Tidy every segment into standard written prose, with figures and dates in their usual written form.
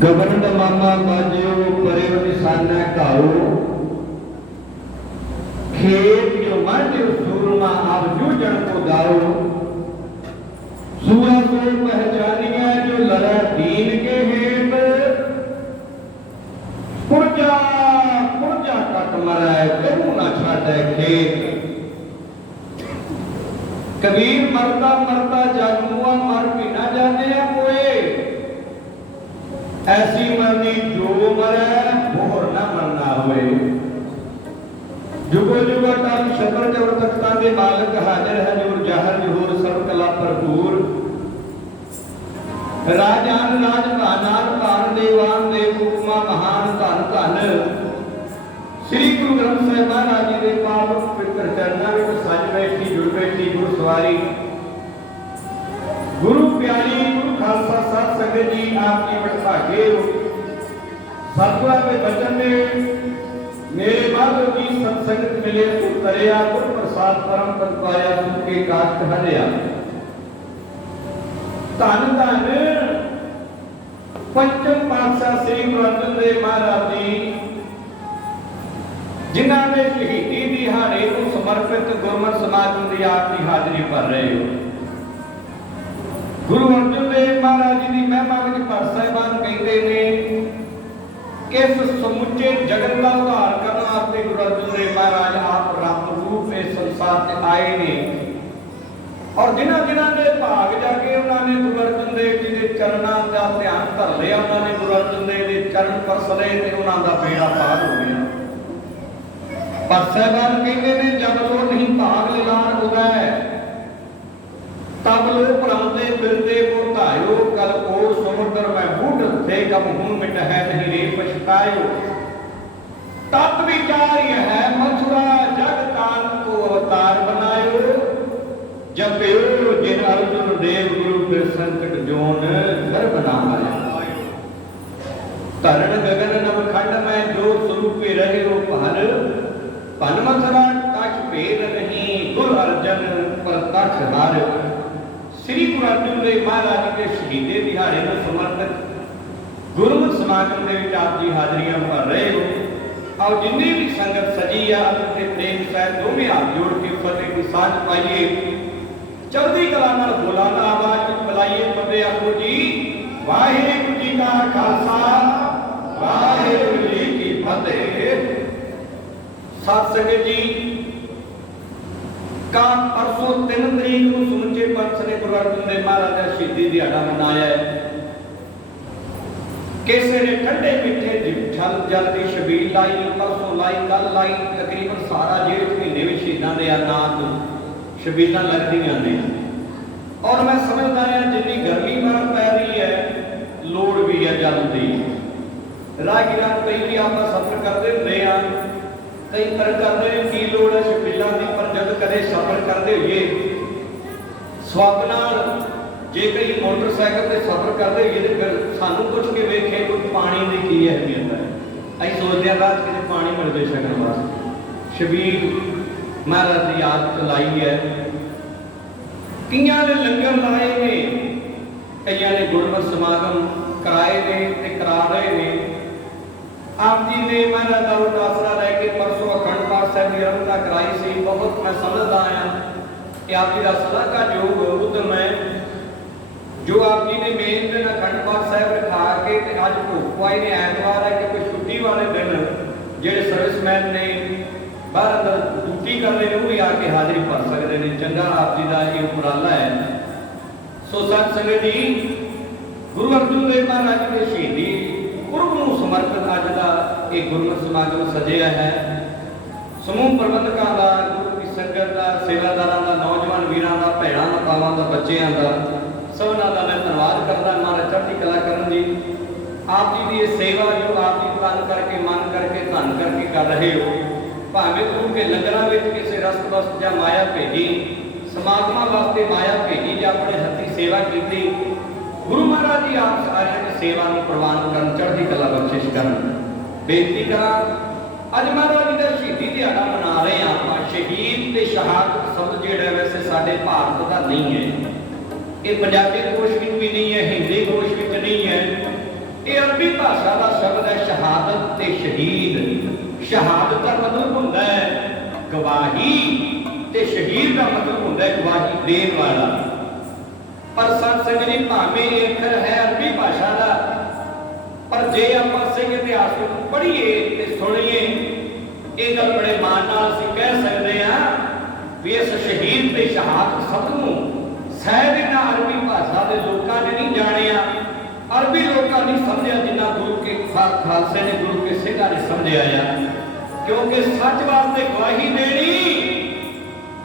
गबन मामा बाजियो परे निशाना काओ खेत जो मांडियो सूरमा आप जो जन को दाओ सूरा सो पहचानिया जो लड़ा दीन के हेत पुरजा पुरजा कट मराए कबू ना छाटे खेत कबीर मरता मरता जागुआ मर भी ना जाने कोई ऐसी मरनी जो मरे मोहर न मरना हुए जुगो जुगो टाइम शतर जवर तख्ता दे मालिक हाजिर है जोर जहर जोर सर्व कला भरपूर राजान राज भानान भान देवान देव हुक्मा महान धन धन श्री गुरु ग्रंथ साहिब महाराज जी दे पावन पवित्र चरणां विच सज बैठी जुड़ बैठी गुरु सवारी गुरु प्यारी गुरु खालसा साध संगत जी आपकी बड़भागे सतगुरु के बचन में मेरे बाबू जी सत्संगत मिले सुतरिया गुरु प्रसाद परम पद पाया सुखे काट हरिया धन धन पंचम पातशाह श्री गुरु अर्जन देव महाराज जी जिन्होंने ने शहीदी दिहाड़े को समर्पित गुरमत समागम की आपकी हाजिरी भर रहे हो गुरु अर्जन देव महाराज जी की महिमा में भर साहिबान कहते हैं इस समुचे जगत का उद्धार करने वास्ते गुरु अर्जन देव महाराज आप राम रूप में संसार से आए ने और जिन्हों जिन्हों ने भाग जाके उन्होंने गुरु अर्जन देव जी के चरणों का ध्यान धर लिया उन्होंने गुरु अर्जन देव के चरण परसले ते उन्होंने बेड़ा पार हो गया पर साहिबान कहते हैं जब वो नहीं भाग लिलान उदय तब लोग भ्रमते फिरते वो धायो कल ओ समुद्र में बूढ़ थे कब हूं मिट है नहीं रे पछतायो तब विचार यह है मथुरा जग काल को अवतार बनायो जब जिन अर्जुन देव गुरु के संकट जोन घर बना आया तरण गगन नवखंड में जो स्वरूप रहे हो पहर पन मथुरा तक भेद नहीं गुरु अर्जन पर तक हार श्री गुरु अर्जन देव महाराज जी के शहीदे दिहाड़े में समर्पित गुरमत समागम के आप जी हाजरियां भर रहे हो और जिन्नी भी संगत सजी है अपने प्रेम सहित दोवें हाथ जोड़ के फतेह की सांझ पाइए चढ़ती कला नाल बुलाना आवाज में बुलाइए फतेह आखो जी वाहिगुरू जी का खालसा वाहिगुरू जी की फतेह साध संगत जी का परसों 3 तरीक को समूचे पंथ ने गुरु अर्जन देव महाराज का शहीदी दिहाड़ा मनाया है किसी ने ठंडे मिठे छल जल की छबील लाई परसों लाई कल लाई तकरीबन सारा जेठ महीने में शहीदों के अनाथ छबील लगती ने और मैं समझदा है जितनी गर्मी बाहर पै रही है लोड़ भी है जल की राहगीरां कई भी आप सफर करते होंगे हैं कई पर करते हैं की लोड़ है छबीलों की पर जब कदे सफर करते हुए स्वप्न जे कई मोटरसाइकिल से सफर करते हुए तो फिर सानू कुछ के वेखे कोई पानी की की अहमियत है अं सोचते हैं रात कितने पानी मिलते छकन वास्ते छबील महाराज की आदत लाई है कईयां ने लंगर लाए ने कईयां ने गुरमत समागम कराए ने करा रहे ने आप जी ने महाराज का आसरा लैके परसों अखंड पाठ साहब की आरंभता कराई सी बहुत मैं समझदा आया कि आप जी का सलाह का योग उद्यम है जो आप जी ने मेन दिन अखंड पाठ साहब रखा के अज भोग पाई ने ऐतवार है कि कोई छुट्टी वाले दिन जेडे सर्विसमैन ने बाहर अंदर ड्यूटी कर रहे हैं वो भी आके हाजिरी भर सकते हैं चंगा आप जी का ये उपराला है सो सत संगत जी गुरु अर्जन देव महाराज के शहीदी पुरब नूं समर्पित अज का एक गुरमत समागम सजिया है समूह प्रबंधकों का गुरु की संगत का सेवादारों का नौजवान वीरों का भैनों का पावां का बच्चों का सबना का मैं धन्यवाद करता महाराज चढ़ती कला करन जी आप जी की ये सेवा जो आप जी तन करके मन करके धन करके कर रहे हो भावें गुरु के लंगरां विच किसी रस्त वस्त या माया भेजी समागमां वास्ते माया भेजी या अपने हथी सेवा की गुरु महाराज जी आप सारे की सेवा को प्रवान कर चढ़ती कला बख्शिश कर बेनती करा अज महाराज जी का शहीदी दिहाड़ा मना रहे हैं आप शहीद ते शहादत शब्द जिहड़ा वैसे साडे भारत का नहीं है ये पंजाबी कोश में भी नहीं है हिंदी कोश में नहीं है ये अरबी भाषा का शब्द है शहादत ते शहीद। शहादत का मतलब होता है गवाही ते शहीद का मतलब होता है गवाही देने वाला। पर सत संगत जी भावें अखर है अरबी भाषा का, पर जे आप सिख इतिहास को पढ़िए ते सुनिए ये गल बड़े मान नाल असीं कह सकते हैं भी इस शहीद ते शहादत शब्द नूं शायद इन्हां अरबी भाषा के लोगों ने नहीं जानिया, अरबी लोगों नहीं समझा जिन्ना गुरु के खालसे ने गुरु के सिखा ने समझा या। क्योंकि सच वास्ते गवाही देनी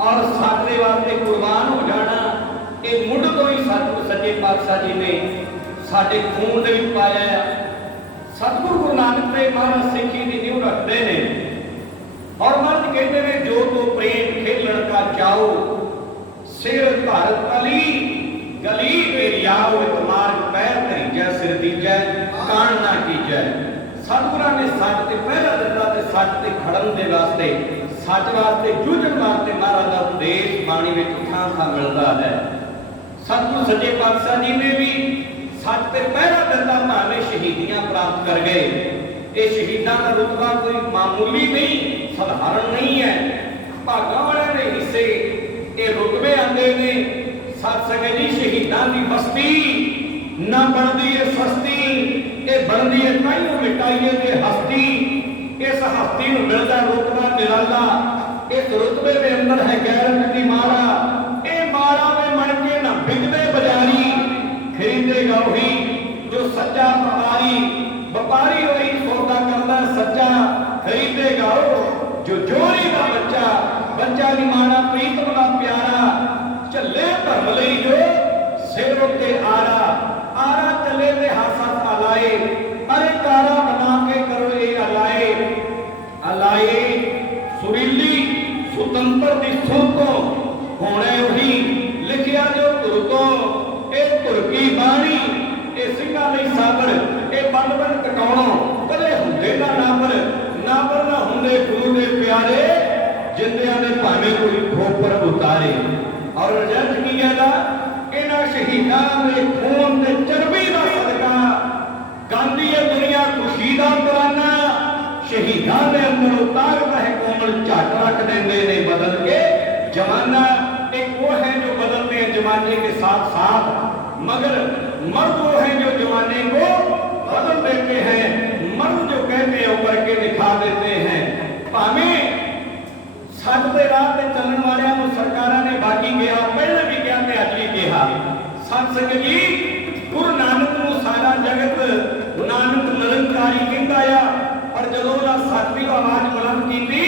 और सच के वास्ते कुर्बान हो जाना ये मुढ़ तो ही सतगुरु सच्चे पातशाह जी ने साडे खून दे विच पाया है। सतगुरु गुरु नानक देव महाराज सिक्खी की नींव रखते हैं और मर्द कहते हैं जो तो प्रेम खेलन का चाओ सिर भारत अली गली मेरी आओ मार्ग पैर धरीजै सिर दीजै कान ना कीजै। सतगुरां ने सच ते पहला दिता ते सच ते खड़न दे वास्ते सच वास्ते जूझण वास्ते महाराज दा उपदेश बाणी विच थां थां मिलदा है। सतगुरु सच्चे पातशाह जी ने भी सच ते पहला दिता भावें शहीदियां प्राप्त कर गए। ये शहीदां दा रुतबा कोई मामूली नहीं साधारण नहीं है। भागां वालियां दे हिस्से ये रुतबे आंदे ने। सत संगत जी शहीदां दी बस्ती ना बनदी है सस्ती, ये बनदी है ताइयों मिटाइए ते हस्ती। इस हस्ती नूं मिलदा रुतबा निराला। इस रुतबे दे अंदर है गैरत दी माला। ये माला में मन के ना बिकदे बाजारी, खरीदेगा वही जो सच्चा व्यापारी वही सौदा करदा सच्चा, खरीदेगा वो जो जोरी दा बच्चा नहीं माना प्रीतम दा प्यारा। चले धर्म लई जो सिर उत्ते आरा चले दे हासा अलाए। अरे कारा बना के करो ये अलाए सुरीली सुतंत्र दी सोतों होने वही लिखिया जो धुर तो ये धुर की बाणी ये सिंगा नहीं साबर ये बन बन कटाउणो कदे हुंदे ना नाबर ना हुंदे गुरु दे प्यारे जिंदियां ने भावें कोई ठोकर उतारे। और रिजल्ट की है इन्हां शहीदां दे खून ते चर्बी दा सदका गांधी है दुनिया खुशी दा तराना। शहीदां दे अंदर ताकत है कोमल झट रख देंदे ने बदल के जमाना। एक वो है जो बदलते हैं जमाने के साथ साथ, मगर मर्द वो है जो जमाने को बदल देते हैं। मर्द जो कहते हैं ऊपर के दिखा देते हैं। भावें सच के राह पे चलने वालियां को सरकारां ने बाकी कहा, पहले भी कहा ते अज भी कहा। सत संगत जी गुरु नानक नूं सारा जगत नानक निरंकारी कहंदा आ, पर जदों उन्हां सच दी आवाज बुलंद कीती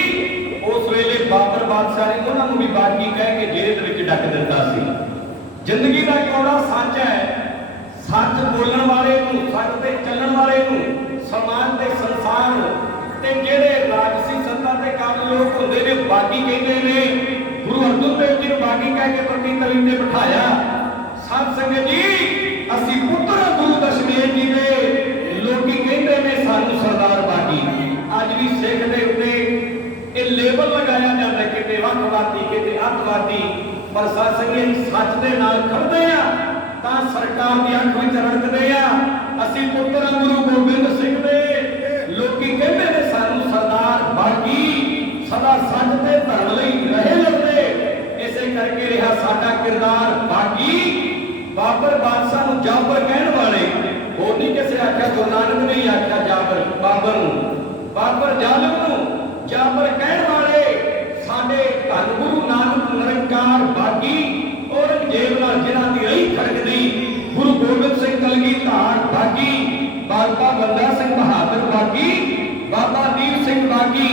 उस वेले बाबर बादशाह ने उन्हां नूं भी बाकी कह के जेल विच डक दित्ता सी। जिंदगी दा कौड़ा सच है। सच बोलण वाले नूं सच ते चलण वाले नूं समाज ते संसार ते जेड़े राजसी सत्ता ते काबिल लोग होंदे ने बागी कहंदे ने। गुरु अर्जन देव जी नूं बागी कह के पत्नी तली ते बिठाया। सत संगत जी असीं पुत्र गुरु दशमेश जी दे लोकी कहंदे ने सानू सरदार बागी। अज भी सिख दे उत्ते ये लेबल लगाया जाता किते वखवादी किते अतवादी, पर सत संगत जी सच दे नाल खड़दे आ तां सरकार दी अख विच रड़कदे आ। असीं पुत्र गुरु गोबिंद सिंह दे लोकी कहते हैं सानू सरदार बागी सदा सच ते धर्म लई रहे लड़दे। इसे करके रहा साडा किरदार बागी। बाबर बादशाह नूं जाबर कहण वाले होर नहीं किसे आख्या, गुरु नानक ने ही आख्या जाबर बाबर नूं। बाबर जालिम नूं जाबर कहण वाले साडे धन गुरु नानक निरंकार बागी। औरंगजेब नाल जिन्हां दी रही खड़कदी गुरु गोबिंद सिंह कलगीधर बागी, बाबा बंदा सिंह बहादुर बागी, बाबा दीप सिंह बागी,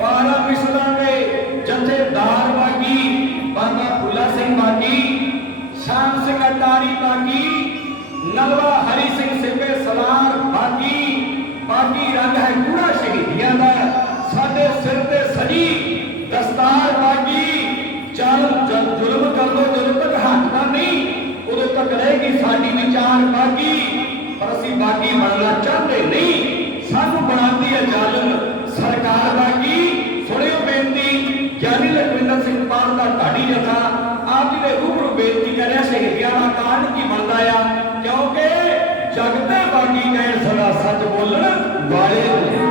12 मिसलां दे जथेदार बागी, बाबा फूला सिंह बागी, शाम सिंह अटारी बागी, नलवा हरि सिंह सिब्बे सलार बागी। बागी रंग है गूढ़ा शहीदियां दा साडे सिर ते सजी दस्तार बागी। जुल्म कर लो जदों तक हटदा नहीं उदों तक रहेगी साडी विचार बागी। पर असीं बागी बनना चाहते नहीं, सानू बनाती है जालिम सरकार बागी। सुनियो बेनती ज्ञानी लखविंदर सिंह पाल का ढाडी जथा आप जी के रूबरू बेनती कर रहा शहीदियां का कारण की बनता है, क्योंकि जग ते बागी गए सदा सच बोलन वाले ने।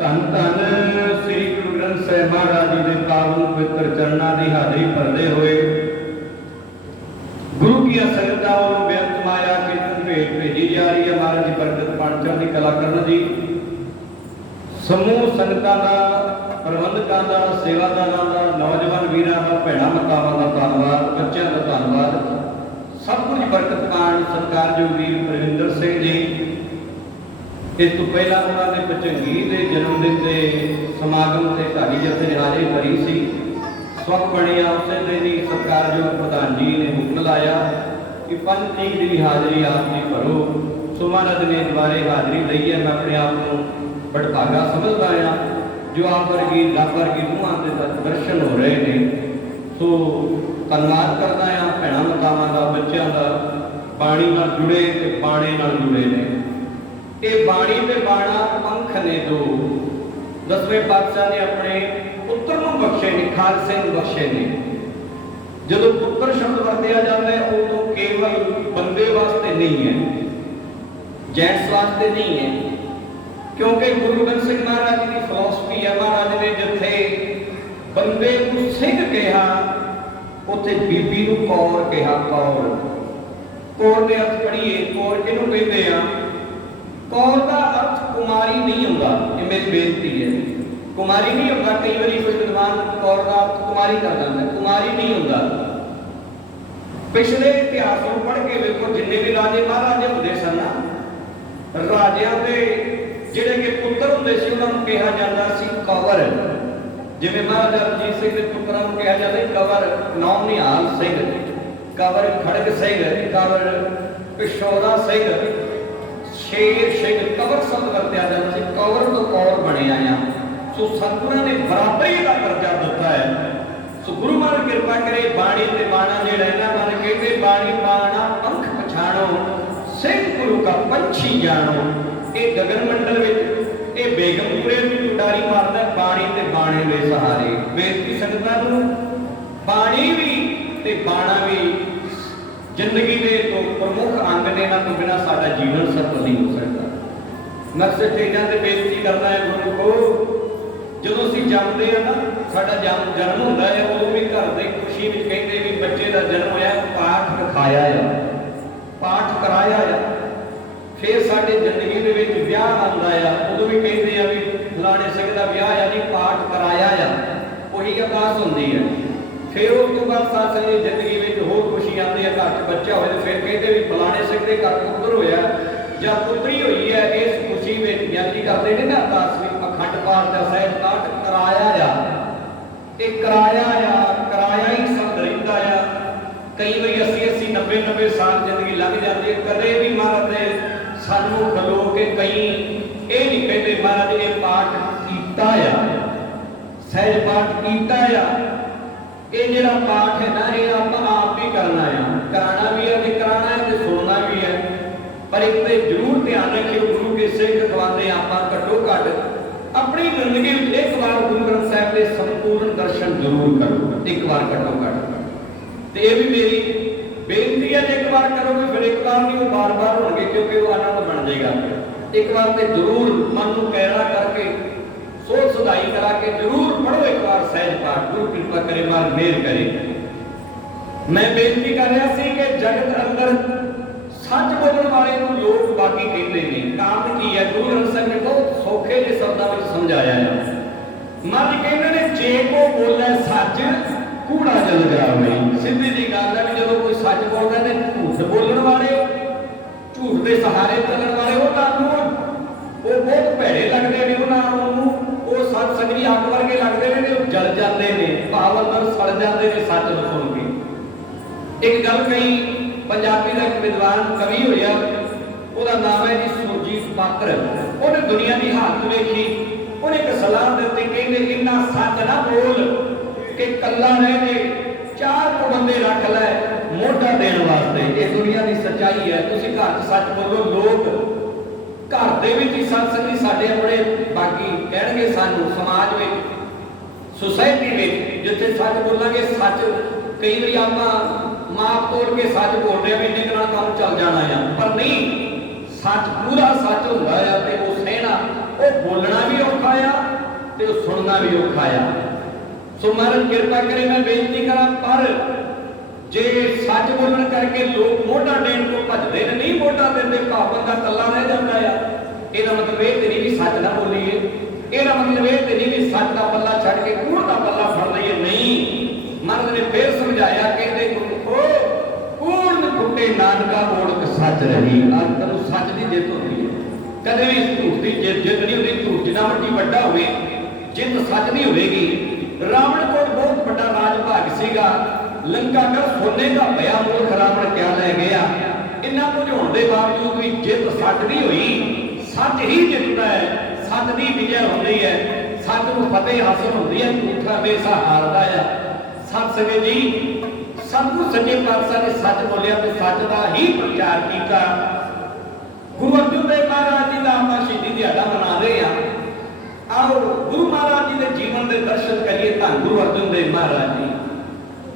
ਧੰਨ ਧੰਨ ਸ੍ਰੀ ਗੁਰੂ ਗ੍ਰੰਥ ਸਾਹਿਬ ਮਹਾਰਾਜ ਜੀ ਦੇ ਪਾਵਨ ਪਵਿੱਤਰ ਚਰਨਾਂ ਦੀ ਹਾਜ਼ਰੀ ਭਰਦੇ ਹੋਏ गुरु की संगतां वालों बेअंत माया कीर्तन भेंट भेजी जा रही है। महाराज जी बरकत पाण चढ़दी कला करन जी समूह संगतां दा प्रबंधकां दा सेवादारां दा नौजवान वीरां दा भैणां मातावां दा धन्नवाद, बच्चों दा धन्नवाद। सब कुछ बरकत पाण सत्कारयोग वीर प्रविंदर सिंह जी इस तो पहला उन्होंने भचंगी के जन्मदिन के समागम से ढाडी जथे हाजिरी भरी सी स्वक बनिया उस दिन ही सत्कारयोग प्रधान जी ने हुक्म लाया कि 5 तरीक की हाजिरी आप जी भरो। सो महाराज ने दोबारे हाजिरी ली है। मैं अपने आप को बड़भागा समझदा हाँ जो आप वर्गी रब वर्गी रूहां के दर्शन हो रहे हैं। सो धन्नवाद करदा हाँ भैणां मातावां दा, बच्चों का बाणी नाल जुड़े ते बाणे नाल जुड़े ने। ये बाणी ते बाणा पंख ने दो 10वें पातशाह ने अपने पुत्र नूं बख्शे ने, खालसे नूं बख्शे ने। जदों पुत्र शब्द वरतिया जाता है उदों केवल बंदे वास्ते नहीं है, जेंट्स वास्ते नहीं है, क्योंकि गुरु गोबिंद सिंह महाराज जी की फिलॉसफी है। महाराज ने जिथे बंदे को सिंह कहा उथे बीबी नूं कौर कहा। कौर कौर दे अर्थ पढ़िए, कौर किहनूं कहंदे आ? कौर का अर्थ कुमारी नहीं होता। ये मेरी बेनती है, कुमारी नहीं होता। कई बार कोई विद्वान कौर का अर्थ कुमारी कर देता है, कुमारी नहीं होता। पिछले इतिहास को पढ़ के देखो, जिन्ने भी राजे महाराजे होंदे सन ना, राजियां दे जिहड़े के पुत्र होंदे सी उन्हां नूं कहा जांदा सी कंवर। जिवें महाराजा रਣजीत सिंह दे पुत्तरां नूं कहा जांदा कंवर, नौं निहाल सिंह, कंवर खड़ग सिंह, कंवर पिशौरा सिंह, शेर सिंह, कंवर शब्द वरतिया जाता है। कंवर तो कौर बने आया। सो सतगुरां ने बराबरी का दर्जा दिता है। सो गुरु महाराज कृपा करे बाणी ते बाणा जिहड़ा इन्हां बारे कहते बाणी बाणा पंख पछाणो, सिंह गुरु का पंछी जानो। ये गगन मंडल विच ये बेगमपुरे की उडारी मारदा बाणी ते बाणे दे सहारे। बेनती संगतां नूं बाणी भी ते बाणा भी जिंदगी के तो प्रमुख अंग ने, ना तो बिना साडा जीवन सफल नहीं हो सकता। मकसद चीज़ों से बेनती करना है गुरु को, जो असीं जमदे हैं ना, साडा जन्म होंदा है उदों भी घर दे खुशी विच कहंदे भी बच्चे का जन्म होया, पाठ रखाया है, पाठ कराया है। फिर साडे जिंदगी दे विच विआह आंदा है, उदों भी कहंदे आ भी फलाणे सिंह दा विआह है जी, पाठ कराया है। वही अरदास हुंदी है। फिर उस तो बाद साडी जिंदगी में होर खुशी आती है, घर बच्चा हो फिर कहते भी फलाने सिंह के घर पुत्र होया या पुत्री हुई है। इस खुशी में ज्ञानी करते हैं ना अरदास में अखंड पाठ का सहज पाठ कराया आ, एक कराया आ, कराया ही शब्द रहिंदा आ। कई बार 80-80 90-90 साल जिंदगी लंघ जाती है, कदे भी महाराज ने सानू खलो के कई ये नहीं कहते महाराज ये पाठ कीता आ, सहज पाठ कीता आ। ये जिहड़ा पाठ है ना, ये आप भी करना है, कराना भी है, कराना है, सुनना भी है। पर एक तो जरूर ध्यान रखियो, गुरु के सिख खवाते आप घट्टो घट अपनी जिंदगी में एक बार गुरु ग्रंथ साहिब के संपूर्ण दर्शन जरूर करो, एक बार घट्टो घट। तो ये भी मेरी बेनती है, एक बार करोगे फिर एक बार नहीं, वो बार बार होंगे, क्योंकि वो आनंद बन जाएगा। एक बार तो जरूर मन को पैरा करके सोच सुधाई करा के जरूर पढ़ो एक बार सहज पाठ। गुरु कृपा करे, मार मेहर करे। मैं बेनती कर रहा सी कि जगत अंदर सच बोलने वाले को लोग बाकी कहते हैं, कारण की है? गुरु ग्रंथ साहिब ने बहुत सौखे जे शब्दों में समझाया है। मर कहते हैं जे को बोले सच कूड़ा जल जावे। सीधी जी गल है कि जो कोई सच बोलता है, झूठ बोलने वाले, झूठ के सहारे चलने वाले वो बहुत भैड़े लगते हैं। उन्होंने वो सच संगरी अग वर्गे लगते हैं, जल जाते हैं, पावल में सड़ जाते हैं सच को सुन के। एक गल कही पंजाबी का एक विद्वान कवि होया, उसका नाम है जी सुरजीत पात्र। उन्हें दुनिया की हालत देखी, उन्हें एक सलाह दी, कहते इन्ना सच ना बोल कि कला रह के 4 को बंदे रख लै मोटा देने वास्ते। ये दुनिया की सच्चाई है। तुसीं घर च सच बोलो, लोग घर दे विच ही सत्संगी साडे अपने बाकी कहणगे सानू समाज में सोसाइटी में जिथे सच बोलांगे, सच कई बार आप माप तोड़ के सच बोल रहे हैं, इन्ने काम चल जाना है, पर नहीं, सच पूरा सच होंदा है ते वो सहना वो बोलना भी औखा आ ते सुनना भी औखा आ। सो महाराज कृपा करे मैं बेनती करा, पर जे सच बोलण करके लोग मोटा देण को भजदे ने, नहीं मोटा देंदे, भाव बंदा कल्ला रह जाता है। ਇਹਦਾ मतलब ਇਹ ਤੇ नहीं भी सच ना बोलीए, ਇਹਦਾ मतलब ਇਹ ਤੇ नहीं भी सच का पल्ला छड़ के कूड़ का पल्ला फड़ लईए, नहीं। महाराज ने फिर समझाया, कहते कूड़ न फुटे नानका ओढ़ सच रही। अज तेन सच की जित होती है, कदे भी झूठ की जित नहीं होती। झूठ जितना मर्जी बड़ा हो, जित सच नहीं होगी। रावण को बहुत बड़ा राज भाग सीगा, लंका का सोने का भया मूर्ख रावण क्या लै गया। इन्ना कुछ होने के बावजूद भी जित सच नहीं हुई। सच ही जितता है, सच की विजय होती है, सच को फतेह हासिल होती है, झूठा हमेशा हारता है। सत संगत जी, सतगुरु सच्चे पातशाह ने सच बोलिया तो सच का ही प्रचार किया। गुरु अर्जुन देव महाराज जी का आप शहीदी दिहाड़ा मना रहे हैं। आओ गुरु महाराज जी के जीवन के दर्शन करिए। धन गुरु अर्जुन देव महाराज जी,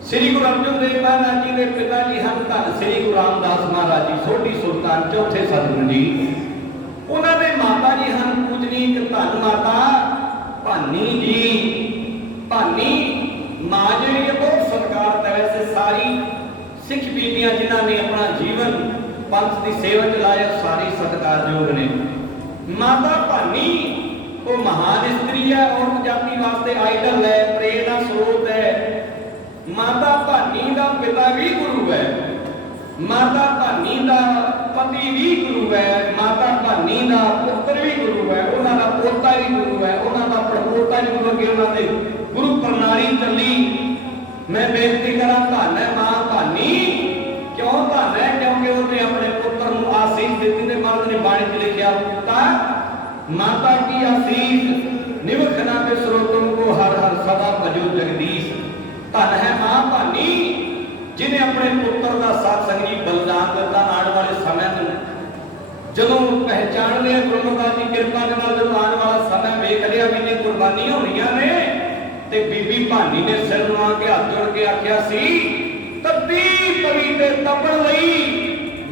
श्री गुरु अर्जुन देव महाराज जी के पिता जी हम धन श्री गुरु रामदास महाराज जी, सोढ़ी सुल्तान चौथे सतगुरु जी। उन्होंने माता जी हैं पूजनीक धन माता भानी जी। भानी मां जी बहुत सत्कार है। वैसे सारी सिख बीबियां जिन्होंने अपना जीवन पंथ की सेवा चलाया, सारी सत्कारयोग ने। माता भानी वो महान स्त्री है, और जाति वास्ते आइडल है, प्रेरणा स्रोत है। माता भानी का पिता भी गुरु है, माता भानी का पति भी गुरु है, माता भानी का पुत्र भी गुरु है, उन्होंने पोता भी गुरु है, उन्होंने पड़पोता भी गुरु है। उन्होंने गुरु प्रणाली चली। मैं बेनती करा, धन है मां भानी। क्यों धन है? क्योंकि उन्हें अपने पुत्र को आशीष दी ने। महाराज ने बाणी च लिखा, पुता माता की आशीष निवखना के स्रोतों को हर हर सदा भजो जगदीश। धन है मां भानी जिन्हें अपने पुत्र का साथ संगी बलिदान दिता। आने वाले समय में जदों पहचान लिया गुरुमहाराज की कृपा के नाल, जदों आने वाला समय वेख लिया भी ने कुर्बानी होनियां ने, ते बीबी भानी ने सिर नवा के हाथ जोड़ के आख्या सी, तत्ती पवी ते तपण लई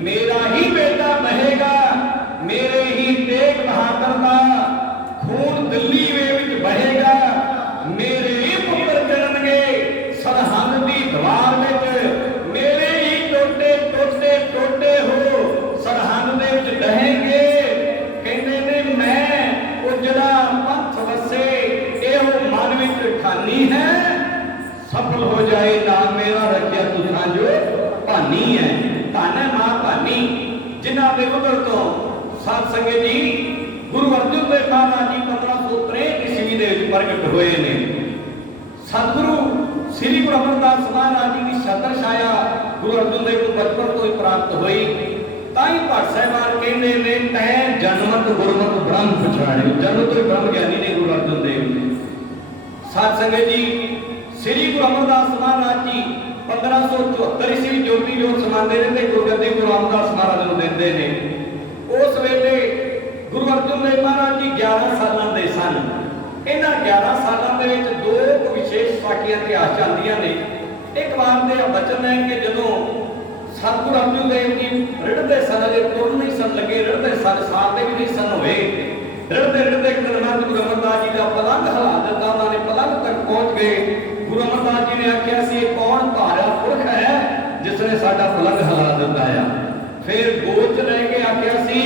मेरा ही बेटा बहेगा, मेरे ही तेग बहादुर का खून दिल्ली विच बहेगा, मेरे ही पुत्र चढ़नगे सरहद दी दीवार विच, मेरे ही टोटे टोटे टोटे हो सरहद दे विच डहेंगे। कहंदे ने मैं वो जड़ा पंथ वसे एहो मन विच ठानी है, सफल हो जाए नाम मेरा रखिया तुसां जो भानी है। धन है मां भानी जिन्हां दे उदर तो साध संगत जी गुरु अर्जुन देव महाराज जी 1563 ईस्वी दे विच प्रगट होए ने। सतगुरु श्री गुरु अमरदास महाराज जी की छत्र छाया गुरु अर्जुन देव को बचपन तो ही प्राप्त हुई। ताई भट्ट साहिबान कहते ने, तैं जन्मत गुरमत ब्रह्म पछाड़े। जन्म तो ही ब्रह्म ज्ञानी ने गुरु अर्जुन देव ने। साध संगत जी, श्री गुरु अमरदास महाराज जी 1574 ईस्वी ज्योति जोत समाते ने, गुरगद्दी गुरु रामदास महाराज को देते ने। उस वेले गुरु अर्जुन देव महाराज जी 11 साल के सन। इन्हां 11 सालों के दो विशेष साखियां इतिहास आंदियां ने। एक बार के बचन है कि जदों सतगुरु अर्जुन देव जी रिड़ते सन, अजे तुर नहीं सन लगे, रिड़ते सन, साते भी नहीं सन होए। रिड़ते रिड़ते एक दिन गुरु अमरदास जी का पलंग हिला दिता। उन्होंने पलंग तक पहुंच गए। गुरु अमरदास जी ने आख्या सी, कौन भारा पुरख है जिसने साडा पलंग हिला दिता है। फिर गोच रह के आख्या सी,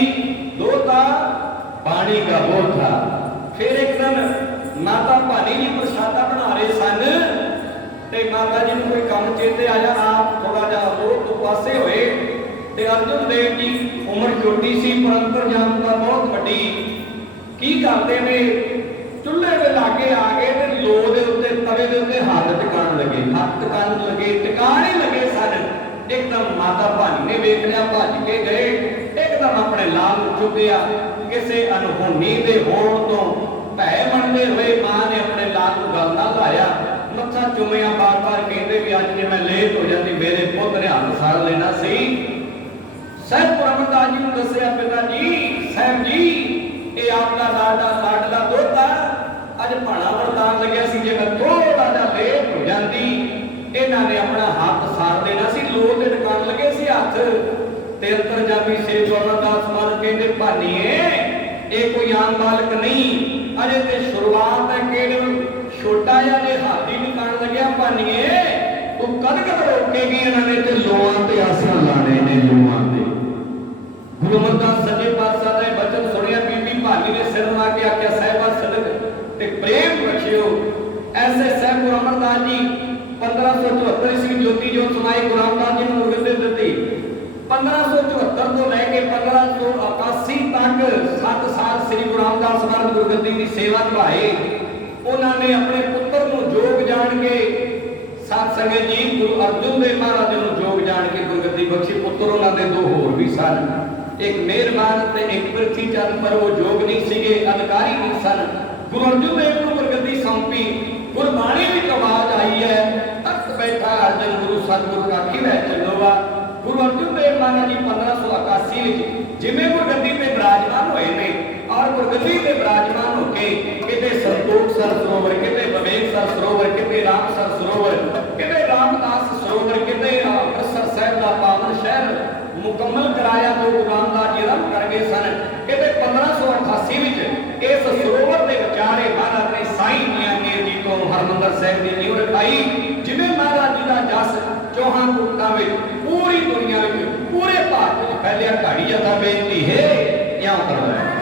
दोता पानी का बोल था। फिर एक दिन माता भानी जी प्रसादा बना रहे सन, ते माता जी को कोई काम चेते आया, आप थोड़ा जा तो पासे होए। ते अर्जुन देव जी उम्र छोटी सी पर अंतर्जामता बहुत वड्डी। की करते ने, चुल्हे के लागे आ गए ते लो दे उत्ते तवे दे उत्ते हाथ टिकाण लगे, हाथ टिकाण लगे, टिकाण ही लगे सन। एकदम माता भानी ने वेख लिया, भज के गए, एकदम अपने लाल चुकिया। किसी अनहोनी दे होण तो भै मनते हुए मां ने अपने लाल को गल ना लाया, मत्था चुमिया। बार बार कहते भी अज जे मैं लेट हो जाती मेरे पुत्र ने हाथ साड़ लेना सी। साहब अमरदास जी ने दसिया, पिता जी, साहब जी, ये आपका लाडला दोता अज भाणा वरदान लग्या सी, जे मैं थोड़ा जा लेट हो जाती इन्होंने अपना हाथ साड़ देना सी। लो ते टिकाण लगे सी हाथ। ते अंतरजामी सेठ अमरदास महाराज कहते, भानीए ये कोई आम बालक नहीं, अरे ते शुरुआत है केवल छोटा जिहा जे हाथी निकाल लग्या भानीए तू कद कद रोकेगी। इन्होंने ते लोआं ते आसां लाने ने लोआं ते। गुरु अमरदास सच्चे पातशाह दा वचन सुनिया बीबी भानी ने सिर ला के आख्या साहिबा सदक ते प्रेम बख्शियो। ऐसे साहब गुरु अमरदास जी 1574 ईस्वी ज्योति जोत समाई गुरु रामदास जी ने गुरगद्दी दी। 1574 तो लेके 1581 तक 7 साल श्री गुरु रामदास महाराज गुरगद्दी की सेवा निभाई। उन्होंने अपने पुत्र को जोग जान के साथ संगत जी गुरु अर्जुन देव महाराज ने जोग जान के गुरगद्दी बख्शी। पुत्र उन्होंने दो होर भी सन, एक मेहरबान ते एक पृथ्वी चंद, पर वो जोग नहीं सीगे, अधिकारी नहीं सन। गुरु अर्जुन देव को गुरगद्दी सौंपी। गुरबाणी में आवाज आई है, तख्त बैठा अर्जन गुरु सतगुरु राखी वै चलोवा। गुरु अर्जुन देव महाराज जी 1581 जिमें गुरगद्दी पे विराजमान होए ने और गुरगद्दी पे विराजमान होके किते संतोख सर सरोवर, किते विवेक सर सरोवर, किते राम सर सरोवर, किते रामदास सरोवर, किते अमृतसर साहिब दा पावन शहर मुकम्मल कराया तो गुरु रामदास जी रब कर गए सन। किते 1588 विच इस सरोवर दे विचारे महाराज ने साईं मियां मीर जी को हरमंदर साहिब दी नींव रखाई। जिवें महाराज जी दा जस चौहां कोटां विच पूरी दुनिया विच पूरे भारत विच फैलिया। घाड़ी जथा बेनती है इयां करदा है।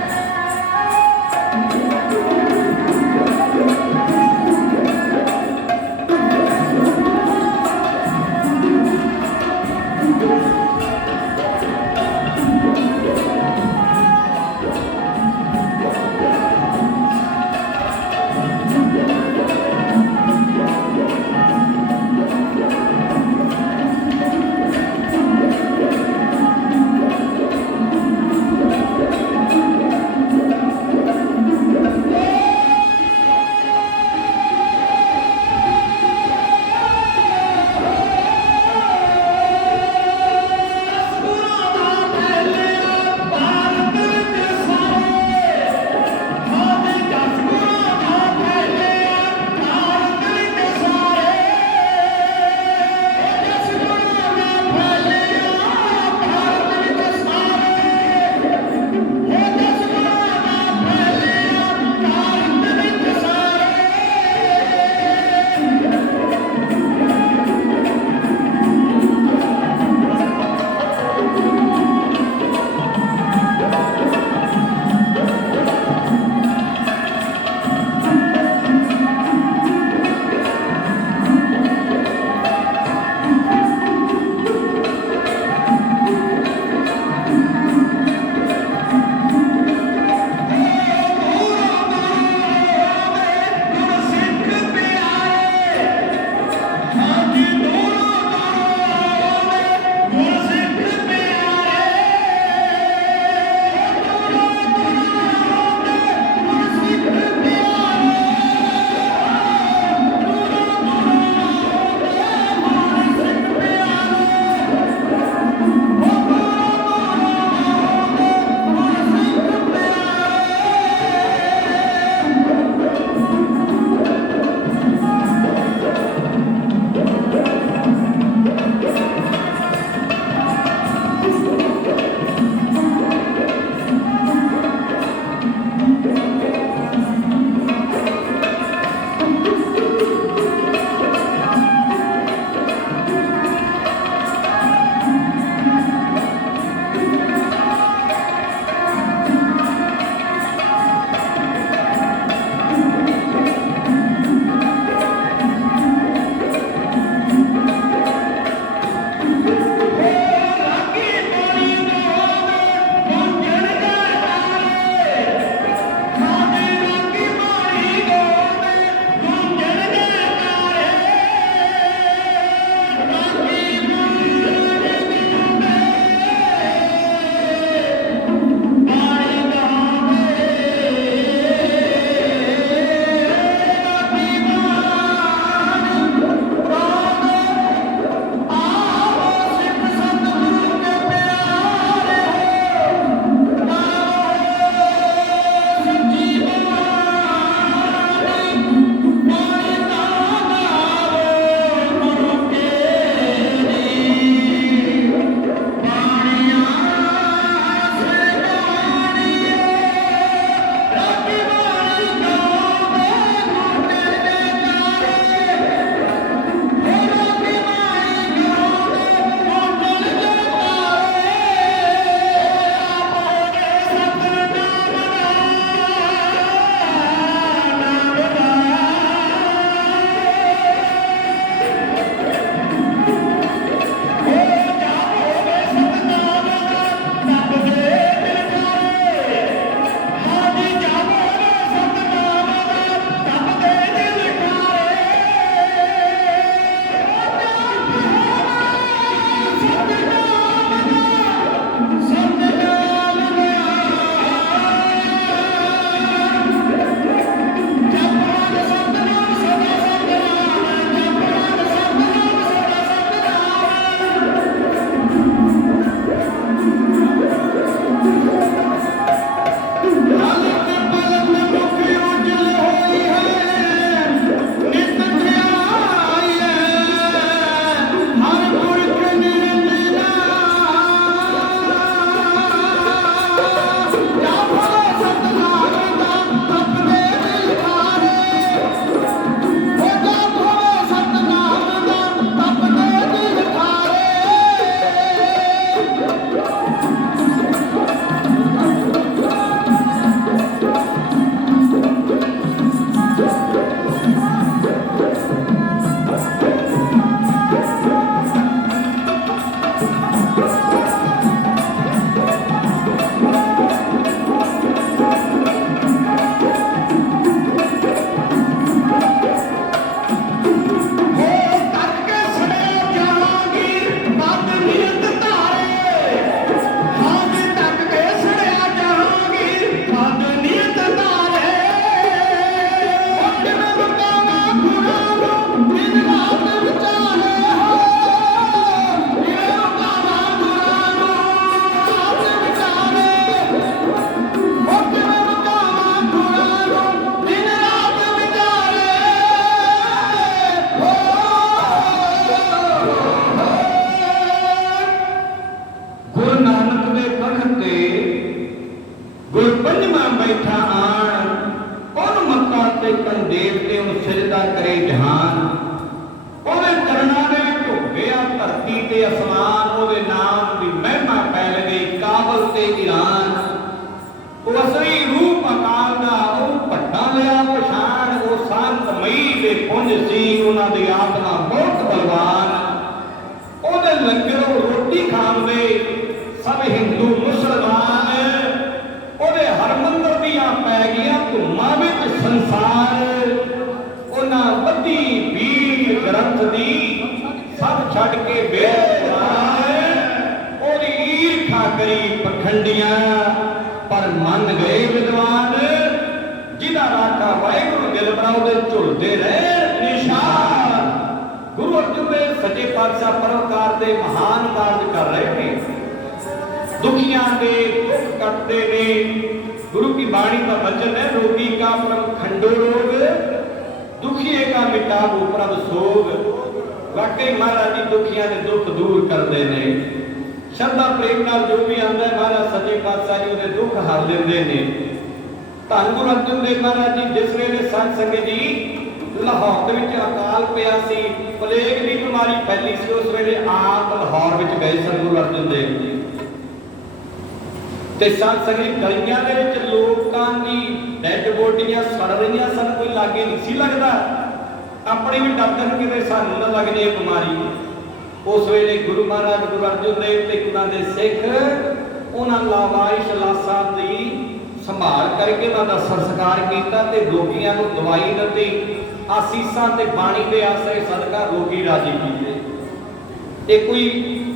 ते उन सिजदा करे जहान। ओदे चरणां दे विच ढुक गया धरती ते आसमान। ओदे नाम दी महिमा फैल गई काबल ते ईरान। वो असली रूप अकाल दा वो भट्टा लिया पछाण। वो शांतमई दे पुंज सी उन्हां दी आत्मा बहुत बलवान। ओदे लंगरों रोटी खांदे सब हिंदू मुसलमान। ओदे हरमंदर दियां पै गईयां धुम्मां विच संसार। उन्हां वड्डी भीड़ ग्रंथ दी सब छड्ड के बेजार। ओदी ईर्खा करी पखंडियां पर मन गए विद्वान। जिदा राखा वाहिगुरु दिल बनाओ झुलते रहे निशान। गुरु अर्जुन देव सच्चे पातशाह परोपकार के महान कार्य कर रहे हैं। दुखियां के दुख कटते ने। गुरु की वाणी का वचन है रोगी का प्रभ खंडो रोग। दुखिए का मिटावो प्रभ सोग। वाकई महाराज जी दुखियां के दुख दूर करते हैं। श्रद्धा प्रेम नाल जो भी आंदा है महाराज सच्चे पातशाह जी उहदे दुख हर लेंदे ने। धन गुरु अर्जुन देव महाराज जी जिस वेले संत संगत जी लाहौर दे विच अकाल पिया सी प्लेग दी बीमारी फैली सी उस वेले आप लाहौर विच गए सन गुरु अर्जुन देव जी। ते संत संगत गलियां दे विच लोकां दी डेड बॉडीआं सड़ रहीआं सन। कोई लागे नहीं सी लगदा। अपने भी डरदे कि किते सानू ना लग जाए बीमारी। उस वेले गुरु महाराज गुरु अर्जुन देव ते उन्हां दे सिख उन्हां लावारिश लाशां दी संभाल करके उन्हां दा संस्कार कीता ते रोगियां नूं दवाई दित्ती। आसीसां ते बाणी दे आसरे सदका रोगी राजी कीते। ये कोई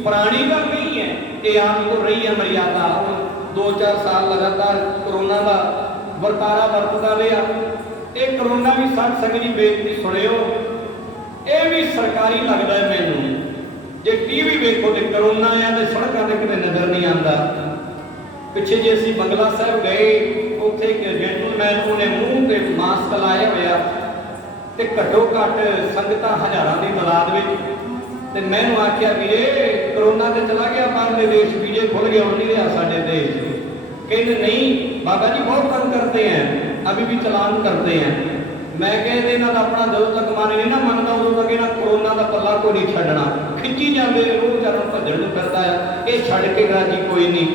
पुरानी गल नहीं है। ये आम तो रही है मर्यादा। 2-4 साल लगातार कोरोना का वरतारा वरतदा रहा। ये कोरोना भी संत संगत जी बेनती सुनियो। ये भी सरकारी लगता है मैनूं। जे टीवी वेखो तो कोरोना आ तो सड़कों से कितने नजर नहीं आता। पिछे जे असीं बंगला साहब गए उत्थे जेंटलमैन ने मूँह ते मास्क लाया होया ते घट्टो घट संगतां हज़ारां की तादाद में। ते मैनूं आख्या वीरे कोरोना तो चला गया बाहरले देश वीजे खुल गया नहीं रहा साडे देश। कहते नहीं बाबा जी बहुत तंग करते हैं अभी भी चलान करते हैं। मैं कहते इन्हां दा अपना जदों तक मन नहीं ना मनदा उदों तक इन्हां कोरोना का पल्ला कोई नहीं छड्डना। खिंची जाते रोह चारों भजन में फिरता है ये छड्ड के राजी कोई नहीं।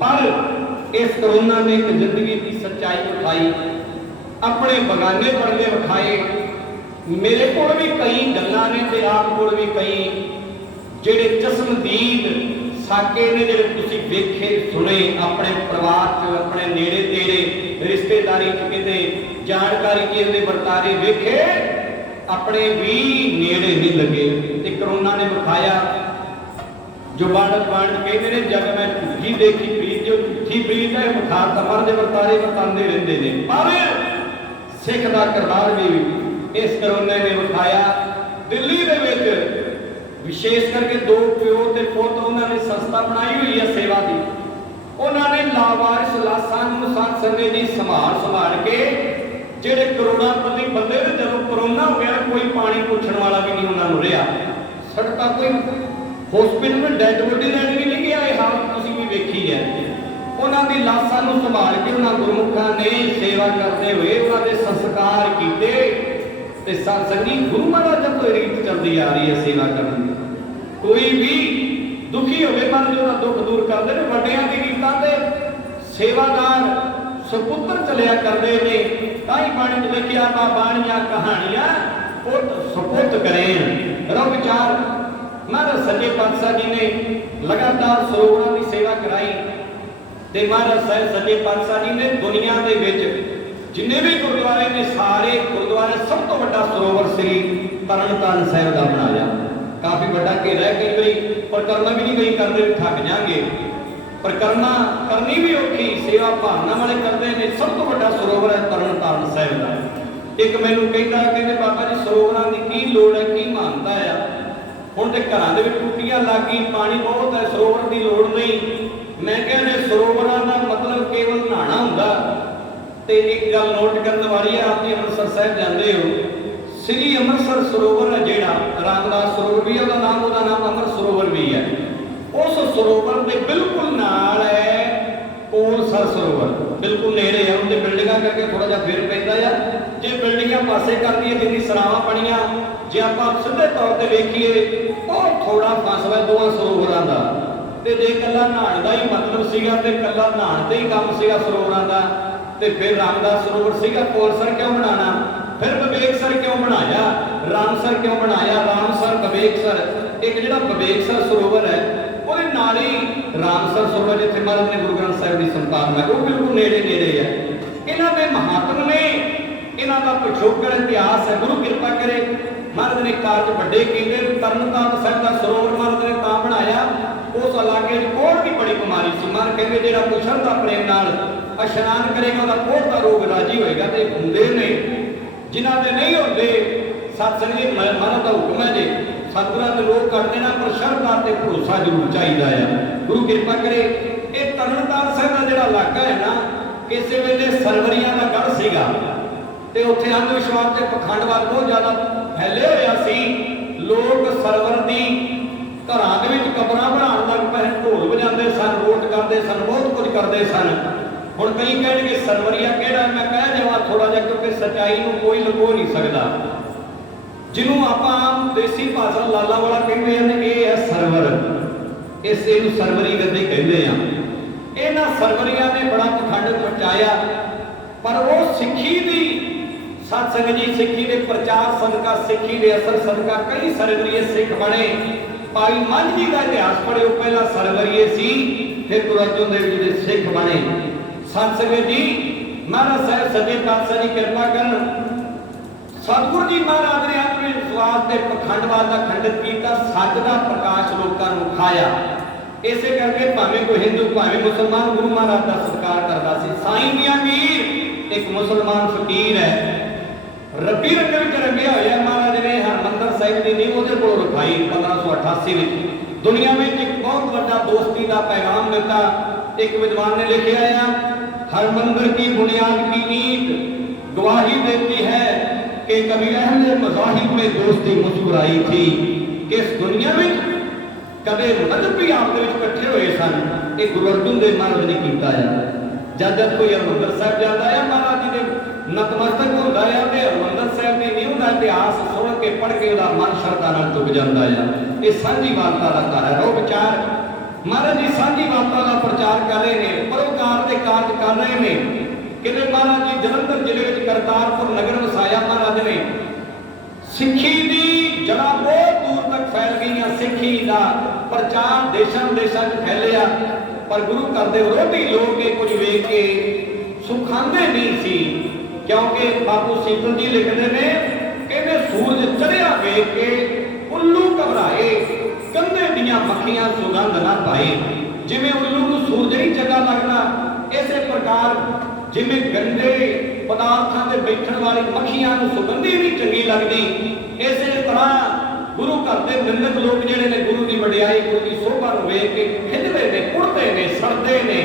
पर इस कोरोना ने एक जिंदगी की सच्चाई विखाई। अपने बगाने पर्दे विखाए। मेरे को भी कई गल्लां ने ते आप को भी कई जेड़े चश्मदीद साके ने जेड़े तुसीं वेखे सुने अपने परिवार च अपने नेड़े तेड़े रिश्तेदारी च किते जानकारी किसदे वर्तारे वेखे अपने भी नेड़े नहीं लगे। ते कोरोना ने विखाया जो बालक बाण कहते हैं जब मैं झूठी देखी प्रीत जो झूठी प्रीत है बुखार तमर दे वर्तारे बताते रहते हैं। पर सिख का किरदार भी इस कोरोना ने विखाया। दिल्ली दे विच विशेष करके 2 प्यो ते पुत उन्होंने संस्था बनाई हुई है सेवा की। उन्होंने लावारिस लाशां नूं संत संगत जी संभाल के जेड़े करोड़ापति बंदे ने जब कोरोना हो गया कोई पानी पूछण वाला भी नहीं उन्होंने रहा। सड़क कोई हॉस्पिटल में डेड बॉडी लैन भी नहीं गया। ये हालत तुसीं भी वेखी है। उन्हों की लाशां नूं संभाल के उन्होंने गुरमुखां ने सेवा करते हुए उन्होंने संस्कार किए। ते संगी गुरु महाराज जब तो रीत चलती आ रही है सेवा करने। कोई भी दुखी होवे मन जो दुख दूर करते हैं। वड्डियां की रीतां ते सेवादार सुपुत्र चलिया करते हैं। ताई बाणी में लिखिया बा बाणियां कहानियां पुत सुपुत करें रो विचार। महाराज सच्चे पातशाह जी ने लगातार सरोवरों की सेवा कराई। ते महाराज साहिब सच्चे पातशाह जी ने दुनिया के विच जिन्ने भी गुरुद्वारे ने सारे गुरुद्वारे सब तो बड़ा सरोवर श्री तरनताਰਨ साहिब का बनाया। काफी बड़ा घेरा है। कई बारी परिक्रमा भी नहीं गई करते थक जाएंगे। परिक्रमा करनी भी औखी सेवा भावना वाले करते हैं। सब तो बड़ा सरोवर है तरनताਰਨ साहिब का। एक मैनू कहते बाबा जी सरोवरों की की लोड़ है की मानता है। हुण ते घरां दे विच टूटियां लग गई पानी बहुत है सरोवर की लोड़ नहीं। मैं कहने सरोवरों का मतलब केवल नहाना हुंदा। ते एक गल नोट करने वाली है आप अमृतसर साहिब जाते हो श्री अमृतसर सरोवर है जेड़ा रामदास सरोवर भी है नाम अमृत सरोवर भी है। उस सरोवर के बिल्कुल नाल है ਕੋਲਸਰ ਸਰੋਵਰ बिल्कुल नेड़े है, उनके बिल्डिंगा करके थोड़ा जा फिर पैदा है। जे बिल्डिंगा पासे कर दी जिन्नी सरावां बनिया, जे आप सीधे तौर पर वेखीए बहुत थोड़ा फासला दोवां सरोवरां दा, ते जे कल्ला नहाण दा ही मतलब सीगा ते कल्ला नहाण ते ही काम सीगा सरोवरां दा, ते फिर रामदास सरोवर सीगा। कोलसर क्यों बनाना, फिर विवेकसर क्यों बनाया, रामसर क्यों बनाया, रामसर विवेकसर। एक जिहड़ा विवेकसर सरोवर है ਉਹਦੇ ਨਾਲ ਹੀ ਰਾਮਸਰ ਸਰੋਵਰ ਜਿੱਥੇ ਮਹਾਰਾਜ ਨੇ ਗੁਰੂ ਗ੍ਰੰਥ ਸਾਹਿਬ ਦੀ ਸੰਤਾਨ ਹੈ, ਉਹ ਬਿਲਕੁਲ ਨੇੜੇ ਨੇੜੇ ਹੈ। ਇਹਨਾਂ ਦੇ ਮਹਾਤਮ ਨੇ, ਇਹਨਾਂ ਦਾ ਪਿਛੋਕੜ ਇਤਿਹਾਸ ਹੈ। ਗੁਰੂ ਕਿਰਪਾ ਕਰੇ, ਮਹਾਰਾਜ ਨੇ ਕਾਰਜ ਵੱਡੇ ਕੀਤੇ। ਤਰਨਤਾਰਨ ਸਾਹਿਬ ਦਾ ਸਰੋਵਰ ਮਹਾਰਾਜ ਨੇ ਤਾਂ ਬਣਾਇਆ, ਉਸ ਇਲਾਕੇ 'ਚ ਕੋੜ ਦੀ ਬੜੀ ਬਿਮਾਰੀ ਸੀ। ਮਹਾਰਾਜ ਕਹਿੰਦੇ ਜਿਹੜਾ ਕੋਈ ਸ਼ਰਧਾ ਪ੍ਰੇਮ ਨਾਲ ਇਸ਼ਨਾਨ ਕਰੇਗਾ ਉਹਦਾ ਕੋੜ ਦਾ ਰੋਗ ਰਾਜੀ ਹੋਏਗਾ। ਤੇ ਹੁੰਦੇ ਨੇ ਜਿਨ੍ਹਾਂ ਦੇ ਨਹੀਂ ਹੁੰਦੇ, ਸਤਸੰਗ ਜੀ ਮਹਾਰਾਜ ਦਾ ਹੁਕਮ ਹੈ ਜੀ, ਸਤਿਗੁਰਾਂ ਦੇ ਲੋਕ ਕਰਦੇ ਨਾ, ਪਰ ਸ਼ਰਧਾ ਤੇ ਭਰੋਸਾ ਜ਼ਰੂਰ ਚਾਹੀਦਾ ਹੈ। ਗੁਰੂ ਕਿਰਪਾ ਕਰੇ। ਇਹ ਤਰਨਤਾਰਨ ਸਾਹਿਬ ਦਾ ਜਿਹੜਾ ਇਲਾਕਾ ਹੈ ਨਾ, ਕਿਸੇ ਵੇਲੇ ਸਰਵਰੀਆਂ ਦਾ ਗੜ੍ਹ ਸੀਗਾ, ਤੇ ਉੱਥੇ ਅੰਧ ਵਿਸ਼ਵਾਸ ਤੇ ਪਖੰਡਵਾਦ ਬਹੁਤ ਜ਼ਿਆਦਾ ਫੈਲੇ ਹੋਇਆ ਸੀ। ਲੋਕ ਸਰਵਰ ਦੀ ਘਰਾਂ ਦੇ ਵਿੱਚ ਕਬਰਾਂ ਬਣਾਉਣ ਲੱਗ ਪਏ, ਢੋਲ ਵਜਾਉਂਦੇ ਸਨ, ਰੋਟ ਕਰਦੇ ਸਨ, ਬਹੁਤ ਕੁਝ ਕਰਦੇ ਸਨ। ਹੁਣ ਕਈ ਕਹਿਣਗੇ ਸਰਵਰੀਆ ਕਿਹੜਾ, ਮੈਂ ਕਹਿ ਜਾਵਾਂ ਥੋੜਾ ਜਿਹਾ, ਕਿਉਂਕਿ ਸੱਚਾਈ ਨੂੰ ਕੋਈ ਲੁਕੋ ਨਹੀਂ ਸਕਦਾ। ਜਿਹਨੂੰ ਆਪਾਂ ਦੇਸੀ ਭਾਸ਼ਾ ਲਾਲਾ ਵਾਲਾ ਕਹਿੰਦੇ ਹਨ, ਇਹ ਹੈ ਸਰਵਰ। ਇਸੇ ਨੂੰ ਸਰਵਰੀ ਗੱਦੀ ਕਹਿੰਦੇ ਆ। ਇਹਨਾਂ ਸਰਵਰੀਆਂ ਨੇ ਬੜਾ ਪਖੰਡ ਮਚਾਇਆ, ਪਰ ਉਹ ਸਿੱਖੀ ਦੀ ਸਤਸੰਗ ਜੀ, ਸਿੱਖੀ ਦੇ ਪ੍ਰਚਾਰ ਸਦਕਾ, ਸਿੱਖੀ ਦੇ ਅਸਰ ਸਦਕਾ ਕਈ ਸਰਵਰੀਏ ਸਿੱਖ ਬਣੇ। ਭਾਈ ਮੰਝ ਜੀ ਦਾ ਇਤਿਹਾਸ ਪੜ੍ਹਿਓ, ਪਹਿਲਾਂ ਸਰਵਰੀਏ ਸੀ, ਫਿਰ ਗੁਰੂ ਅਰਜਨ ਦੇਵ ਜੀ ਦੇ ਸਿੱਖ ਬਣੇ। ਸਤਸੰਗ ਜੀ ਮਹਾਰਾਜ ਸਾਹਿਬ ਸੱਚੇ ਪਾਤਸ਼ਾਹ ਦੀ ਕਿਰਪਾ ਕਰਨ। ਸਤਿਗੁਰੂ ਜੀ ਮਹਾਰਾਜ ਨੇ ਅੰਧ ਵਿਸ਼ਵਾਸ ਤੇ ਪਖੰਡਵਾਦ ਦਾ ਖੰਡਿਤ ਕੀਤਾ, ਸੱਚ ਦਾ ਪ੍ਰਕਾਸ਼ ਲੋਕਾਂ ਨੂੰ ਖਾਇਆ। ਇਸੇ ਕਰਕੇ ਭਾਵੇਂ ਕੋਈ ਹਿੰਦੂ ਭਾਵੇਂ ਮੁਸਲਮਾਨ ਗੁਰੂ ਮਹਾਰਾਜ ਦਾ ਸਤਿਕਾਰ ਕਰਦਾ ਸੀ। ਸਾਈਂ ਮੀਆਂ ਮੀਰ ਇੱਕ ਮੁਸਲਮਾਨ ਫਕੀਰ ਹੈ, ਰੱਬੀ ਰੰਗ ਵਿੱਚ ਰੰਗਿਆ ਹੋਇਆ। ਮਹਾਰਾਜ ਨੇ ਹਰਮੰਦਰ ਸਾਹਿਬ ਦੀ ਨੀਂਹ ਉਹਦੇ ਕੋਲ ਰਖਾਈ 1588 ਵਿੱਚ। ਦੁਨੀਆ ਵਿੱਚ ਇੱਕ ਬਹੁਤ ਵੱਡਾ ਦੋਸਤੀ ਦਾ ਪੈਗਾਮ ਦਿੱਤਾ। ਇੱਕ ਵਿਦਵਾਨ ਨੇ ਲਿਖਿਆ ਆ, हरमंदिर की बुनियाद की ईंट गवाही देती है कि कभी अहले मज़ाहिब में दोस्ती मुस्कुराई थी। कि इस दुनिया में कदे मजहबी आपस इकट्ठे हुए सन, ये गुरु अर्जन देव महाराज ने किया है। जब जब कोई हरमंदिर साहब जाता है, महाराज जी ने नतमस्तक होता है, तो हरमंदिर साहब की नींव का इतिहास सुन के पढ़ के उसका मन श्रद्धा नाल झुक जाता है। ये सांझी वार्ता का घर है। रो विचार महाराज जी सांझी वार्ता का प्रचार कर रहे हैं, परोकार के कार्य कर रहे हैं। कि महाराज जी जलंधर जिले में करतारपुर नगर वसाया। महाराज ने सिक्खी की जड़ा बहुत दूर तक फैल गई। सिक्खी का प्रचार देशों देशों में फैलिया, पर गुरु घर के विरोधी लोग कुछ वेख के सुखांदे नहीं सी। क्योंकि बापू सीतल जी लिखते हैं, कहते सूरज चढ़िया वेख के उल्लू घबराए, कंधे दियां मक्खियां सुगंध ना पाए। जिवें उल्लू को सूरज ही चंगा लगता, इस प्रकार जिवें गंदे पदार्थों से बैठण वाली मक्खियां को सुगंधी नहीं चंगी लगती, इस तरह गुरु घर के निंदक लोग जिहड़े ने गुरु की वडियाई गुरु की शोभा को वेख के खिजदे ने, उड़ते ने, सड़ते ने।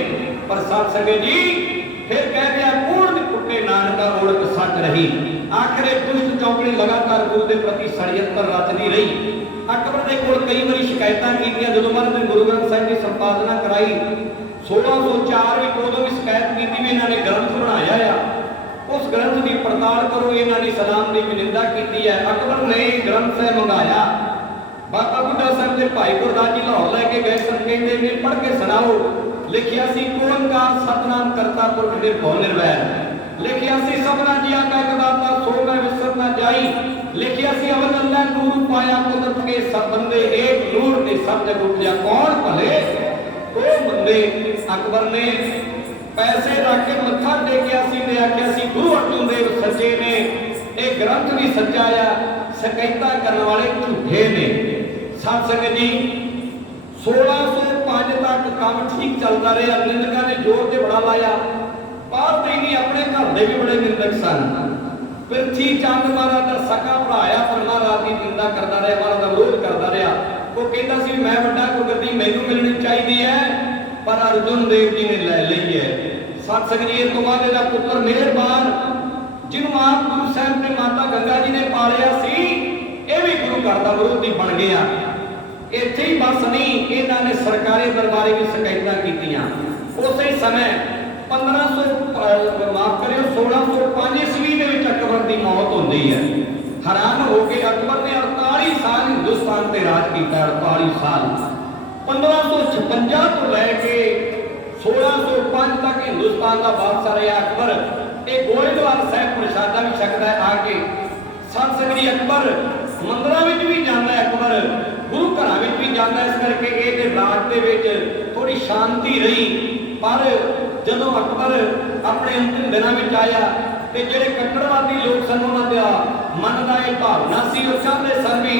पर सत संगत जी फिर कह दिया, कूड़ कुटे नानका ओढ़ सच रही। आखिर दुष्ट चौकड़ी लगातार गुरु के प्रति षड्यंत्र रचती रही। अकबर ने कोल कई बार शिकायतां कीतियां, जदों महाराज ने गुरु ग्रंथ साहिब की संपादना कराई 1604 में, उदों भी शिकायत की भी इन्होंने ग्रंथ बनाया है, उस ग्रंथ की पड़ताल करो। इन्होंने सलाम की भी निंदा की है। अकबर ने ग्रंथ साहिब मंगाया, बाबा बुढ़ा साहब के भाई गुरदास जी लाहौर लैके गए सन, कहते ने पढ़ के सुनाओ। लिखिया सी ओंकार सतनाम करता पुरख निर्भय निर्वैर। लिखिया सी सबना जिया का दाता सो मैं विसर ना जाई। लिखिया सी अवल अल्लाह नूर पाया कुदरत के सब बंदे एक नूर ने सब जग उपजा कौन भले तो बंदे। अकबर ने पैसे रख के मत्था टेकिया सी ते आख्या सी गुरु अर्जन देव सच्चे ने, एक ग्रंथ भी सच्चा आ, शकैता करने वाले झूठे ने। सत संगत जी 1605 तक काम ठीक चलता रहा। निंदका ने जोर से बड़ा लाया, बाहर दे नहीं अपने घर के भी बड़े निंदक सन। पृथ्वी चंद महाराज का सका पढ़ाया, पर महाराज की निंदा करता रहा, महाराज का विरोध करता रहा। वो कहता सी मैं बड़ा कोई गद्दी मैनू मिलनी चाहिए है, पर अर्जुन देव जी ने ले ली है। सत संगत जी तो बाद इसका पुत्र मेहरबान जिन्होंने आप गुरु साहब ने माता गंगा जी ने पालिया सी, ये भी गुरु घर का विरोधी बन गया। इत्थे ही बस नहीं, इन्होंने सरकारी दरबारे भी शिकायतां कीतियां। उस ही समय 1500 माफ करियो 1605 ईस्वी के अकबर की मौत होती है। हैरान हो के अकबर ने 48 साल हिंदुस्तान से राज किया। 48 साल 1556 तो लैके 1605 तक हिंदुस्तान का बादशाह रहा अकबर। एक गोइंदवाल साहब प्रसादा भी छकदा है आके। सत संगत अकबर मंदिरों में भी जाता है, अकबर गुरु घर में भी जाता है। इस करके ये राज के थोड़ी शांति रही। पर जदों अकबर अपने अंतिम दिनों में आया तो ਜਿਹੜੇ कट्टरवादी लोग सन उन्होंने मन का यह भावना सी, वो चाहते सन भी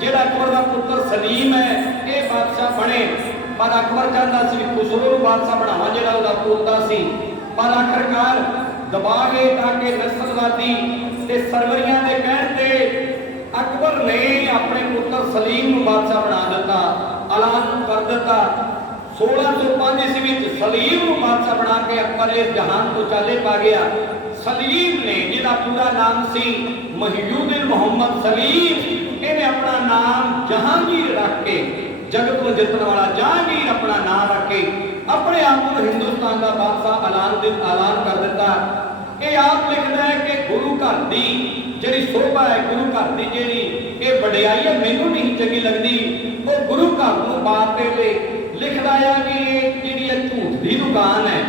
ਜਿਹੜਾ अकबर का पुत्र सलीम है ये बादशाह बने। पर अकबर चाहता सी खुसरो को बादशाह बनावा ਜਿਹੜਾ ਉਹਦਾ पोता सी। पर आखिरकार दबा गए ताकि नस्लवादी ते सरवरियां दे कहण ते अकबर ने अपने पुत्र सलीम को बादशाह बना दिता, ऐलान कर दिता। 1605 ईस्वी में सलीम को बादशाह बना के अकबर इस जहान को चाले पा गया। सलीम ने जिसका पूरा नाम सी महियुद्दीन मोहम्मद सलीम, इन्हें अपना नाम जहांगीर रख के, जगत को जितने वाला जहांगीर अपना नाम रख के अपने आप को हिंदुस्तान का बादशाह ऐलान कर दिता। ये आप लिखता है कि गुरु घर की जी शोभा है, गुरु घर की जी ये वडियाई है, मैनू नहीं चंगी लगती। वो गुरु घर को बात लिखता है कि ये जी झूठ की दुकान है।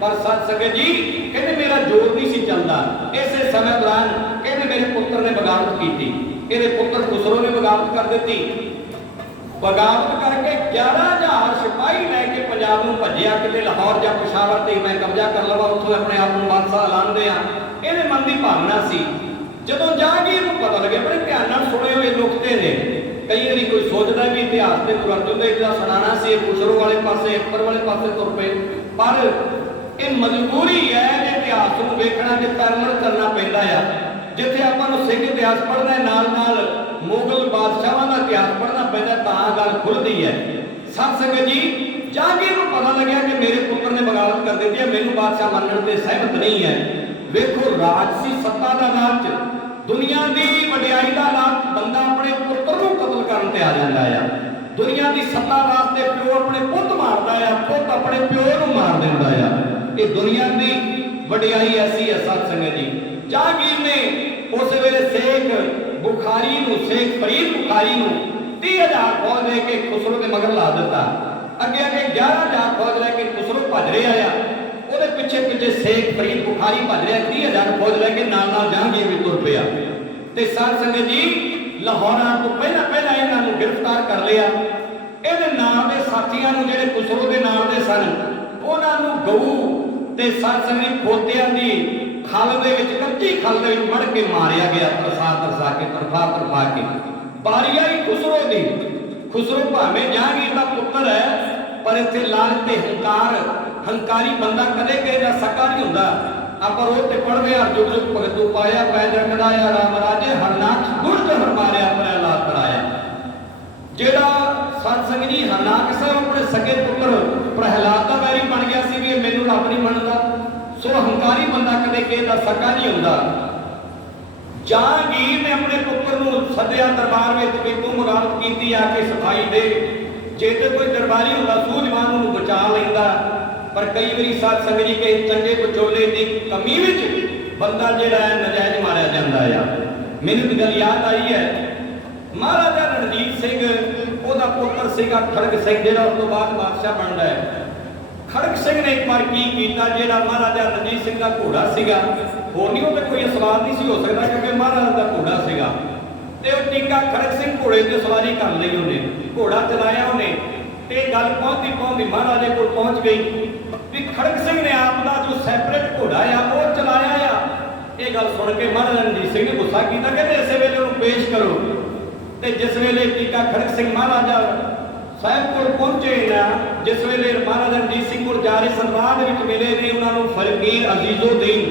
पर सत संगत जी कहते मेरा जोर नहीं सी चलता। इस समय दौरान कहते मेरे पुत्र ने बगावत की, मेरे पुत्र खुसरो ने बगावत कर दी। बगावत करके 11,000 सिपाही लैके पंजाब में भजिया कि लाहौर या पेशावर से मैं कब्जा कर लवा, उतों अपने आप को बादशाह ऐलान दिया। ये मन की भावना सी। जदों जहांगीर को पता लगे, बड़े ध्यान सुने हुए नुकते ने, कई बार कोई सोचता भी इतिहास के गुरु अर्जुन देव जी सुनाना सी खुसरो वाले पासे अकबर वाले पासे तुर पे। पर यह मजबूरी है इतिहास को वेखना कि पैरलल करना पैंदा है। जिथे आपां सिख इतिहास पढ़ना है नाल नाल मुगल बादशाहों का इतिहास पढ़ना पैंदा, तां गल खुलदी है। सत संगत जी जहांगीर को पता लग्या कि मेरे पुत्र ने बगावत कर दी है, मैनू बादशाह मनण ते सहमत नहीं है। वेखो राजसी सत्ता का लालच, दुनिया की वडियाई का लालच, बंदा अपने पुत्र को कतल करने ते आ जाता है। दुनिया की सत्ता वास्ते प्यो अपने पुत मारता है, पुत अपने प्यो को मार देता है। ये दुनिया की वडियाई ऐसी है। सत संगत जी जहांगीर ने उस वेले शेख बुखारी नूं, शेख फरीद बुखारी नूं 30,000 फौज लेके खुसरो के मगर ला दिता। अगे अगे 11,000 फौज लेके खुसरो भज रहा आया, ਉਹਦੇ ਪਿੱਛੇ ਪਿੱਛੇ शेख फरीद बुखारी भज रहा 30,000 फौज लेके नाल नाल जहांगीर भी तुर पिया। ते साध संगत जी लाहौर आउण तो पहला इन्हां नूं गिरफ्तार कर लिया। ਇਹਦੇ नाल दे साथियां नूं जिहड़े खुसरो दे नाल दे सन ਉਹਨਾਂ ਨੂੰ गऊ ते साध संगत खोतियां दी खल दे विच, कच्ची खल दे विच वड़ के मारिया गया, तरसा के तरफा के। बारी आई खुसरो दी। खुसरो भावें जहांगीर दा पुत्र है, पर इत्थे लालच ते हंकारी बंदा कदे किसी का सका नहीं हुंदा। आपां रोज ते पढ़दे आ जुग जुग भगतू पाया, पैज रखदा या राम राजे, हरनाक्ष दुष्ट हर मारिया प्रहलाद कराया। जेड़ा सत संगत जी हरनाक्ष साहब अपने सगे पुत्र प्रहलाद का वैरी बन गया सी कि मैनू रब नहीं मनदा। सो हंकारी बंदा कदे किसी का सका नहीं हुंदा। जहांगीर ने अपने पुत्र नूं सद्या दरबार में भी तू मुगालत की आके सफाई दे। जे ते कोई दरबारी हुंदा सूझवान नूं बचा लैंदा, पर कई बारी साध संगत जी के चंगे विचोले की कमी विच बंदा जिहड़ा है नजायज मारिया जांदा है। मैनूं एक गल याद आई है, महाराजा रणजीत सिंह ओहदा पुत्र सीगा खड़ग सिंह, जिहड़ा उस तो बाद बादशाह बनदा है। खड़ग सिंह ने एक बार की कीता, जिहड़ा महाराजा रणजीत सिंह का घोड़ा सीगा, होर नहीं उहते कोई सवार नहीं सी हो सकदा क्योंकि महाराजा का घोड़ा सीगा। ते ओह टीका खड़ग सिंह घोड़े ते सवारी कर लई, उहने घोड़ा चलाया, उहने ते गल पहुंचती महाराजे को पहुंच गई भी खड़ग सिंह ने आपका जो सैपरेट घोड़ा आ वो चलाया आ। ये गल सुन के महाराजा रणजीत सिंह ने गुस्सा किया, कहते इस वेले उन्हें पेश करो। तो जिस वेले टीका खड़ग सिंह महाराजा साहब को पहुंचे ना, जिस वेले महाराजा रणजीत सिंह को जा रहे सनवाद में मिले ने, उन्होंने फकीर अजीजुद्दीन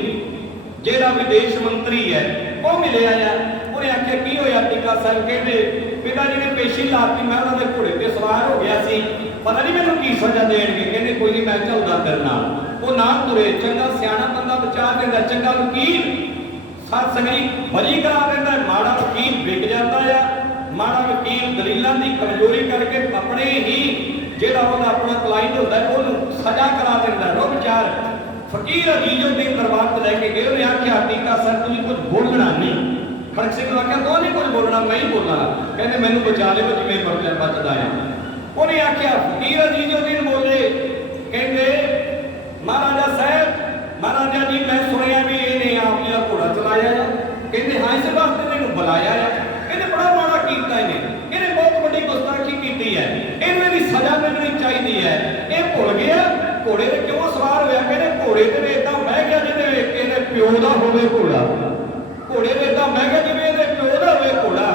जिहड़ा विदेश मंत्री है वो मिले आया। उन्हें आख्या की होया? टीका साहब कहते पिता जी ने पेशी लाती, मैं उन्होंने घोड़े पर सवार हो गया सी, पता नहीं मैंने की सजा देंगे। कहते कोई नहीं मैं चलदा तेरे नाल। वो नाल तुरे, चंगा सियाना बंदा बचा देंदा, चंगा वकील सत संगत भली करा देंदा। माड़ा वकील विक जाता है, माड़ा वकील दलीलों की कमजोरी करके अपने ही जिहड़ा उहदा अपना क्लाइंट होंदा है उहनूं सजा करा देंदा फकीर अजीजुद्दीन दरबार से लैके गए, उन्हें आख्या टीका सर तुझे कुछ बोलना नहीं। खड़क सिंह ने आख्या तो नहीं कुछ बोलना, मैं ही बोलना। कहने मैनू बचा ले जिमें बचदा है। उन्हें आख्या फकीर अजीजुद्दीन बोले, कहते महाराजा साहब, महाराजा जी मैं सुनिया भी इन्हें आप जी का घोड़ा चलाया है। कहते हाँ इस वास्ते ने बुलाया है। कहते बड़ा माड़ा किया इन्हें बहुत बड़ी गुस्ताखी की है, इन्हें भी सजा मिलनी चाहिए है। ये भुल गया घोड़े ने क्यों सवार होया। कहते घोड़े ते इदा बह गया जिन्हें प्यो का होवे घोड़ा, घोड़े ने इदा बह गया जिवें प्यो का होवे घोड़ा।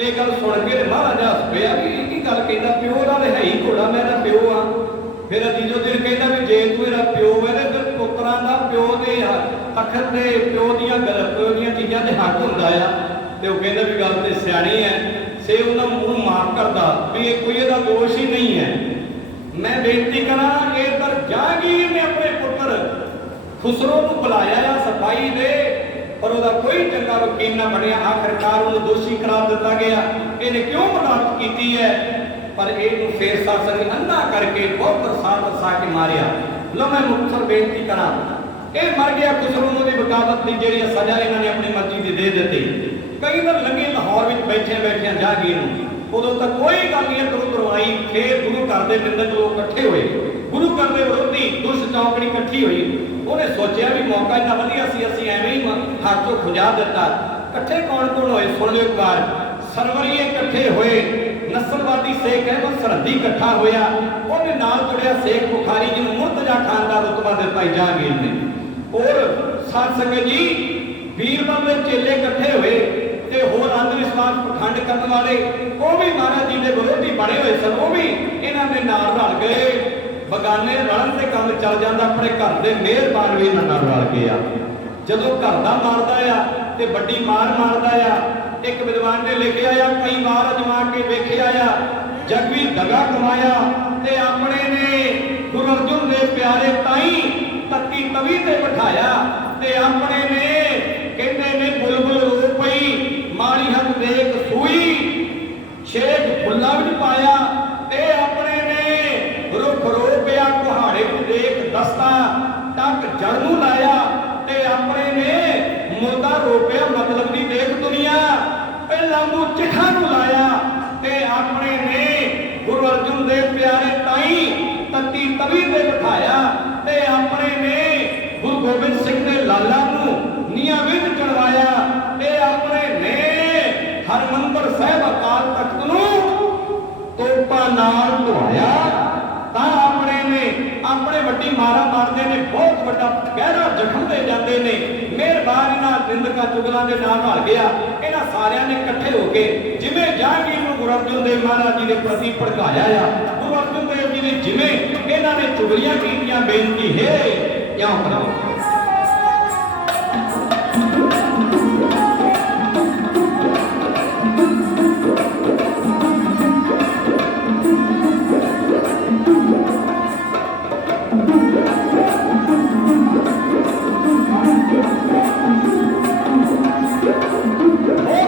ये गल सुन के महाराजा हस पिया कि गल कहता प्यो का है ही घोड़ा, मैं तो प्यो हाँ। फिर अजीजुद्दीन कहता भी जे तू मेरा प्यो है तो फिर पुत्रां दा प्यो दे अखर दे प्यो दियां चीज़ां ते हक हुंदा आ। ते ओह कहंदा भी गल ते सियाणी है, से उन्हां मूंह माफ करदा भी ये कोई इहदा दोष ही नहीं है। मैं बेनती करा इधर जहांगीर ने अपने पुत्र खुसरो नूं बुलाया आ सफाई दे, पर उसका कोई चंगा वकील ना बनिया। आखिरकार उन्हें दोषी करार दिता गया। इन्हें क्यों बगावत की है, पर एक शेर शासन अंधा करके बहुत बरसा के मारिया। लो मैं मुख्तर बेनती करा, ये मर गया खुसरो की बगावत की जी सजा इन्होंने अपनी मर्जी की दे दी। कई बार लगे लाहौर में बैठे बैठे जहांगीर उदों तक कोई गल नहीं इधर उधर आई। फिर गुरु घर के निंदक लोग इकट्ठे हुए, गुरु घर के विरोधी दुष्ट चौकड़ी इकट्ठी हुई। उन्हें सोचा भी मौका इतना वधिया सी, असीं एवें ही हाथ चों खुजा दिता। इकट्ठे कौन कौन होए सुन लो एक बार। सरवरीए इकट्ठे होए, नस्लवादी शेख अहमद सरहदी इकट्ठा होया, उन्हें नाल जुड़िया शेख बुखारी जी ने मुर्तजा खान का रुतबा दिता जहांगीर ने। और साध संगत जी वीरबल के चेले इकट्ठे हुए ते होर अंधविश्वास पखंड करने वाले वो भी महाराज जी के विरोधी बने हुए सन। वो भी इन्हां दे नाल रल गए। बगाने रलन से काम चल जाता, अपने घर के मेहरबान भी इन्हां नाल रल गए। जदों घर का मारदा आ ते बड़ी मार मारदा आ। एक विद्वान ने लिखा आ कई बार अजमा के वेखिया आ, जग भी दगा कमाया ते अपने ने गुरु अर्जुन दे प्यारे ताई तत्ती तवी ते बिठाया। ते अपने ने कहते ने बुलबुल रो पई माड़ी हक देख सूई, शेख फुल्ला विच पाया। ते अपने ने रुख रो पिया कुहाड़े को देख दस्ता, टक जड़ नूं लाया। ते अपने ने मुर्दा रो पिया मतलब दी देख दुनिया, पहला मुंह चिखा नूं लाया। ते अपने ने गुरु अर्जुन दे प्यारे ताई तत्ती तवी ते बिठाया। ते अपने ने गुरु गोबिंद सिंह दे लाला नूं नीहां विच चढ़वाया। ते अपने ने हरमंदर साहिब अकाल तख्त नूं तोपां नाल ढवाया। तां अपने ने अपने वड्डी मारा मारदे ने, बहुत बड़ा गहरा जख्म दे जाते ने। मेहरबान इन्हां निंदकां चुगलां दे नाल रल गया। इन्हां सारियां ने इकट्ठे होकर जिवें जहांगीर नूं गुरु अर्जुन देव महाराज जी के प्रति भड़काया आ, गुरु अर्जुन देव जी ने जिवें इन्हां ने चुगलियां कीतियां, बेनती है क्यों कराओ। Oh,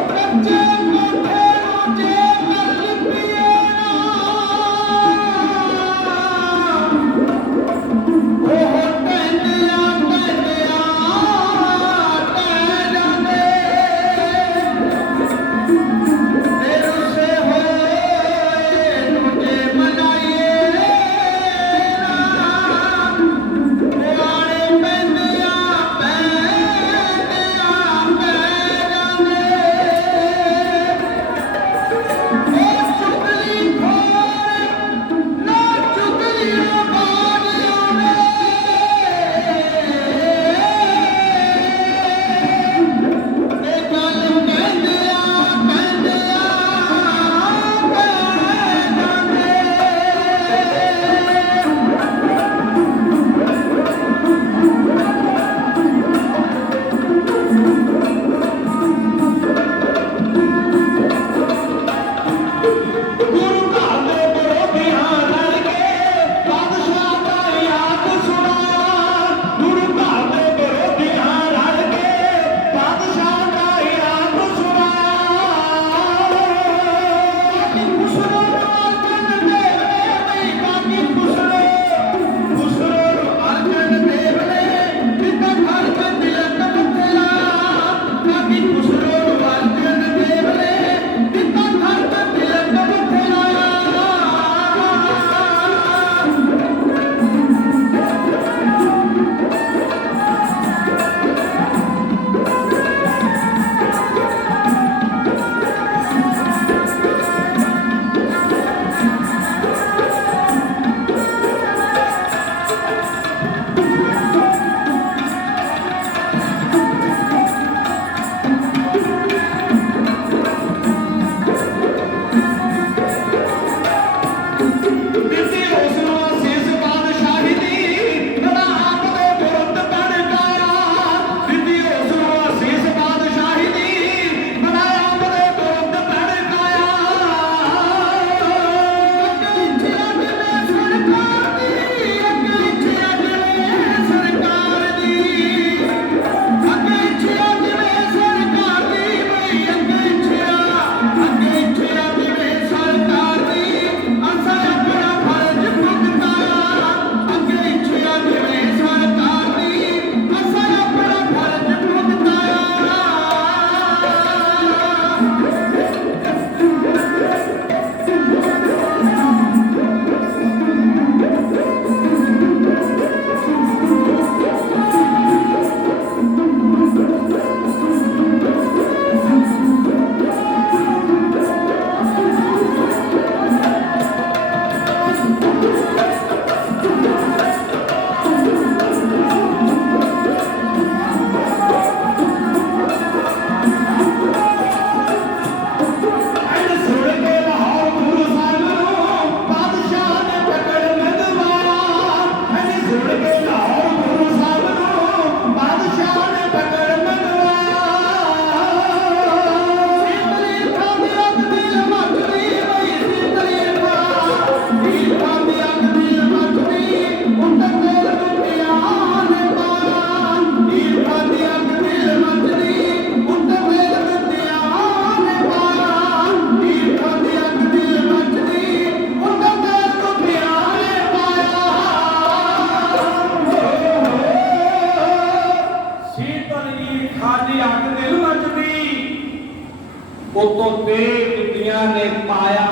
उतों तेज जुतियां ने पाया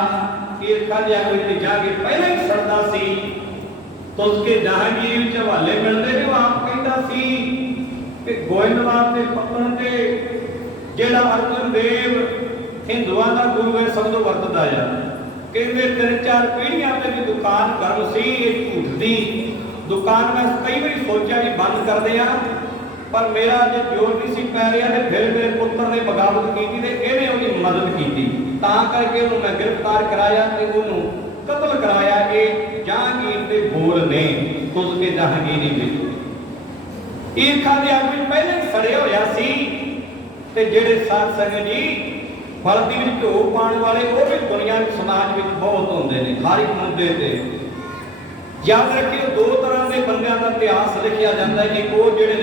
ईर्खा दिया कोई जाके पहले ही सड़दा सी तो उसके जहांगीर च हवाले मिलते ने आप कहता सी कि गोइंदवाल के पकड़ के जेड़ा अर्जुन देव हिंदुओं का गुरु है सब तो वरतदा है कहते 3-4 पीढ़ियां ते भी दुकान गर्म सी झूठ दी दुकान मैं कई बार सोचा भी बंद कर दिया पर मेरा जो जोर नहीं सी पै रहा तो फिर मेरे पुत्र ने बगावत की ते इहने उहदी मदद की तां करके उन्होंने मैं गिरफ्तार कराया ते उन्होंने कतल कराया कि जहांगीर के बोल ने तुझ के जहांगीरी विच ईर्खा दे अग विच पहले सड़े होया सी ते जेड़े साध संगत जी फलदी विच घो पाण वाले वो भी दुनिया विच समाज विच बहुत होंदे ने हर एक मुद्दे ते याद रखियो दो तरह के बंदियां दा इतिहास लिखिया जाता है कि वो जेड़े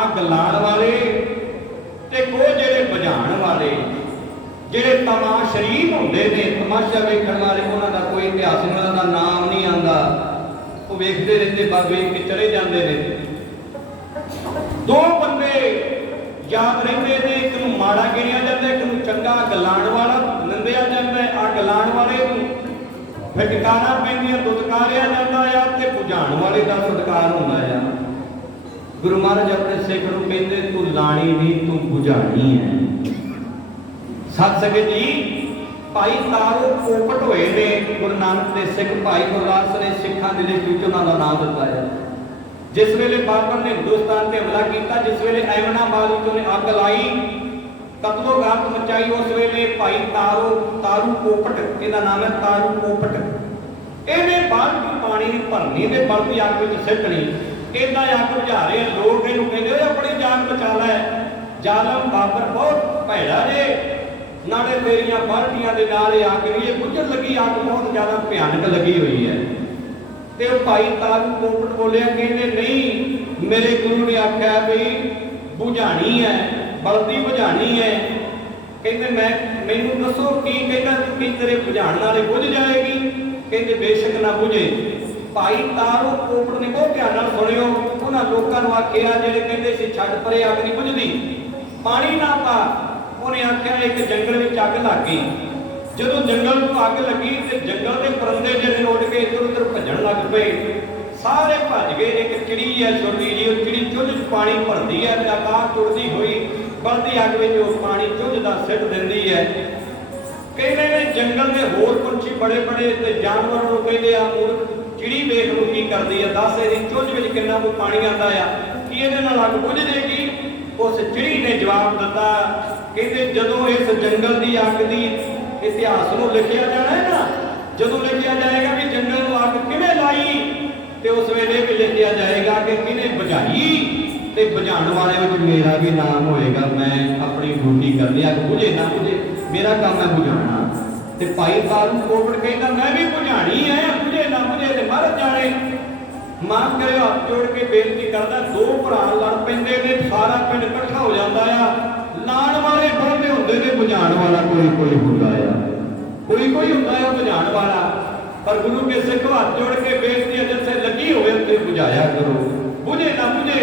अग लाण वाले ते वो जेड़े बुझाण वाले जेड़े तमाशरीफ होंदे ने तमाशा वेखण वाले उन्हां दा कोई इतिहास नहीं उन्हां दा नाम नहीं आंदा वो वेखदे रहंदे बस वेख के चले जांदे ने दो बंदे याद रहिंदे ने एक नूं माड़ा गिणिया जांदा एक नूं चंगा गलाण वाला निंदिया जांदा अग लाण वाले नूं फटकारा पैंदियां दुदकारिया जांदा आ ते बुझाण वाले दा सत्कार हुंदा आ गुरु महाराज अपने सिख नूं कहंदे तू लाणी नहीं तू बुझाणी है सत संगत जी भाई तारो पोपट होए ने गुरु नानक दे सिख भाई गुरदास ने सिखां दे लिस्ट विच उन्हां दा नाम दिता है जिस वेले बाबर ने हिंदुस्तान ते हमला किया जिस वेले ऐमनाबाद विच उन्हें अग लाई कतलो गात मचाई उस वेले भाई तारू पोपट इहदा नाम है तारू पोपट इहने बाल्टी पानी दी भरनी ते बल्टी अग विच सिੱਟਣੀ इदां अग बुझा रहे लोग इहनूं कहंदे अपनी जान बचा लै जालम बाबर बहुत भैड़ा जे नाले तेरियां बाल्टियां दे नाल अग नहीं बुझण लगी अग बहुत ज्यादा भयानक लगी हुई है ते भाई तारू पोपट बोलिया कहंदे नहीं मेरे गुरु ने आख्या भी बुझाणी है बल्दी बुझाणी है कहंदे मैं मैनूं दसो की कहंदा कि तेरे बुझाण नाल बुझ जाएगी कहंदे बेशक ना बुझे भाई तारू पोपट ने बहुत ध्यान नाल सुणियो उन्हां लोकां नूं आखिया जेड़े कहंदे सी छड्ड परे अग नहीं बुझदी पानी ना पा उन्हें आख्या एक जंगल में अग लग गई जदों जंगल में अग लगी तो जंगल के परंदे जिहड़े उड़ के इधर उधर भजन लग पे सारे भज गए एक चिड़ी है छोटी जी चिड़ी चुल्ह च पानी भरती है आकाश टुटदी हुई बलदी अग में पानी चुल्ह का सिट देंदी है कहते ने जंगल में होर पंछी बड़े बड़े ते जानवर नूं कहंदे आ मूर्ख चिड़ी वेख लूं की करदी है दस इहदी चुल्ह विच किन्ना कोई पानी आंदा आ कि इहदे नाल अग बुझ जाएगी उस चिड़ी ने जवाब दिता कहते जदों इस जंगल की अग की इतिहास में लिखिया जाना है ना जदों लिखिया जाएगा भी जंगल में अग किवें लाई तो उस वेले भी लिखिया जाएगा कि किवें बुझाई ते बुझाण वाले विच मेरा भी नाम होएगा मैं अपनी ड्यूटी करनी अग बुझे ना बुझे मेरा काम है बुझाना ते भाई तारू पोपट कहंदा मैं भी बुझाणी है बुझे ना बुझे ते मर जाने मां करे हाथ जोड़ के बेनती करदा दो भरा लड़ पैंदे ने सारा पिंड इकट्ठा हो जांदा आ लाण वाले बहुते हुंदे ने बुझाण वाला कोई हुंदा आ कोई हुंदा है बुझाण वाला पर गुरु के सिख हाथ जोड़ के बेनती जिथे लगी होवे उथे बुझाया करो बुझे ना बुझे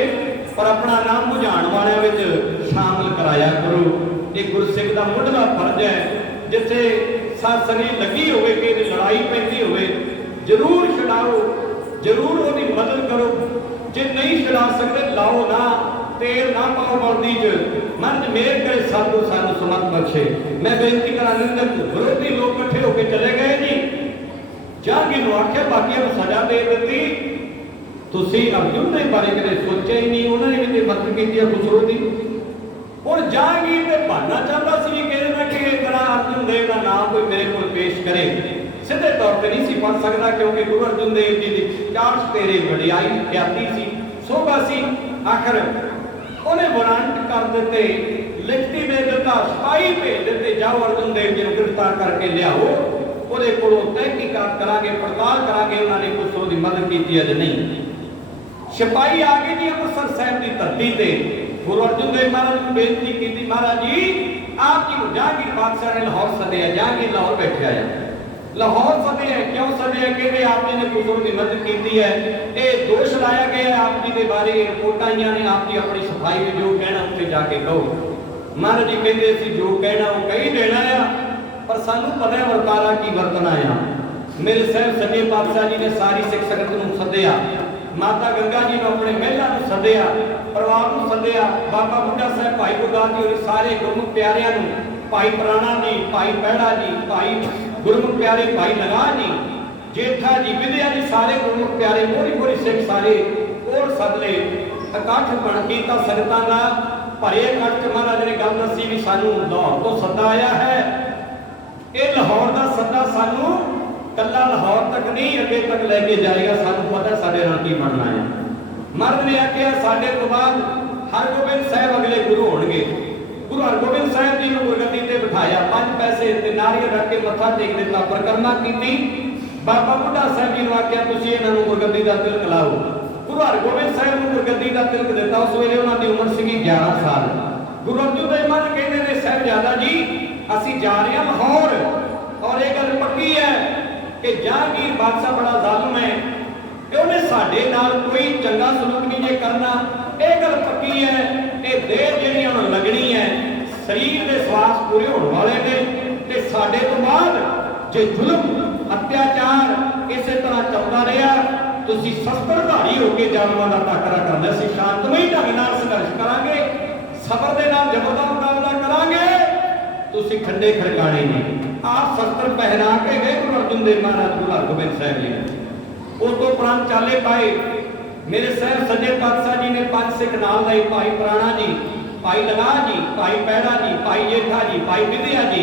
पर अपना नाम बुझाण वालियां विच शामिल कराया करो ये गुरसिख दा मुੱਢਲਾ फर्ज है जिथे सत्संगी लगी होवे कि लड़ाई पैंदी होवे जरूर छड़ाओ जरूर उसकी मदद करो जे नहीं छड़ा सकते लाओ ना तेल ना पाओ बल्दी च मन मेहर करे साधु सानू समत बख्शे मैं बेनती करा निंदक विरोधी लोग इकट्ठे होकर चले गए जी जहांगीर नूं आख्या बाकियां नूं सजा दे दी तुसीं अर्जुन दे बारे कदे सोचिया ही नहीं उन्होंने भी मदद की खुसरो दी हुण जहांगीर ते बहाना चाहता सी कि इस तरह अर्जुन देव का नाम कोई मेरे को पेश करे सीधे तौर पर नहीं सी पढ़ सकता क्योंकि गुरु अर्जुन देव जी की चार तेरे वडियाई ख्याति सी शोभा सी आखिर उन्हें वारंट कर दिते लिखती दे दिता सिपाही भेज दिते जाओ अर्जुन देव जी को गिरफ्तार करके लियाओ ਉਹਦੇ ਕੋਲੋਂ तहकीकात करांगे पड़ताल करांगे उन्होंने कुछ उसकी मदद की है नहीं सिपाही आ गए जी अमृतसर साहब की धरती से गुरु अर्जुन देव महाराज को बेनती की महाराज जी आप जी जहांगीर बादशाह ने लाहौर सदया जहांगीर लाहौर बैठा है लाहौर सदया क्यों सदया कहते आप जी ने कुछ उसकी मदद की है ये दोष लाया गया आप जी के बारे रिपोर्ट आई ने आप जी अपनी सफाई में जो कहना उत्थे जाके कहो महाराज जी कहते असीं जो कहना वो कही देना आ, पर सानू पता है वरतारा की वरतना आ। मेरे साहब सच्चे पातशाह जी ने सारी सिख संगत नूं सद्दिया, माता गंगा जी ने अपने महलों नूं सद्दिया, परिवार नूं सद्दिया, बाबा बुढ़ा साहब भाई गुरदास जी और सारे गुरमुख प्यारियां नूं, भाई प्राणा जी, भाई पैड़ा जी, भाई गुरमुख प्यारे भाई लगा जी, जेठा जी, विद्या जी, सारे गुरमुख प्यारे मोरी मोरी सिख सारे और सदले इकट्ठ बन कीता संगतां दा भरे इकट्ठ। महाराज ने गल दसी भी सानू लाहौर तो सद्दा आया है। ये लाहौर का सद्दा सानू कला लाहौर तक नहीं अगे तक लेके जाएगा, सानू पता साडे नाल की बनना है। महाराज ने आख्या साडे तो बाद हरगोबिंद साहब अगले गुरु होणगे। गुरु हरगोबिंद साहब जी ने गुरगद्दी ते बिठाया, 5 पैसे ते नारियल रख के मत्था टेक दिता, परिक्रमा कीती। बाबा बुढ़ा साहब जी ने आख्या तुसीं इन्हां नूं गुरगद्दी दा तिलक लाओ। गुरु हरगोबिंद साहब ने गुरगद्दी दा तिलक दिता। उस वेले उन्हां दी उम्र सीगी 11 साल। गुरु अर्जुन देव महाराज कहंदे ने साहिबजादा जी असीं जा रहे हां लाहौर, और ये गल पक्की है कि जहांगीर बादशाह बड़ा जालिम है, उन्हें साडे नाल कोई चंगा सलूक नहीं जे करना। ये गल पक्की है कि देर जिहड़ियां हुण लगनी है, शरीर के स्वास पूरे होने वाले ने, ते साडे तो बाद जे जुल्म अत्याचार इस तरह चलता रहा, तुसीं शस्त्रधारी होकर जानवरां दा टाकरा करना। असीं शांतमई ढंग नाल संघर्ष करांगे, सबर दे नाल जबर दा मुकाबला करांगे, तुसीं खंडे खड़काने नहीं। आप शस्त्र पहना के गए गुरु अर्जुन देव महाराज गुरु हरगोबिंद साहब जी। उस तो उपरांत चाले पाए मेरे साहब सच्चे पातशाह जी ने 5 सिख नाल लए, भाई प्राणा जी, भाई लगा जी, भाई पैड़ा जी, भाई जेठा जी, भाई विद्या जी,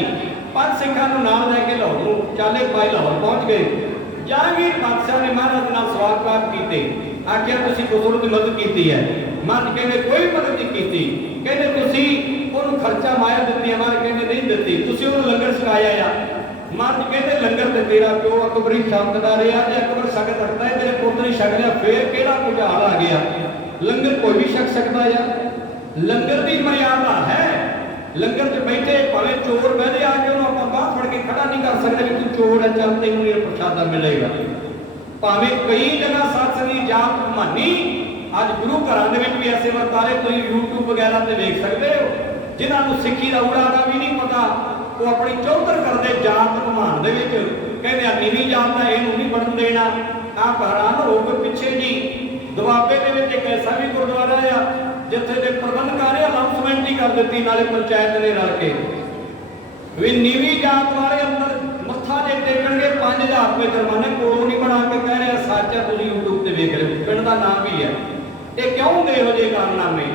5 सिखां नूं नाल लैके लाहौर चाले पाए लाहौर पहुंच गए। जहांगीर बादशाह ने महाराज नाल सवाल कीते, आख्या तुसीं गुरु की मदद की है। महाराज कहने कोई मदद नहीं की, कहने तुसीं ਉਹਨੂੰ ਖਰਚਾ ਮਾਇਆ ਦਿੱਤੀ ਹੈ। ਮਾਰ ਕਹਿੰਦੇ ਨਹੀਂ ਦਿੱਤੀ, ਤੁਸੀਂ ਉਹਨੂੰ ਲੰਗਰ ਛਕਾਇਆ ਆ। ਮਾਰ ਕਹਿੰਦੇ ਲੰਗਰ ਤੇ ਤੇਰਾ ਪਿਓ ਅਕਬਰੀ ਛਕਦਾ ਰਿਹਾ, ਜੇ ਅਕਬਰ ਛਕ ਸਕਦਾ ਹੈ ਤੇਰੇ ਪੁੱਤ ਨੇ ਛਕ ਲਿਆ, ਫੇਰ ਕਿਹੜਾ ਭੁਚਾਲ ਆ ਗਿਆ। ਲੰਗਰ ਕੋਈ ਵੀ ਛਕ ਸਕਦਾ ਆ, ਲੰਗਰ ਦੀ ਮਰਿਆਦਾ ਹੈ। ਲੰਗਰ 'ਚ ਬੈਠੇ ਭਾਵੇਂ ਚੋਰ ਬਹਿਦੇ ਆ ਕੇ ਉਹਨੂੰ ਆਪਾਂ ਬਾਹਰ ਫੜ ਕੇ ਖੜਾ ਨਹੀਂ ਕਰ ਸਕਦੇ ਵੀ ਤੂੰ ਚੋਰ ਹੈ ਚੱਲ ਤੈਨੂੰ ਇਹ ਪ੍ਰਸ਼ਾਦਾ ਮਿਲੇਗਾ। ਭਾਵੇਂ ਕਈ ਜਗ੍ਹਾ ਸਤਸੰਗੀ ਜਾਪ ਮਾਨੀ ਅੱਜ ਗੁਰੂ ਘਰਾਂ ਦੇ ਵਿੱਚ ਵੀ ਐਸੇ ਵਰਤਾਰੇ ਤੁਸੀਂ YouTube ਵਗੈਰਾ ਤੇ ਵੇਖ ਸਕਦੇ ਹੋ, जिन्होंने सिखी का उड़ा का भी नहीं पता, वो अपनी चौधर करते जात घुमान दे कहते नीवी जात का इनू नहीं बढ़न देना। आप हैरान हो गए पिछे जी दुआबे के एक ऐसा भी गुरुद्वारा आ जिथे के प्रबंधकार ने अनाउंसमेंट ही कर दी, नाले पंचायत ने रल के भी नीवी जात वाले अंदर मत्था जे टेकणगे 5000 रुपये जुर्माने कोलों नहीं बना के कह रहे सच है, तुम यूट्यूब से वेख रहे हो, पिंड का नाम भी है। ये क्यों दे हो जे कारनामे,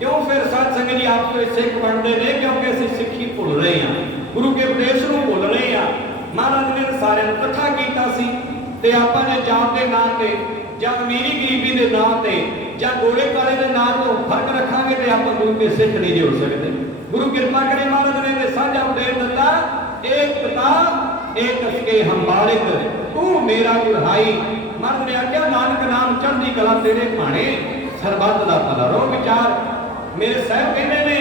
क्यों फिर सत संगत जी आप तो सिख बनते हैं? क्योंकि असं सिखी भुल रहे हैं, गुरु के उपदेश को भुल रहे हैं। महाराज ने सारे इकट्ठा किया, आपने जात के नाम से या अमीरी गरीबी के नाम से या गोले काले के नाम तो फर्क रखांगे तो आप गुरु के सिख नहीं जोड़ सकते। गुरु कृपा करे महाराज ने साझा उपदेश दिता, एक किताब एक उसके हम बारिक तू मेरा गुरहाई। महाराज ने आख्या नानक नाम चढ़दी कला तेरे भाणे सरबत दा भला रो विचार। मेरे साहब कहते ने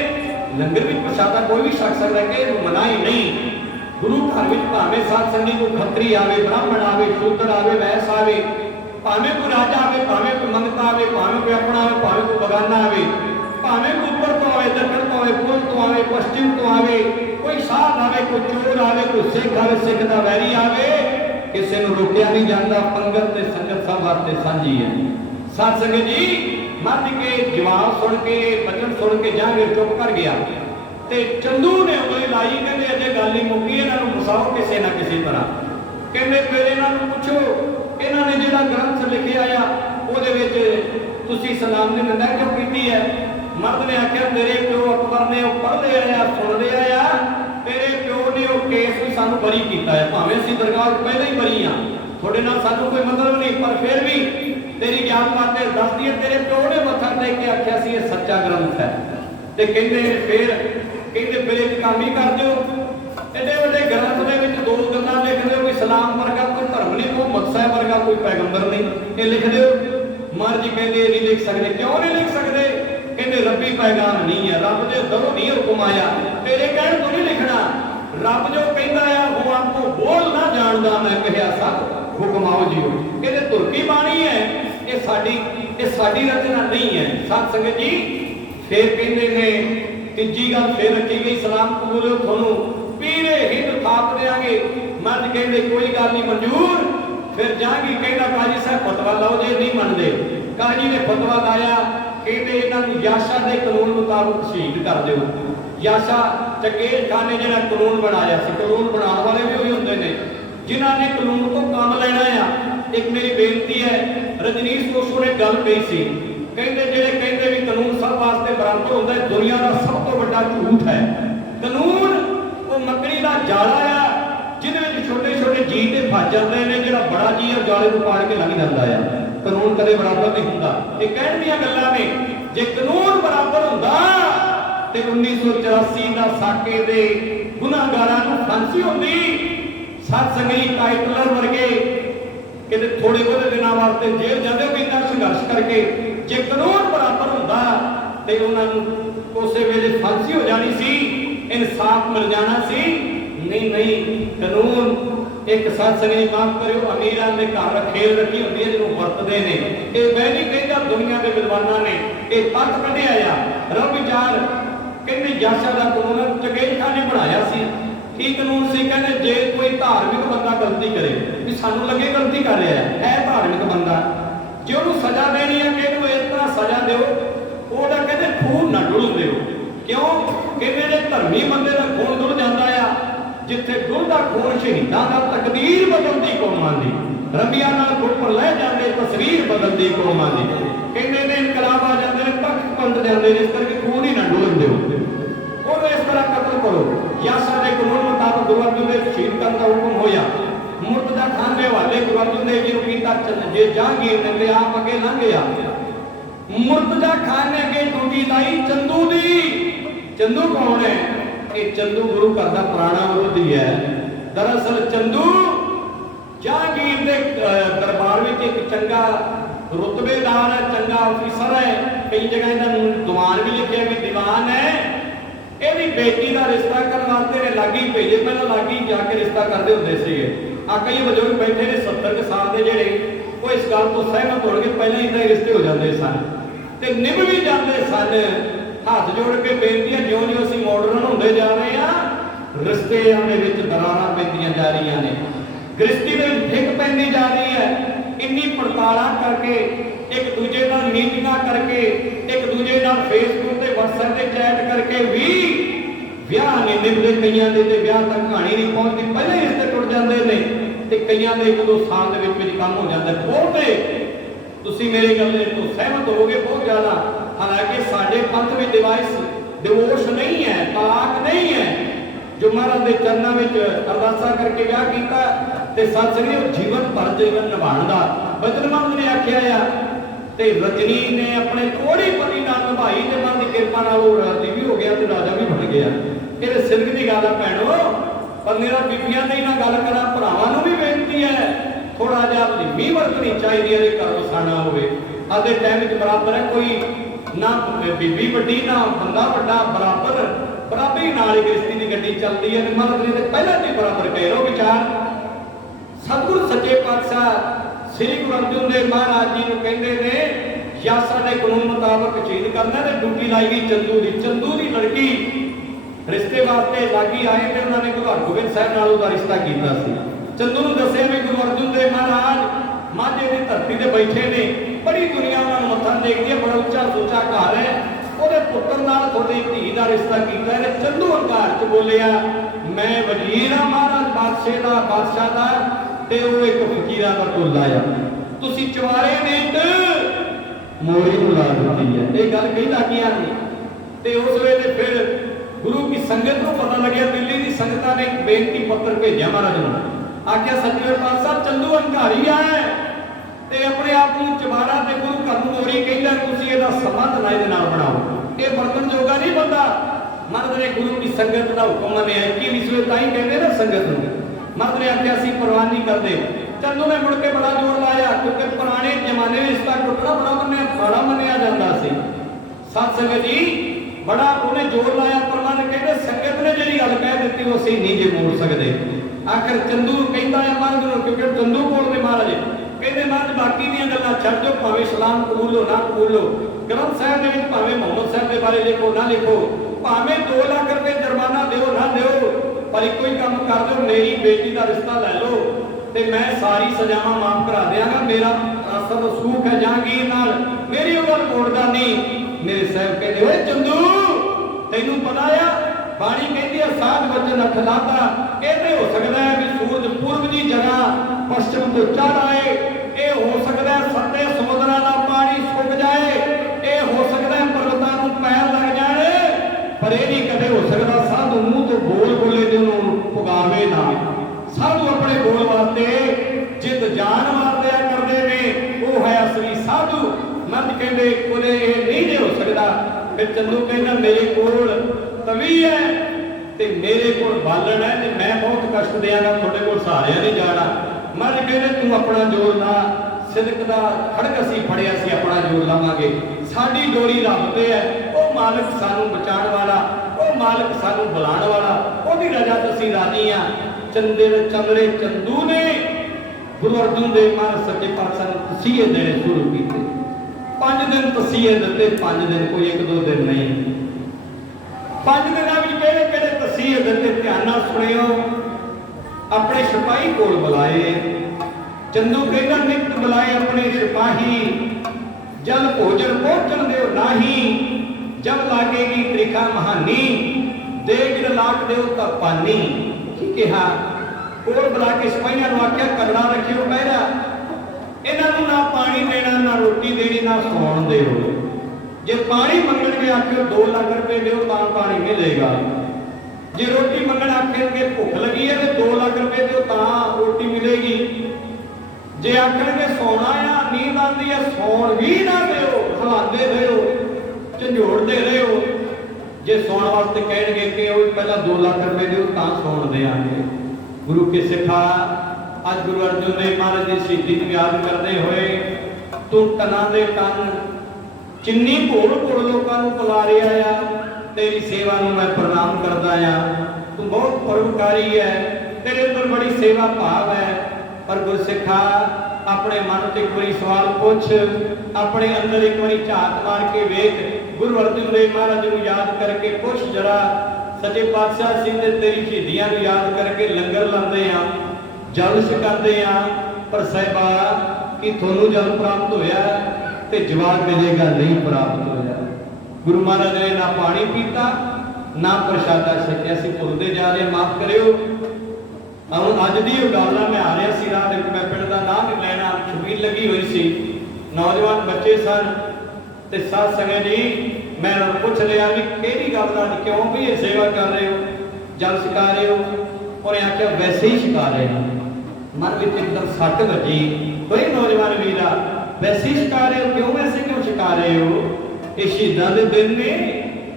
लंगर भी प्रसादा कोई भी छक सकता है कि मनाही नहीं। गुरु घर में भावें सत संगी को खत्री आवे, ब्राह्मण आवे, शूद्र आवे, वैस आवे, भावें कोई राजा आवे, भावें कोई मंगता आवे, भावें कोई अपना आवे, भावें कोई बगाना आवे, भावें कोई उत्तर तो आवे, दक्षिण तो आवे, पूर्व तो आवे, पश्चिम तो आवे, कोई साध आवे, कोई चोर आवे, कोई सिख आवे, सिख दा वैरी आवे, किसी को रोकिया नहीं जाता। पंगत ते संगत सब वास्ते सांझी है। सत संगत जी मर्द के जवाब सुन के बचन सुन के जहांगीर चुप कर गया ते चंदू ने उंगली लाई, कहते अजे गल नहीं मुक्की, इन्हों फसाओ किसी ना किसी तरह। कहते फिर इन्हों पूछो इन्होंने जो ग्रंथ लिखिया आ तुसी सलाम ने निंदा क्यों की है? मर्द ने आख्या तेरे प्यो अकबर ने पढ़ लिया सुन लिया, तेरे प्यो ने वो केस भी सानू बरी किया है, भावें असीं दरगाह पहले ही बरी हाँ, थोड़े नाल सानू कोई मतलब नहीं, पर फिर भी तेरी जात बातें दस दी। तेरे प्यो ने मत्था टेक के आख्या सी ये सच्चा ग्रंथ है, ते कहते फिर एक काम ही कर दो, एडे बड़े ग्रंथ के विच 2 गल्लां लिख दो कि सलाम वर्गा कोई धर्म नहीं, मुहम्मद साहब वर्गा कोई पैगंबर नहीं, ये लिख दो। महाराज जी कहते नहीं लिख सकते। क्यों नहीं लिख सकते? कहते रब्बी पैगाम नहीं है, रब दे दरों नहीं हुक्म आया, तेरे कहण तो नहीं लिखना। रब जो कहता है वो आपको बोल ना जानदा, मैं कहा सब हुक्म आओ जी। कहते तुर्की बाणी है, ये साडी रचना नहीं है। सत संगत जी फिर कहते ने तीजी गल फिर रखी गई सलाम कबूल थोनू पीरे हिंद थाप देंगे। मर्द कहते कोई गल नहीं मंजूर। फिर जहांगीर कहता काजी साहब फतवा लाओ जे नहीं मनते। काजी ने फतवा लाया कहते इन्हों याशा के कानून मुताबिक शहीद कर दो। याशा चंगेज खान ने जो कानून बनाया कानून बनाने वाले भी वही होंगे ने जिन्होंने कानून को काम लेना आ। एक मेरी बेनती है रजनीश कोशो ने गल कही सी कहते जेडे कहते भी कानून सब वास्ते बराबर होता है दुनिया का सब तो बड़ा झूठ है। कानून वो मकड़ी का जाला आ जिन्हें छोटे छोटे जी ते फस जाते हैं जो बड़ा जी है जाले को पाड़ के लंघ जाता है। कानून कदे बराबर नहीं होंगे। ये कहने दी गल्लां ने जे कानून बराबर होंदा ते 1984 का साके दे गुनाहगारां नूं फांसी होंदी। सत संगरी काइटलर वर्गे किते थोड़े बहुत दिनों वास्ते जेल जाते भी इतना संघर्ष करके जे कानून बराबर होंदा ते उन्हां नूं उस वेले फांसी हो जानी सी इंसाफ मिल जाना सी। नहीं नहीं कानून एक सत संगरी माफ करो अमीरां दे घर खेल रखी होंदी है जिन्हों वरतदे ने। ये मैं नहीं कहता दुनिया के विद्वानां ने ये तक कढ़िया आ रब विचार कहते याशा का कानून चंगेज खान ने बनाया सी। की कानून से कहने जे कोई धार्मिक बंदा गलती करे भी सानू लगे गलती कर रहा है धार्मिक बंदा जे उन्होंने सजा देनी है कि इस तरह सजा दो वह कहते खून ना डुल दो। क्यों कहते धर्मी बंदे का खून डुल जाता है जिथे डुलदा खून शहीदां दा तकदीर बदलती कौमां दी रबियां नाल उपर ले जाते तस्वीर बदलती कौमां दी। कहते ने इनकलाब आ जाते हैं पक्ष पंथ जाते इस करके खून ही ना डुलन दो और इस तरह कतल करो। याशा के कानून मुताबिक गुरु अर्जुन देव शहीद करने का हुक्म होया। मुर्तजा खान के हवाले गुरु अर्जुन देव जी को कीता जे जहांगीर ने ले आप अगे लंघ गया। मुर्तजा खान ने अगे ड्यूटी लाई चंदू दी। चंदू कौन है? ये चंदू गुरु घर का पुराना विरोधी है। दरअसल चंदू जहांगीर के दरबार में एक चंगा रुतबेदार है चंगा ऑफिसर है। कई जगह इन्होंने दीवान भी लिखे भी दीवान है। यदि बेटी का रिश्ता करने वास्ते ने लागी भेजे पहले लागी जाके रिश्ता करते होंगे थे। आ कई बजुर्ग बैठे ने 70 साल के जेडे वो इस गल तो सहमत हो गए पहले इतना ही रिश्ते हो जाते सन ते निभ भी जाते सन। हाथ जोड़ के बेनती है ज्यों ज्यों असीं मॉडर्न होंदे जा रहे हैं रिश्तिਆਂ ਦੇ ਵਿੱਚ दरारां पैंदियां जा रही ने गृहस्थी ਦੇ ਵਿੱਚ ਫਿੱਕ पैंदी जा रही है। इन्नी पड़तालां करके एक दूजे नाल मीटिंगां करके एक दूजे नाल फेसबुक ते व्हाट्सएप ते चैट करके भी ਵਿਆਹ नहीं निभदे। कईयां दे ते ਵਿਆਹ तक कहानी नहीं पहुंचती पहले रिश्ते टुट जाते हैं ते कईयां दे 1-2 साल ਦੇ ਵਿੱਚ काम हो जाता है। बहुते तुसीं मेरी गल तो सहमत होगे बहुत ज़्यादा। हालांकि साडे पंथ में डिवोर्स नहीं है तलाक नहीं है। जो महाराज के चरणों में अरदासा करके विआह किया ते सत संगत जीवन भर जीवन निभाने का बचन मंद ने आख्या ते रजनी ने अपने कोड़ी पति नाल निभाई ते मन की किरपा नाल वो राजी भी हो गया ते राजा भी बन गया। ये सिद्ध की गल है भैणो। पर मेरा बीबियां ने ना गल करा भरावां नूं भी बेनती है थोड़ा जिहा लीमी वरतनी चाहिए है घर वसाना होवे। अज दे टाइम च बराबर है कोई ना बीबी वड्डी ना बंदा वड्डा बराबर बराबरी नाल ही गृहस्थी की गड्डी चलती है। महाराज ने पहला भी बराबर कह लो विचार। सतगुरु सच्चे पातशाह श्री गुरु अर्जुन देव महाराज जी को कहते ने याशा के कानून मुताबिक शहीद करना ते ड्यूटी लाई गई चंदू की। चंदू की लड़की रिश्ते वास्ते लागी आए थे उन्होंने गुरु हरगोबिंद साहब नाल उसका रिश्ता किया। चंदू ने दसिया भी गुरु अर्जुन देव महाराज माझे की धरती से बैठे ने बड़ी दुनिया उन्होंने मत्था देखती है बड़ा उच्चा सोचा घर है ਉਹਦੇ ਪੁੱਤਰ ਨਾਲ ਤੁਹਾਡੀ ਧੀ ਦਾ ਰਿਸ਼ਤਾ ਕੀਤਾ ਹੈ। ਚੰਦੂ ਹੰਕਾਰ ਚ ਬੋਲਿਆ ਮੈਂ ਵਜ਼ੀਰ ਆ ਮਹਾਰਾਜ ਬਾਦਸ਼ਾਹ ਦਾ ਤੇ ਉਹ ਇੱਕ ਫਕੀਰਾਂ ਦਾ ਟੋਲਾ ਆ ਤੁਸੀਂ ਚਵਾਰੇ ਨੇ ਮੋਰੀ ਨੂੰ ਲਾ ਦਿੱਤੀ ਹੈ। ਇਹ ਗੱਲ ਕਹਿੰਦਾ ਕੀ ਆ ਤੇ ਉਸ ਵੇਲੇ ਫਿਰ ਗੁਰੂ ਕੀ ਸੰਗਤ ਨੂੰ ਪਤਾ ਲੱਗਿਆ ਦਿੱਲੀ ਦੀ ਸੰਗਤਾਂ ਨੇ ਇੱਕ ਬੇਨਤੀ ਪੱਤਰ ਭੇਜਿਆ ਮਹਾਰਾਜ ਨੂੰ ਆਖਿਆ ਸੱਚੇ ਪਾਤਸ਼ਾਹ ਚੰਦੂ ਹੰਕਾਰੀ ਆ ਤੇ ਆਪਣੇ ਆਪ ਨੂੰ ਚਵਾਰਾ ਤੇ ਗੁਰੂ ਘਰ ਨੂੰ ਮੋਰੀ ਕਹਿੰਦਾ ਤੁਸੀਂ ਇਹਦਾ ਸੰਬੰਧ ਨਾ ਇਹਦੇ ਨਾਲ ਬਣਾਓ। ਇਹ ਵਰਤਨ ਜੋਗਾ ਨਹੀਂ ਬੰਦਾ। ਮਰਦ ਨੇ ਗੁਰੂ ਦੀ ਸੰਗਤ ਦਾ ਹੁਕਮ ਮੰਨਿਆ 21ਵੀਂ ਤਾਂ ਹੀ ਕਹਿੰਦੇ ਨਾ ਸੰਗਤ ਨੂੰ। ਮਰਦ ਨੇ ਆਖਿਆ ਅਸੀਂ ਪਰਵਾਹ ਨਹੀਂ ਕਰਦੇ। ਚੰਦੂ ਨੇ ਮੁੜ ਕੇ ਬੜਾ ਜ਼ੋਰ ਲਾਇਆ ਕਿਉਂਕਿ ਪੁਰਾਣੇ ਜ਼ਮਾਨੇ ਵਿੱਚ ਇਸ ਦਾ ਟੁੱਟਣਾ ਬੜਾ ਮੰਨਿਆ ਜਾਂਦਾ ਸੀ। ਸਤ ਸੰਗਤ ਜੀ बड़ा उन्हें जोर लाया परमाने कहते संगत ने जी गल कह दी वो असीं नहीं जे मोड़ सकते। आखिर चंदू कहता है महाराज नूं क्योंकि चंदू कोल ने महाराज कहते महाराज बाकी दी गल्लां छड्ड दो भावें सलाम कबूल हो ना कबूल हो ग्रंथ साहिब दे विच भावें मुहम्मद साहब के बारे लिखो ना लिखो भावें 2 लाख रुपए जुर्माना दो ना दो, पर एक ही काम कर दो, मेरी बेटी का रिश्ता लै लो ते मैं सारी सजावां माफ करा देंगा। मेरा सब सूख है जहांगीर नाल, मेरी गल मोड़दा नहीं। मेरे साहब कहते ओए चंदू तैनू पता आ बाणी कहती है साध वचन अखलाता, कहते हो सकता है भी सूरज पूर्व की जगह पश्चिम तो चढ़ आए, ये हो सकता है सत्ते समुद्रां दा पानी सुक जाए, ये हो सकता है पर्वतां नूं पैर लग जाए, पर यह नहीं कदे हो सकता साधु मुंह तो बोल बोले ते उन्होंने पुगावे ना। साधु अपने बोल वास्ते जिद जान मारदिया करते ने, वो है असली साधु। मत कहते कोले ये नहीं हो सकता। फिर चंदू कहना मेरे कोल तवी है ते मेरे को बालन है ते मैं बहुत कष्ट देंगा, थोड़े को सहारिया नहीं जाना। मत कहते तू अपना जोर ला, सिदक का खड़क असी फड़िया सी अपना जोर लावांगे, साडी डोरी रब ते है, वो मालिक सानू बचाने वाला, वो मालिक सानू बुलाने वाला, ओदी रजा ते असीं राजी हां। चमड़े चंदू ने गुरु अर्जुन देव महाराज सच्चे पातशाह ने तसीहे देने शुरू किए। 5 दिन तसीहे दिते, 5 दिन कोई 1-2 दिन नहीं। 5 दिनों में केड़े तसीहे दिते ध्यान नाल सुनियो। अपने सिपाही कोल बुलाए, चंदू कहना नित बुलाए अपने सिपाही, जल भोजन पहुंचन दो नाही, जब लागेगी त्रिखा महानी, देग लाख दो तब पानी। की कहा कोल बुला के सिपाहियों ने आख्या कड़ा रखियो पहरा, इन्हों ना पानी देना, ना रोटी देनी, ना सौन दो। जे पानी मंगण के आखियो 2 लाख रुपए दो तो पानी मिलेगा, जे रोटी मंगण आखेंगे भुख लगी है तो 2 लाख रुपए दो तो रोटी मिलेगी, जे आखणगे सोना या नींद आती है सौन भी ना दो, हलाते रहो, झंझोड़ते रहो। जे सौन वास्ते कहेंगे कि पहला 2 लाख रुपए दो तो सौन देंगे। गुरु के सिखा अज गुरु अर्जुन देव महाराज की शहीदी को याद करते हुए तू टना दे टन चिन्नी घोड़ घोड़ लोगों को बुला रहा आ, तेरी सेवा को मैं प्रणाम करता आ, तू बहुत परोपकारी है, तेरे अंदर बड़ी सेवा भाव है। पर गुरु सिखा अपने मन से एक बार सवाल पूछ, अपने अंदर एक बार झात मार के वेख, गुरु अर्जुन देव महाराज को याद करके पूछ जरा, सच्चे पातशाह सिंह ने तेरी शहीदियां को याद करके लंगर लाते हैं, जल छकाते हैं, पर साहिबा कि थोनू जल प्राप्त होया ते जवाब मिलेगा नहीं प्राप्त होया। गुरु महाराज ने ना पानी पीता ना प्रसादा छकिया, असीं भुलते जा रहे, माफ करियो। अज की गल मैं आ रहा सी रात, मैं पिंड का नाम नहीं लेना, छबील लगी हुई सी, नौजवान बच्चे सन ते साध संगत जी मैं पूछ लिया भी केड़ी गल दा क्यों भी ये सेवा कर रहे हो, जल छका रहे हो, और आख्या वैसे ही छका रहे हैं। मन में एकदम सट बजी, कोई नौजवान वीरा वैसे ही छका रहे हो, क्यों वैसे क्यों छका रहे हो, ये शहीदां दे दिन ने,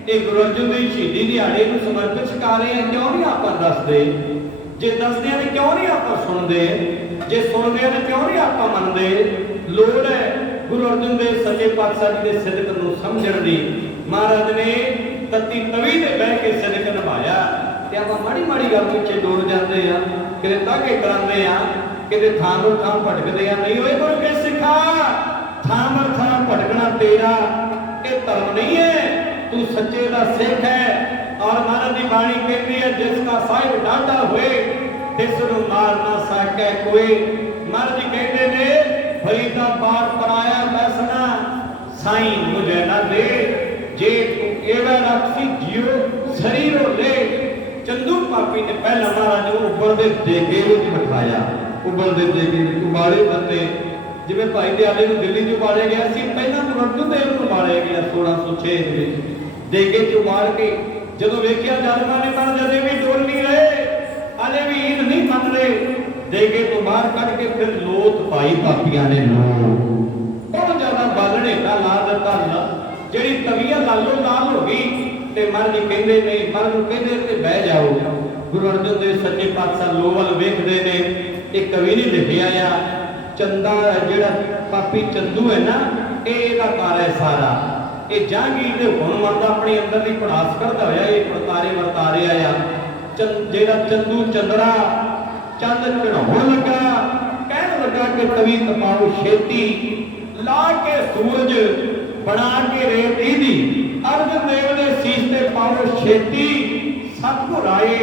ये गुरु अर्जुन देव शहीदी दिहाड़े नूं समर्पित छका रहे हैं, क्यों नहीं आपां दसदे, जे दसदे हैं क्यों नहीं आपां सुनदे, जे सुनदे हैं क्यों नहीं आपां मनदे। लोड़ है गुरु अर्जुन देव सच्चे पातशाह जी के सिदक नूं समझण दी। महाराज ने तत्ती तवी ते बह के सिदक निभाया, ते आपां माड़ी माड़ी गल पिछे डोल जाते हैं, किते ताके करांदे हैं, किते थां थां भटकदे हैं। नहीं होए गुरु के सिखा, थां थां भटकना तेरा ये धर्म नहीं है, तू सच्चे दा सिख है। और महाराज की बाणी कहती है जिसका साहिब डांडा हुए तिसनूं मार ना सके कोई। महाराज जी कहते ने फरीदा बात पराया बैसना साईं मुझे ना दे, जे तू एड़ा रखसी जियो शरीरों ले। चंदू पापी ने पहला महाराज को उबलते देगे बिठाया, उबलते देगे उबाले बंदे जिवें भाई दयाले नूं दिल्ली च उबाले गया सी, पहला गुरु अर्जुन देव नूं उबाले गया 1606 दे देगे च उबाल के जदों वेखिया जादवा ने मन जदे भी डोल नहीं रहे, हाले भी ईद नहीं मन रहे, देगे तो बाहर कट के फिर लोथ पाई पापियां ने बहुत ज्यादा बालने का ला दिता, जेड़ी तवियां लालो लाल हो गई ते महाराज जी कहंदे नहीं, महाराज नूं कहंदे ते बह जाओ। गुरु अर्जुन देव सच्चे पातशाह लो वल वेखदे ने, एक कवि ने लिखिया आ चंदा जेड़ा पापी चंदू है ना, ਇਹਦਾ ਕਾਰ है सारा ये जहांगीर दे हुण मंदा अपने अंदर की पड़ास करता होया ये परतारे वरतारे आया। जेड़ा चंदू चंदरा चंद चढ़ाउण लगा, कहण लगा कि तवी तपाओ छेती, ला के सूरज बना के रेत ईदी, अर्जन देव ने शीश ते पाओ छेती सतगुर आए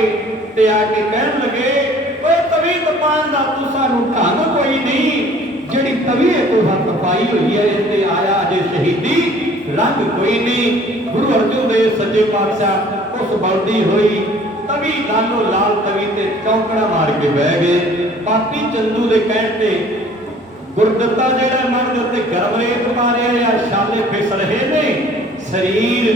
ते आके कहन लगे ओ तवी तपान दा तू सानू ढंग कोई नहीं जिहड़ी तवी तू हथ पाई हुई है इसते आया अजे शहीदी रंग कोई नहीं। गुरु अर्जन देव सच्चे पातशाह उस बलदी हुई तवी लालो लाल तवी ते चौंकड़ा मार के बह गए। पापी चंदू दे कहण ते गुरदत्ता जेड़ा मन दे उत्ते गरम रेत मारिया या छाले फिस रहे ने शरीर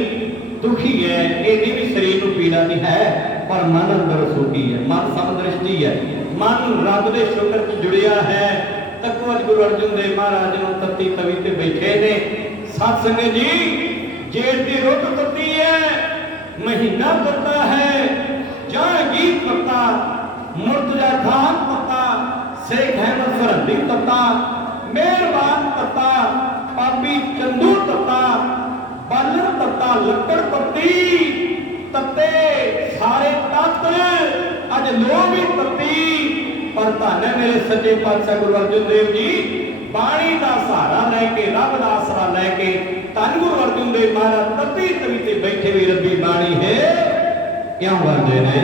दुखी है इहदी भी शरीर नूं पीड़ा नहीं है पर मन अंदर सुखी है मन समदृष्टि है मन रब दे शुक्र च जुड़िया है। तको अज गुरु अर्जन देव महाराज नूं तत्ती तवी ते बैठे ने। सत संगत जी जेठ दी रुत तत्ती है महीना तत्ता है जहांगीर तत्ता मुर्तजा खान तत्ता शेख अहमद सरहदी तत्ता मेहरबान तत्ता पापी चंदू तत्ता बालन तत्ता लकड़ तत्ती तत्ते सारे तत्त अज लो भी तत्ती पर धन है मेरे सच्चे पातशाह गुरु अर्जन देव जी बाणी का सहारा लैके रब का आसरा लैके धन गुरु अर्जन देव महाराज तत्ती तवी ते बैठे भी रब्बी बाणी है क्यों बंदे ने।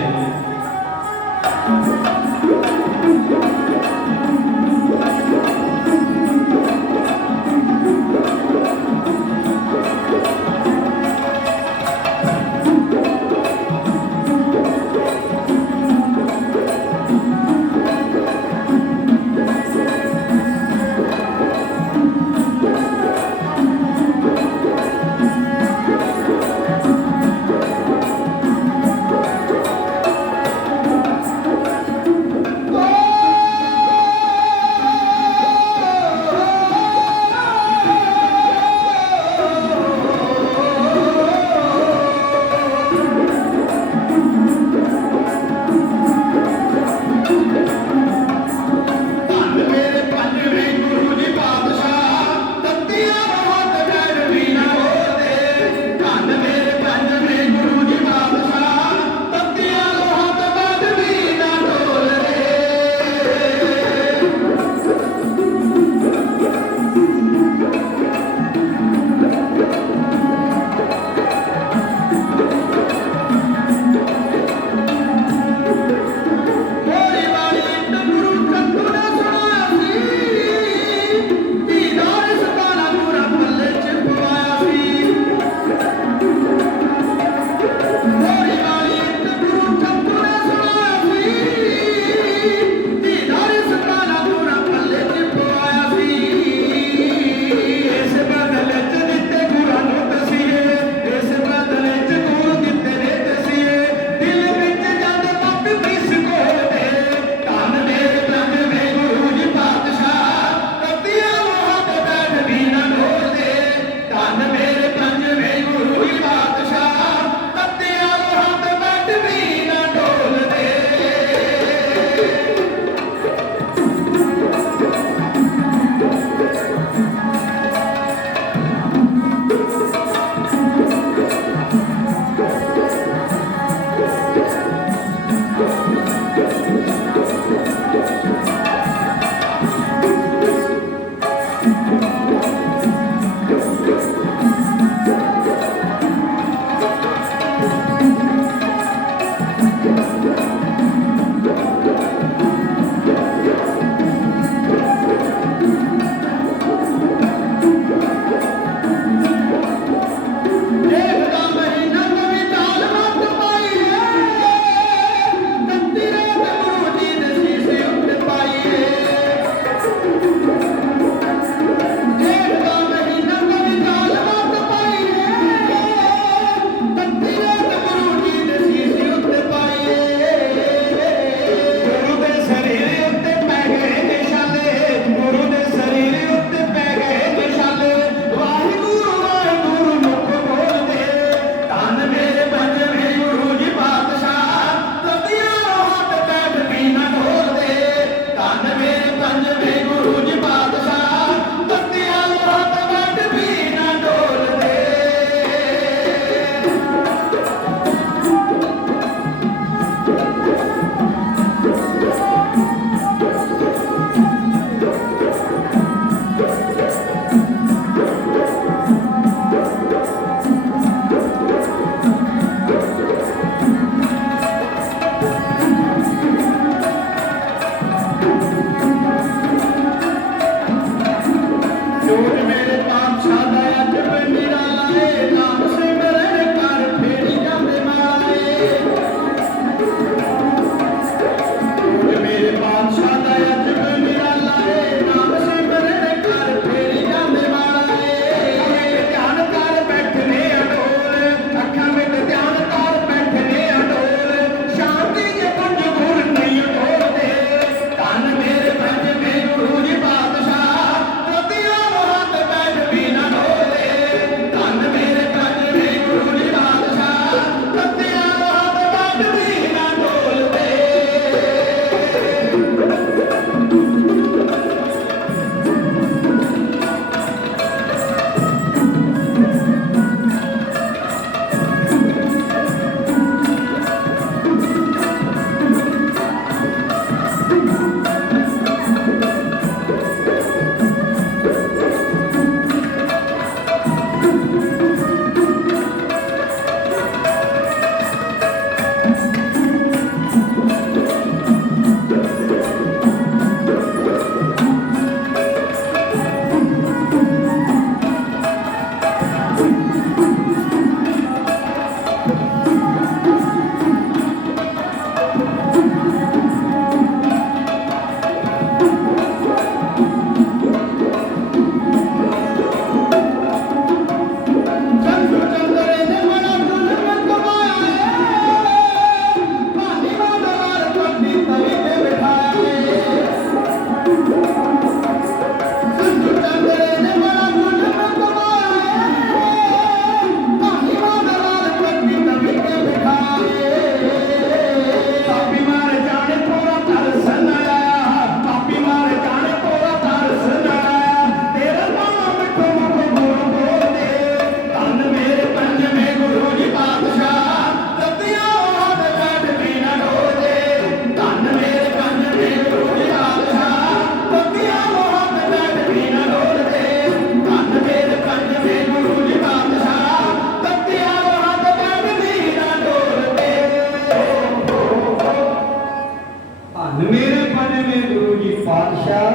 धन मेरे बने में गुरु जी पातशाह,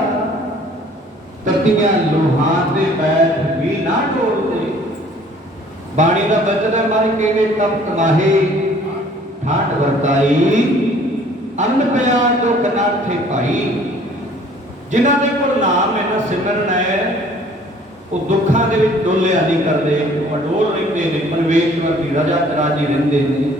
ततियां लोहां दे बैठ भी ना डोलते। बाणी का बचन है मन के तप तमाहे, ठंड वरताई अन्न पिया दुख नाठे भाई। जिन्हां दे कोल नाम है ना सिमरन है, वो दुखों के डोलिया नहीं करते, अडोल रहिंदे ने, परमेश्वर की रजा च राजी रहिंदे ने।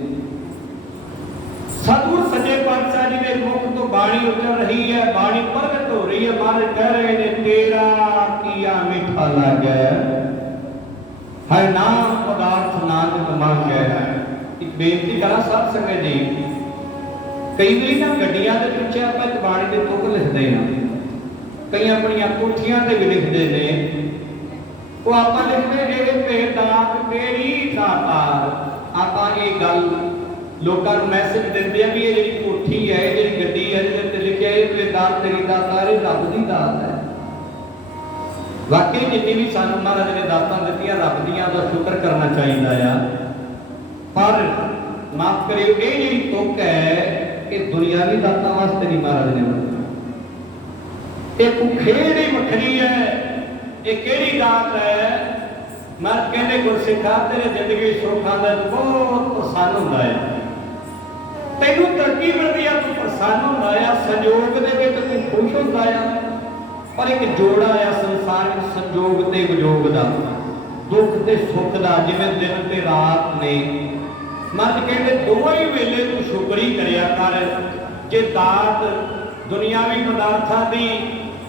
सतगुर सच्चे पातशाह जी के मुख तो बाणी उतर रही है, बाणी प्रगट हो रही है। महाराज कह रहे ने तेरा किया मीठा लागे, है नाम पदार्थ नानक मांगे। एक बेनती करा साध संगत जी, कई बार ना गड्डियां के पिछे आप बाणी के तुक लिखते हैं, कई अपन कोठियां से भी लिखते हैं, वो आप लिखते हैं दात तेरी दातार। आप ये गल लोगों को मैसेज देंगे भी ये जी कोठी है, जी गड्डी है, जिसे लिखे है दात तेरी दातार, ये रब की दात है। वाकई जितनी भी सानू महाराज ने दातां दित्तियां रब दियां दा शुक्र करना चाहिए। पर माफ करियो ये जी तुक है कि दुनियावी दातां वास्ते नहीं महाराज ने बनाई। एक खेड़ी वखरी है, एक केड़ी दात है। मैं कहने गुरसिखा तेरे जिंदगी सुख आंदा बहुत प्रसन्न हुंदा है, तैनू तरक्की मिलदी है, तू प्रसन्न हुंदा है, संयोग दे विच तू खुश हुंदा है। पर एक जोड़ा है संसार में संयोग ते वियोग दा, दुख ते सुख दा, जिवें दिन ते रात ने। मर्द कहते दोवां ही वेले तू शुक्र ही करिया कर। जे दात दुनियावी पदार्थां दी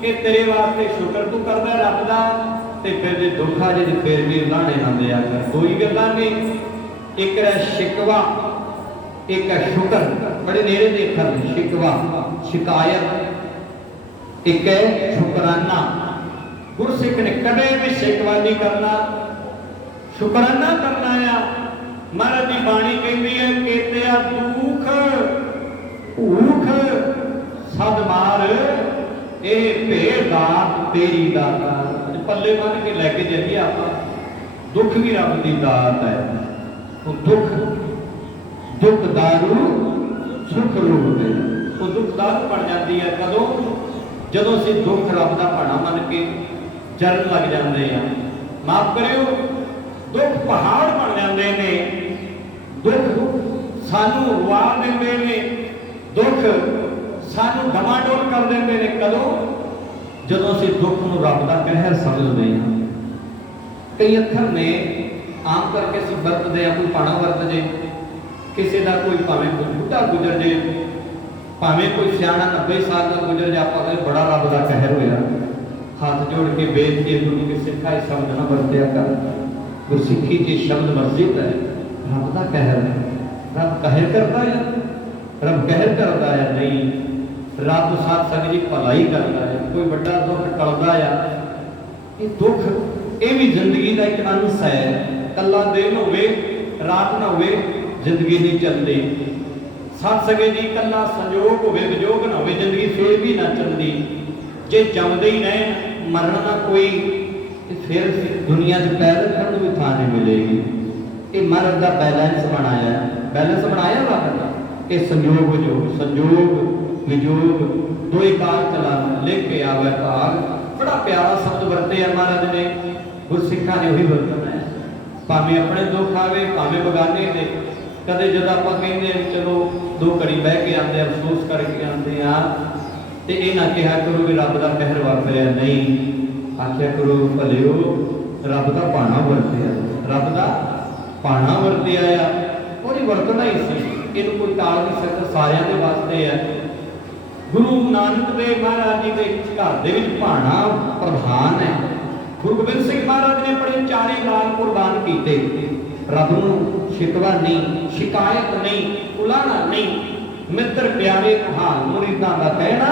कि तेरे वास्ते शुक्र तू करदा रब दा, ते फिर जे दुख आ जे फिर भी लाने ना दिया कर। दो ही गल्लां ने, एक है शिकवा, एक है शुक्र। बड़े नेड़े देखा शिकवा शिकायत, एक है शुकराना। गुरसिख ने कदे भी शिकवा नहीं करना, शुकराना करना है। महाराज की बाणी कहती है कि तेरा दुख भूख सद मार, ए भेड़ दात तेरी दाता। पल्ले बन के लैके जाइए आप, दुख भी रब की दात है। वो दुख दुख दारू सुख रूप दे, वो दुख दारू बन जाती है कदों जदों असीं दुख रब का भाणा मन के जलन लग जाते हैं। माफ करियो दुख पहाड़ बन जाते हैं, दुख सानू रुआ देंदे ने, दुख सानू डमाडोल कर देंदे ने। कदों जदों असीं दुख नूं रब दा कहर समझदे हां। कई अखर ने आम करके असीं वरतदे हां, कोई भाणा वरत जे, किसी का कोई भावें कोई बुढ़ा गुजर जे, भावें कोई सियाणा 90 साल का गुजर जाए, आप कहते बड़ा रब का कहर होया। हाथ जोड़ के बेनती गुरु के सिखा ये शब्द ना वरत्या कर। गुरसिखी च शब्द वर्जित है, रब का कहर है। रब कहर करता है, रब कहर करता है नहीं, रब साथ संग जी भलाई करता है। कोई बड़ा दुख टलदा है, ये दुख ये भी जिंदगी का एक अंश है। कला दिन होवे रात ना होवे जिंदगी नहीं चलती। साथ संगे जी कला संयोग होवे वियोग ना होवे जिंदगी फिर भी ना चलती। जे जमदे ही रहे मरना ना कोई, फिर दुनिया च पैर रखने भी थां नहीं मिलेगी। ये मरद का बैलेंस बनाया, बैलेंस बनाया रब ने कि संयोग वियोग, संयोग वियोग दो ही काल चला लेके आवे भाग। बड़ा प्यारा शब्द वरते है महाराज ने, गुरसिखा ने वही वरतना है। भावें अपने दुख आवे भावें बगाने दे। कदे जब आप कहते हैं चलो दो घड़ी बह के आते अफसोस करके आते हैं, तो यह ना कहा करो भी रब का कहर वरतया नहीं, आख्या करो भलिओ रब का भाणा वरतया, रब का भाणा वरतया और वरतना ही सी। इनू कोई टाल नहीं सकता, सारिਆਂ ਦੇ वास्ते है। गुरु नानक देव महाराज जी के घर दे विच भाणा प्रधान है। गुरु गोबिंद सिंह महाराज ने अपने 40 लाल कुर्बान किए। रब नूं शिकवा नहीं, शिकायत नहीं, उलाना नहीं। मित्र प्यारे हाल मुरीदां दा कहना,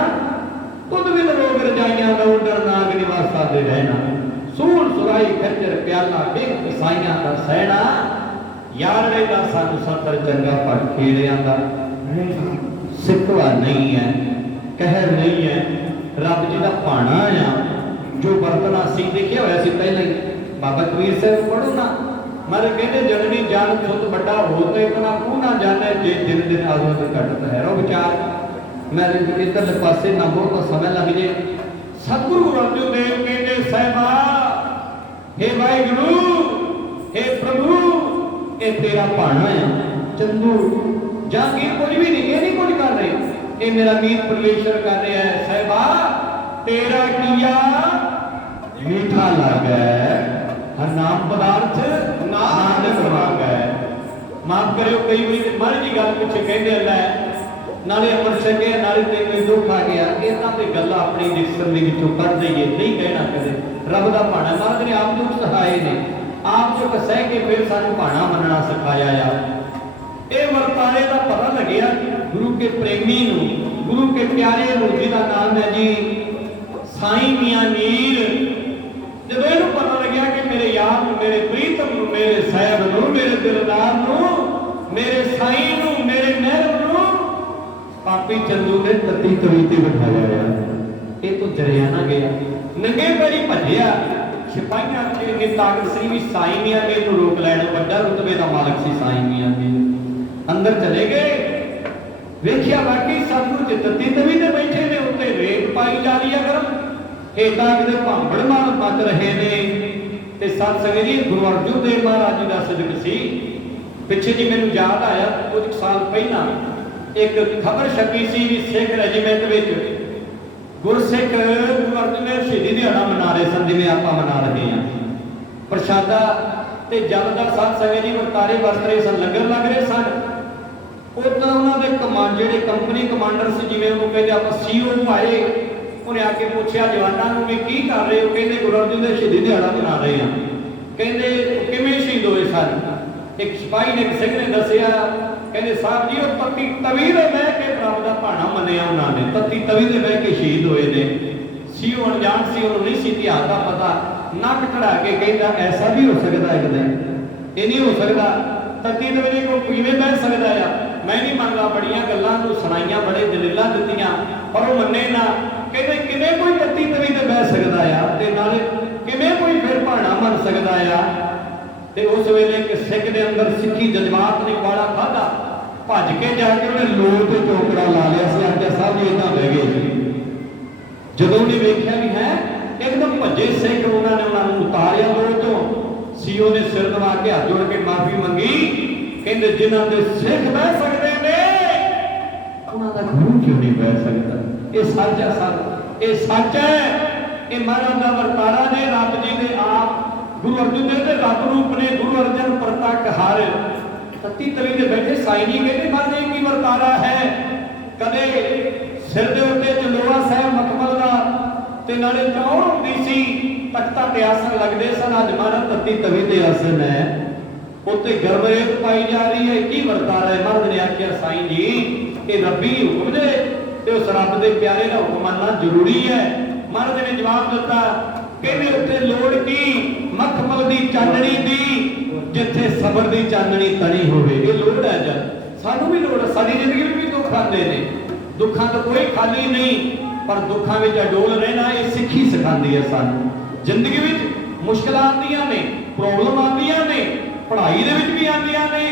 खुद भी रोग रजाइयां दा उडर नाग निवासा दे रहना। सूल सुराई खच्चर प्याला बेख कसाइयां दा सहना। यारड़े दा सानू संतर चंगा पर खेड़ियां दा सिकवा नहीं है, कहर नहीं है। रब जी का भाणा आ जो बरतना सी देखिया होया सी पहले ही। बाबा कबीर साहब पढ़ो ना, मारे कहते जननी जान सुत बड़ा हो तो इतना कू ना जाने जे दिन दिन आदमी घटत है। रो विचार मैं इधरले पासे ना बहुत समय लग जाए। सतगुरु अर्जुन देव कहते साहिबा, हे वाहिगुरु, हे प्रभु, ये तेरा भाणा है चंदू जागीर कुछ भी नहीं, ये नहीं कुछ कर रहे, ये मेरा मीत परमेश्वर कर रहा है। साहिबा तेरा किया मीठा लगे, हर नाम पदार्थ नानक मांगे। माफ करो कई बार मन की गल पिछे कहते है नाले अमर छके नाले तेन दुख आ गया, इन्हां ते गल्लां अपनी डिक्शनरी विचों कढ दईए, नहीं कहना कदे। रब दा भाणा महाराज ने आप दुख सहाए ने, आप चुक सह के फिर सानू भाणा मनना सिखाया आ। ये वर्तारे का पता लग्या गुरु के प्रेमी नूं, गुरु के प्यारे नूं, जिहदा नाम है जी साईं मियां मीर। जदों इहनूं पता लग्या कि मेरे यार नूं, मेरे प्रीतम नूं, मेरे साहिब नूं, मेरे दिलदार नूं, मेरे साईं नूं, मेरे महर नूं पापी चंदू ने तत्ती तवी ते बिठाया है, ये तो जरिया ना गया, नंगे पैरी भजिया। सिपाहियां च इन्नी ताकत सी भी साईं मियां ने इहनूं रोक लैण, वड्डा रुतबे दा मालक सी साईं मियां जी। अंदर चले गए, वेखिया बाकी सतगुरु जी तत्ती तवी ते बैठे ने, उत्ते रेत पाई जा रही है गरम, हेठां किते भांबड़ मार मच रहे ने। ते सत संगत जी गुरु अर्जुन देव महाराज जी दा सदक सी। पिछे जी मैनूं याद आया कुछ साल पहला एक खबर छपी सी भी सिख रेजीमेंट विच गुरसिख गुरु अर्जुन देव शहीदी दिहाड़ा मना रहे सन, जिवें आपां मना रहे हैं। प्रशादा ते जल दा साथ संगत जी वर्तारे वरत रहे सन, लंगर लग रहे सन। उतना उन्होंने कमांड जिहड़े कंपनी कमांडर से जिवें उन्होंने कहते आप सीओ आए, उन्हें आके पूछा जवानों को भी की कर रहे हो, कहते गुरु अर्जुन देव शहीदी दिहाड़ा मना रहे हैं। कहते किवें शहीद होए सन? एक सिपाही ने, एक सिख ने दसिया, कहते साहब जी वो तत्ती तवी दे बह के प्रभ दा भाणा मनिया उन्होंने, तत्ती तवी दे बह के शहीद होए ने। सीओ अनजान सी, उन्होंने नहीं सी इतिहास का पता, नक चढ़ा के कहता ऐसा भी हो सकता एक दिन, ये नहीं हो सकता, तत्ती तवी को किवें बह सकता है? मैं नहीं मानता, बड़ियां गल्लां नूं सुनाइयां, बड़े दलीलां दित्तियां, पर वो मन्ने ना। कहते किवें कोई तत्ती तवी ते बह सकता है ते नाले किवें कोई फिर भाणा मन सकता है? ते उस वेले एक सिख दे अंदर सिੱਖੀ जज्बात ने वाला खाधा, भज के जाके उन्हें लोह ते चौकड़ा ला लिया सी, आख्या साहब जी इदां बह गए। जदों उन्हें वेख्या भी है एकदम भजे सिख, उन्होंने उतारिया लोह तो। सीओ ने सिर दबा के हाथ जोड़ के माफी मंगी, कहते जिन्हां दे सिख बह सकते ने उन्हां दा गुरु क्यों नहीं बह सकता? ये सच है, सच ये सच है। ये महाराज दा वर्तारा ने, रब जी ने आप गुरु अर्जुन देव ने रब रूप ने, गुरु अर्जन प्रतक हर तत्ती तवी ते बैठे साईं जी कहते महाराज की वर्तारा है। कदे सिर दे उत्ते जलोआ साहब मखमल दा ते नाले चौड़ हुंदी सी, तख्ता ते आसन लगदे सन। अज महाराज तत्ती तवी ते आसन है, उत्ते गर्म रेत पाई जा रही है, की वर्तारा है? महाराज ने आख्या साईं जी ये रब्बी हुक्म जे ते उस रब दे प्यारे दा हुक्म मनना जरूरी है। महाराज ने जवाब दिता, कहते उत्ते लोड़ की मखमल दी चाननी दी, जिथे सबर दी चाननी तनी होवे। ये लोड़ है जद सानू भी लोड़, साडी जिंदगी में भी दुख आते हैं, दुखा तो कोई खाली नहीं, पर दुखा में अडोल रहना ये सिक्खी सिखाती है सानू। जिंदगी में मुश्किल आंदियां ने, प्रॉब्लम आंदियां ने, पढ़ाई दे विच भी आंदियां ने,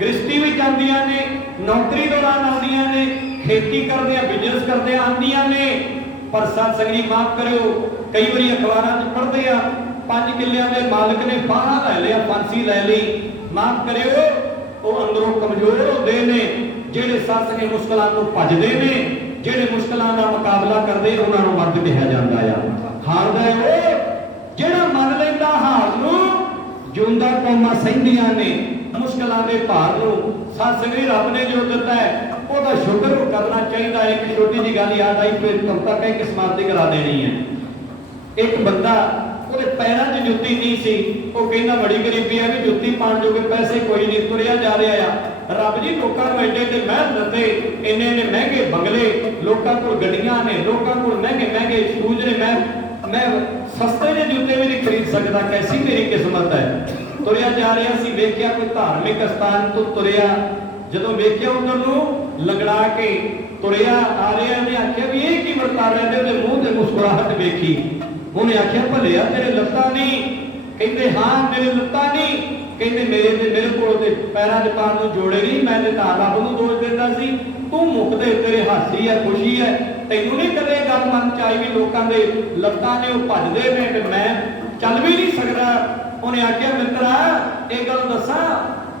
गृहस्थी विच आंदियां ने, नौकरी दौरान आंदियां ने, खेती करदे बिजनेस करदे आंदियां ने। पर सत संगत माफ करो, कई बार अखबारां च पढ़दे आ 5 किल्लियां दे मालिक ने फाहा लै लिया, फांसी लै ली। माफ करियो, वो अंदरों कमजोर होंदे ने, जिहड़े सत संगत मुश्किलां नूं भजदे ने, जिहड़े मुश्किलां दा मुकाबला करदे उन्हां नूं मर्द कहा जांदा आ। हारदा ओ जिहड़ा मन लैंदा हार नूं, जिउंदा कौमां सहिंदियां ने मुश्किलां दे भार नूं। सत संगत रब ने जो दित्ता है ਉਹਦਾ ਸ਼ੁਕਰ ਕਰਨਾ ਚਾਹੀਦਾ ਹੈ। ਇੱਕ ਛੋਟੀ ਜੀ ਗੱਲ ਯਾਦ ਆਈ, ਫਿਰ ਤੁਮ ਤੱਕ ਇੱਕ ਸਮਾਪਤੀ ਕਰਾ ਦੇਣੀ ਹੈ। ਇੱਕ ਬੰਦਾ ਉਹਦੇ ਪੈਰਾਂ 'ਚ ਜੁੱਤੀ ਨਹੀਂ ਸੀ, ਉਹ ਕਹਿੰਦਾ ਬੜੀ ਗਰੀਬੀ ਹੈ ਵੀ ਜੁੱਤੀ ਪਾਉਣ ਜੋਗੇ ਪੈਸੇ ਕੋਈ ਨਹੀਂ, ਤੁਰਿਆ ਜਾ ਰਿਹਾ ਆ। ਰੱਬ ਜੀ ਲੋਕਾਂ ਨੂੰ ਐਡੇ ਤੇ ਮਹਿਲ ਦਿੱਤੇ, ਇੰਨੇ ਇੰਨੇ ਮਹਿੰਗੇ ਬੰਗਲੇ, ਲੋਕਾਂ ਕੋਲ ਗੱਡੀਆਂ ਨੇ, ਲੋਕਾਂ ਕੋਲ ਮਹਿੰਗੇ ਮਹਿੰਗੇ ਸ਼ੂਜ਼ ਨੇ, ਮੈਂ ਸਸਤੇ ਜਿਹੇ ਜੁੱਤੇ ਵੀ ਨਹੀਂ ਖਰੀਦ ਸਕਦਾ, ਕੈਸੀ ਮੇਰੀ ਕਿਸਮਤ ਹੈ। ਤੁਰਿਆ ਜਾ ਰਿਹਾ ਸੀ, ਵੇਖਿਆ ਕੋਈ ਧਾਰਮਿਕ ਸਥਾਨ ਤੋਂ ਤੁਰਿਆ, ਜਦੋਂ ਵੇਖਿਆ ਉਧਰ ਨੂੰ ਲੰਗੜਾ ਕੇ ਤੁਰਿਆ ਆ ਰਿਹਾ, ਨੇ ਆਖਿਆ ਵੀ ਇਹ ਕੀ ਵਰਤਾਰਾ ਹੈ? ਉਹਦੇ ਮੂੰਹ ਤੇ ਮੁਸਕਰਾਹਟ ਵੇਖੀ, ਉਹਨੇ ਆਖਿਆ ਭਲਿਆ ਤੇਰੇ ਲੱਤਾਂ ਨਹੀਂ? ਕਹਿੰਦੇ ਹਾਂ ਮੇਰੇ ਲੱਤਾਂ ਨਹੀਂ, ਕਹਿੰਦੇ ਮੇਰੇ ਕੋਲ ਤੇ ਪੈਰਾਂ 'ਚ ਪਾਉਣ ਨੂੰ ਜੋੜੇ ਨਹੀਂ, ਮੈਂ ਤੇ ਤਾਂ ਰੱਬ ਨੂੰ ਦੋਸ਼ ਦਿੰਦਾ ਸੀ। ਤੂੰ ਮੁੱਕਦੇ ਤੇਰੇ ਹਾਸੀ ਹੈ, ਖੁਸ਼ੀ ਹੈ, ਤੈਨੂੰ ਨਹੀਂ ਕਦੇ ਗੱਲ ਮਨ ਚ ਆਈ ਵੀ ਲੋਕਾਂ ਦੇ ਲੱਤਾਂ ਨੇ ਉਹ ਭੱਜਦੇ ਨੇ ਤੇ ਮੈਂ ਚੱਲ ਵੀ ਨਹੀਂ ਸਕਦਾ। ਉਹਨੇ ਆਖਿਆ ਮਿੱਤਰਾ ਇਹ ਗੱਲ ਦੱਸਾਂ,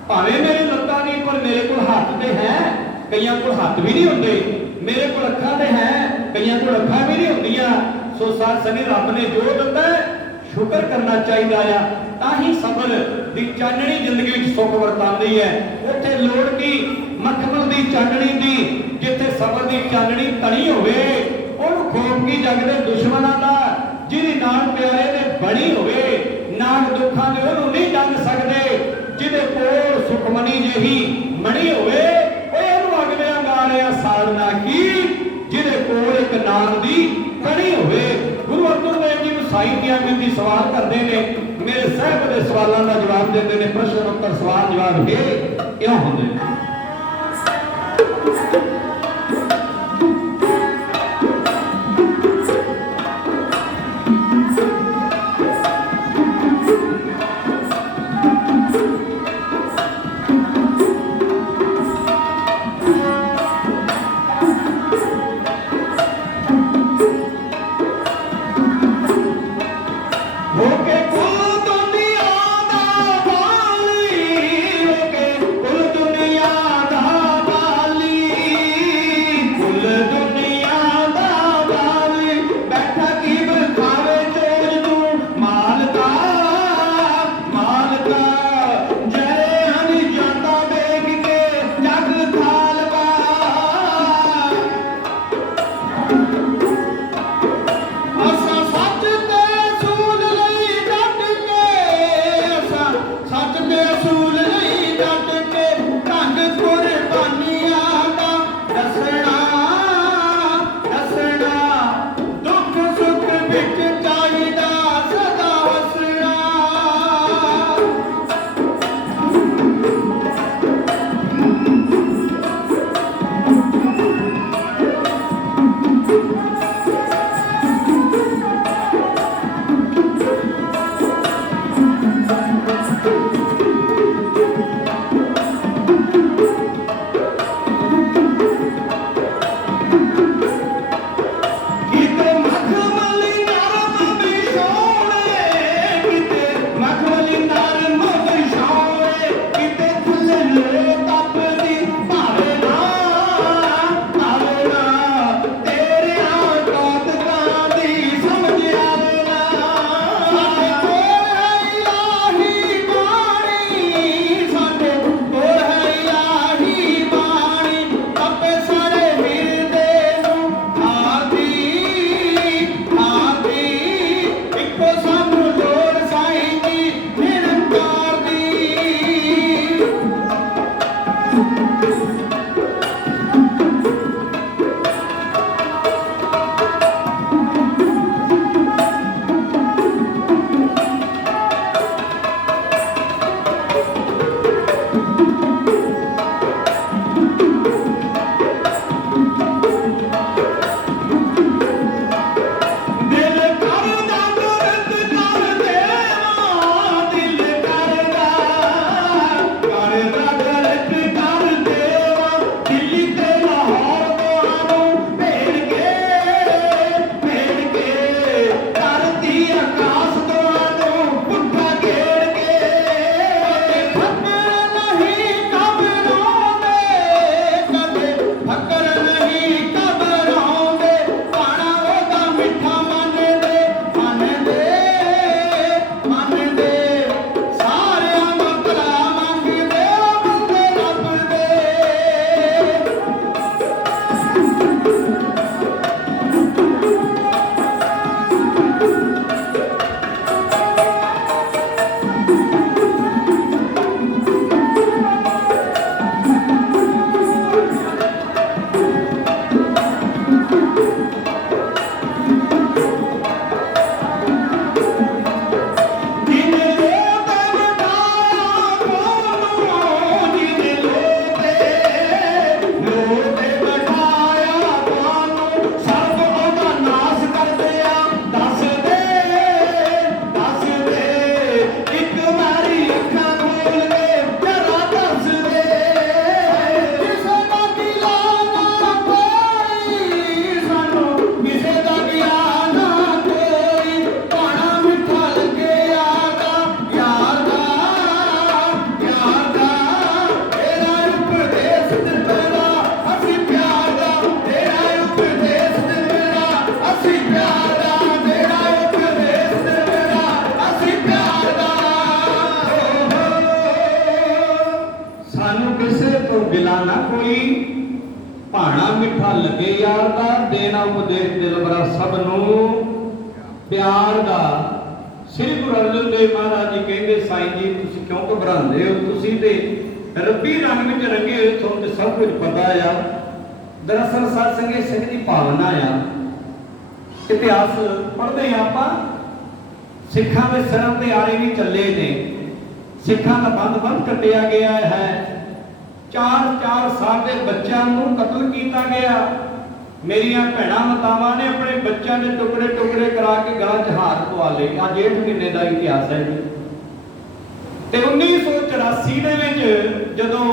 ਭਾਵੇਂ ਮੇਰੇ ਲੱਤਾਂ ਨਹੀਂ ਪਰ ਮੇਰੇ ਕੋਲ ਹੱਥ ਤੇ ਹੈ, ਕਈਆਂ ਕੋਲ ਹੱਥ ਵੀ ਨਹੀਂ ਹੁੰਦੇ, ਮੇਰੇ ਕੋਲ ਅੱਖਾਂ ਤੇ ਹੈ, ਕਈਆਂ ਕੋਲ ਅੱਖਾਂ ਵੀ ਨਹੀਂ ਹੁੰਦੀਆਂ। ਸੋ ਸਾਧ ਸੰਗਤ ਰੱਬ ਨੇ ਜੋ ਦਿੱਤਾ ਸ਼ੁਕਰ ਕਰਨਾ ਚਾਹੀਦਾ ਆ, ਤਾਂ ਹੀ ਸਬਰ ਦੀ ਚਾਨਣੀ ਜ਼ਿੰਦਗੀ ਵਿੱਚ ਸੁੱਖ ਵਰਤਾਉਂਦੀ ਹੈ। ਉੱਥੇ ਲੋੜ ਕੀ ਮਖਮਲ ਦੀ ਚਾਨਣੀ ਦੀ, ਜਿੱਥੇ ਸਬਰ ਦੀ ਚਾਨਣੀ ਤਣੀ ਹੋਵੇ, ਉਹਨੂੰ ਖੋਪ ਕੀ ਜਗ ਦੇ ਦੁਸ਼ਮਣਾਂ ਦਾ, ਜਿਹਦੀ ਨਾਲ ਪਿਆਰੇ ਦੇ ਬਣੀ ਹੋਵੇ, ਨਾਲ ਦੁੱਖਾਂ ਦੇ ਉਹਨੂੰ ਨਹੀਂ ਡੰਗ ਸਕਦੇ, ਜਿਹਦੇ ਕੋਲ ਸੁਖਮਨੀ ਜਿਹੀ ਮਣੀ ਹੋਵੇ, ਉਹ ਇਹਨੂੰ ਅਗਲੇ ਅੰਗਾਰਿਆ ਸਾੜਨਾ ਕੀ, ਜਿਹਦੇ ਕੋਲ ਇੱਕ ਨਾਮ ਦੀ ਕਣੀ ਹੋਵੇ। ਗੁਰੂ ਅਰਜਨ ਦੇਵ ਜੀ ਨੂੰ ਸਾਈਂ ਗਿਆਨੀ ਸਵਾਲ ਕਰਦੇ ਨੇ, ਮੇਰੇ ਸਾਹਿਬ ਦੇ ਸਵਾਲਾਂ ਦਾ ਜਵਾਬ ਦਿੰਦੇ ਨੇ, ਪ੍ਰਸ਼ਨ ਉੱਤਰ ਸਵਾਲ ਜਵਾਬ ਇਹ ਕਿਉਂ ਹੁੰਦੇ ਨੇ। Keep them, भाणा मिठा लगे यार दा, देना उपदेश दिल बरा सबनू प्यार दा। श्री गुरु अर्जन देव महाराज जी कहते साईं जी तुसीं क्यों घबराते हो, तुसीं ते रब्बी रंग में रंगे हुए, तुहानूं ते सब कुछ पता आ। दरअसल सत्संग सिख की भावना आ। इतिहास पढ़ते हैं आपां, सिखां दे सिरां ते आरे भी चले ने, सिखां दा बंद कटिया गया है, 4 साल के बच्चों को कतल किया गया। मेरिया भैणां मातावां ने अपने बच्चों के टुकड़े टुकड़े करा के गलां च हार पवा लए। आ जेठ महीने का इतिहास है जी। ते 1984 दे विच जदों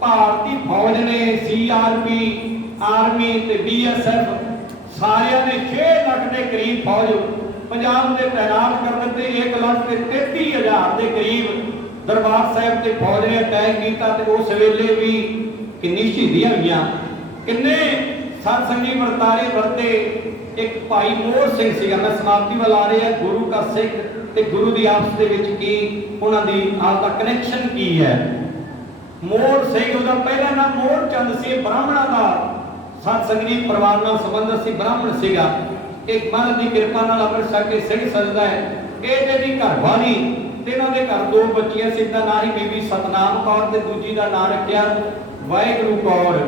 भारतीय फौज ने CRP आर्मी ते BSF सारिया ने 6 लाख के करीब फौज पंजाब में तैनात कर दिते। 1,33,000 के करीब दरबार साहिब के फौज ने अटैक किया। उस वेले भी कितनी शहीदियां हुई, किन्ने सत संगी वरतारे वरते। एक भाई मोर सिंह सीगा, मैं समाप्ति वाल आ रहा, गुरु का सिख ते गुरु की आपस दे विच की उन्हां दी आपदा कनैक्शन की है। मोर सिंह उहदा पहला नाम मोर चंद सी, ब्राह्मणा का सत संगी परिवार नाल संबंध सी, ब्राह्मण सीगा। एक महाराज की कृपा नाल अमृतसर के सिंह सजदा है। ये जी घर वाली इन्हां दे घर 2 बच्चियां सी, दा नाम ही बीबी सतनाम कौर ते दूजी दा नाम रखिया वाहिगुरू कौर।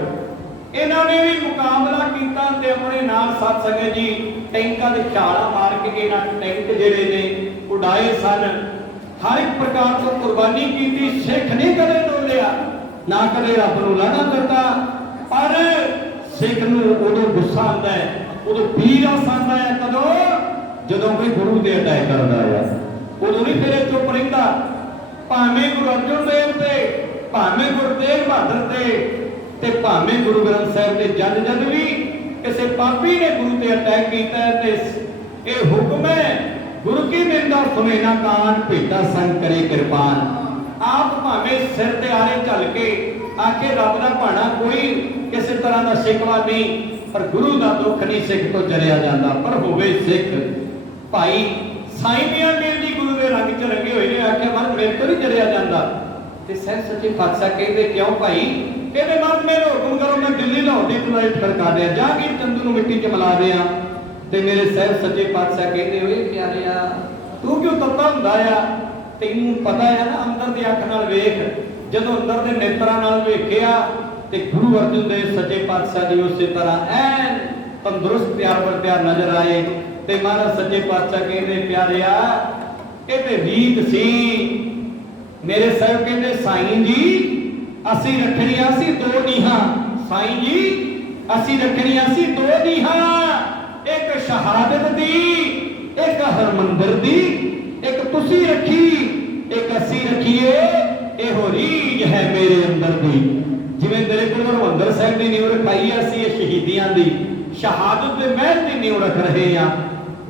इन्हां ने भी मुकाबला कीता ते अपने नाल सत संगत जी टैंकां दे छाला मार के इन्हां टैंक जिहड़े ने उड़ाए सन। हर एक प्रकार तो कुर्बानी की। सिख नहीं कदे डोलिया, ना कदे रब नूं लाना करता, पर सिख नूं उदों गुस्सा आंदा है, उदों पीर आंदा है कदों जदों कोई गुरु दे अटैक करदा है। उदों नहीं फिर चुप रहिंदा। भावें गुरु अर्जन देव ते, भावें गुरु तेग बहादुर ते भावें गुरु ग्रंथ साहिब के जद भी किसी पापी ने गुरु ते अटैक किया है ते ये हुक्म है गुरु की निंदा सुने ना कान, भेटा संग करे कृपान। आप भावें सिर ते आरे झल के आखे रब दा भाणा कोई किसी तरह का शिकवा नहीं, पर गुरु का दुख नहीं सिख तो जरिया जाता। पर होवे सिख भाई साईं मियां मीर जी गुरु के रंग च रंगे हुए ने, आखे मन मेरे तो नहीं जरिया जाता। ते सह सच्चे पातशाह कहते क्यों भाई, कहते मत मेरे हुक्म करो, मैं दिल्ली लाहौर की फ्लाइट खड़का दिया, जहांगीर चंदू नूं मिट्टी च मिला दिया। ते मेरे साहब सच्चे पातशाह कहते हुए प्यारे तू क्यों तत्ता हुंदा आ, तैनूं पता है ना अंदर दी अख नाल वेख। जदों अंदर दे नेत्रां नाल वेखिया ते गुरु अर्जन देव सच्चे पातशाह जी उस तरह ऐन तंदुरुस्त प्यार पर प्यार नजर आए। ते महाराज सच्चे पातशाह कहते प्यारे ये ते रीत सी। मेरे साहब कहते साईं जी असी रखनिया सी 2 नीहां, साईं जी असी रखनिया सी 2 नीहां, एक शहादत दी, एक हरमंदिर दी, एक तुसी रखी, एक असी रखीए। एहो रीज है मेरे अंदर दी। जिवें तेरे कोल हरमंदिर साहिब दी नींव रखाई असी शहीदियां दी शहादत दे महल दी नींव रख रहे हां।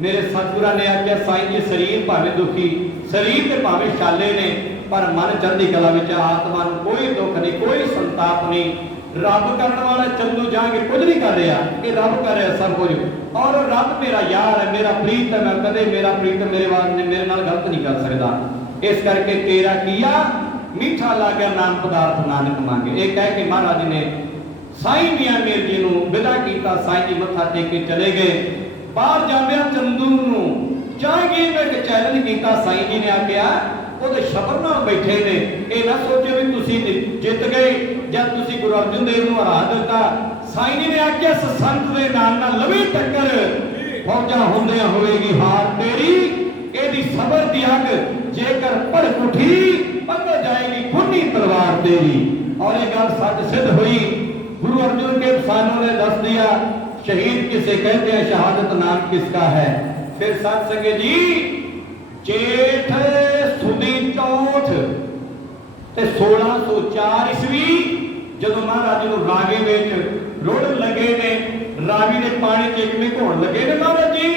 मेरे सतगुरां ने आख्या साईं जी शरीर भावें दुखी, शरीर ते भावें छाले ने, पर मन चढ़दी कला विच, आत्मा नूं कोई दुख नहीं, कोई संताप नहीं। रब करने वाला चंदू जहांगीर कुछ नहीं कर रहा, ये रब कर रहा सब कुछ। और रब मेरा यार है, मेरा प्रीत है, मैं कदे मेरा प्रीत मेरे नाल गलत नहीं कर सकता। इस करके तेरा किया मीठा लागया नाम पदार्थ नानक मांगे। ये कह के महाराज ने साईं मियां मीर जी नूं विदा कीता। साईं जी मत्था टेक के चले गए। बाहर जांदियां चंदू नूं जहांगीर ने एक चैलेंज किया। साईं जी ने आख्या ਉਹਦੇ ਸ਼ਬਦ ਨਾਲ ਬੈਠੇ ਨੇ, ਇਹ ਨਾ ਸੋਚੋ ਵੀ ਤੁਸੀਂ ਜਿੱਤ ਗਏ ਜਾਂ ਤੁਸੀਂ ਗੁਰੂ ਅਰਜਨ ਦੇਵ ਨੂੰ ਹਰਾ ਦਿੱਤਾ। ਸਾਈਂ ਜੀ ਨੇ ਆਖਿਆ ਸੰਤ ਦੇ ਨਾਲ ਲਵੀ ਟੱਕਰ, ਫੌਜਾਂ ਹੁੰਦਿਆਂ ਹੋਵੇਗੀ ਹਾਰ ਤੇਰੀ, ਇਹਦੀ ਸਬਰ ਦੀ ਅੱਗ ਜੇਕਰ ਭੜਕ ਉਠੀ ਪੱਕ ਜਾਏਗੀ ਖੁੰਨੀ ਤਲਵਾਰ तेरी। और ये गल सच सिद्ध हुई। गुरु अर्जुन के फसानों ने दस दिया शहीद किसे कहते हैं, शहादत नाम किसका है। फिर सत संगत जी जेठ सुदी चौथ ते 1604 ईस्वी जदों महाराज नूं रागे विच रुड़न लगे ने, रावी दे पानी च एक घोण लगे ने महाराज जी,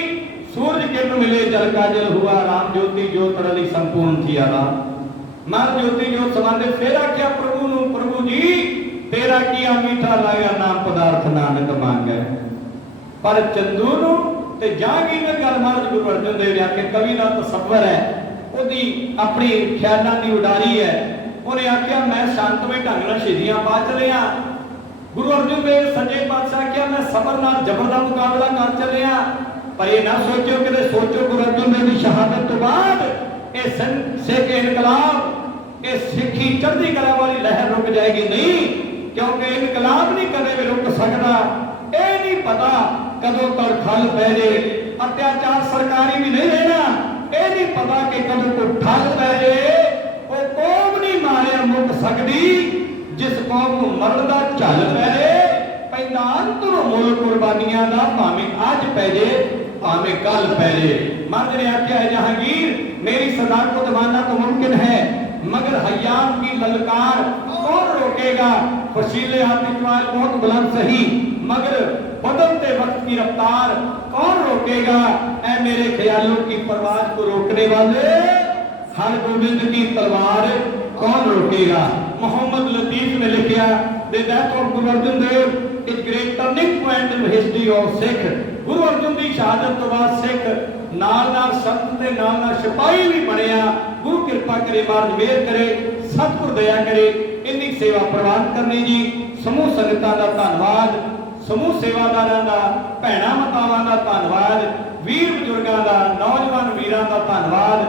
सूरज किरण मिले जल का जल हुआ, राम ज्योति ज्योत रली संपूर्ण थी आराम। महाराज ज्योति ज्योत समांदे फिर आख्या प्रभु नूं, प्रभु जी तेरा किया मीठा लाया नाम पदार्थ नानक मांगे। पर चंदू नूं ते जहांगीर ने गल महाराज गुरु अर्जन देव ने आखे कवि का तसव्वुर है, उहदी अपनी ख्यालां दी उडारी है। उन्हें आख्या मैं शांतमय ढंग नाल शहीदियां पा चलिया, गुरु अर्जुन देव सच्चे पातशाह क्या मैं सबर नाल जबर का मुकाबला कर चलिया, पर ये ना सोचो कि सोचो गुरु अर्जुन देव की शहादत तो बाद ये सिख इनकलाब ये सिखी चढ़ती कला वाली लहर रुक जाएगी नहीं, क्योंकि इनकलाब नहीं कदे भी रुक सकता। ये नहीं पता कदों तक ठल पै जाए, अत्याचार सरकारी भी नहीं रहना, ये नहीं पता कि कदों को ठल पै जाए। वो कौम नहीं मारिया मुक सकती जिस कौम को मरण का झल पै जाए, पैंदा अंतरों मुल कुर्बानियां का भावें अज पै जाए भावें कल पै जाए। मर्द ने आख्या है जहांगीर मेरी सदा को दबाना तो मुमकिन है, मगर हयात की ललकार कौन रोकेगा। फशीले आतिशवाल बहुत बुलंद सही, मगर बदलते वक्त की रफ्तार कौन रोकेगा। ऐ मेरे ख्यालों की परवाज को रोकने वाले हर गोविंद की तलवार कौन रोकेगा। मोहम्मद लतीफ ने लिखा the death of Guru Arjun Dev is great turning point in history of Sikh. Guru Arjun की शहादत तो बाद सिख नाल नाल संत ते नाल नाल सिपाही भी बनया। गुरु कृपा करे, महाराज मेहर करे, सतगुर दया करे। इन्नी सेवा प्रवान करनी जी। समूह संगतां दा धन्नवाद, समूह सेवादारां दा, भैणां मातावां दा धन्नवाद, वीर बजुर्गां दा, नौजवान वीरां दा धन्नवाद,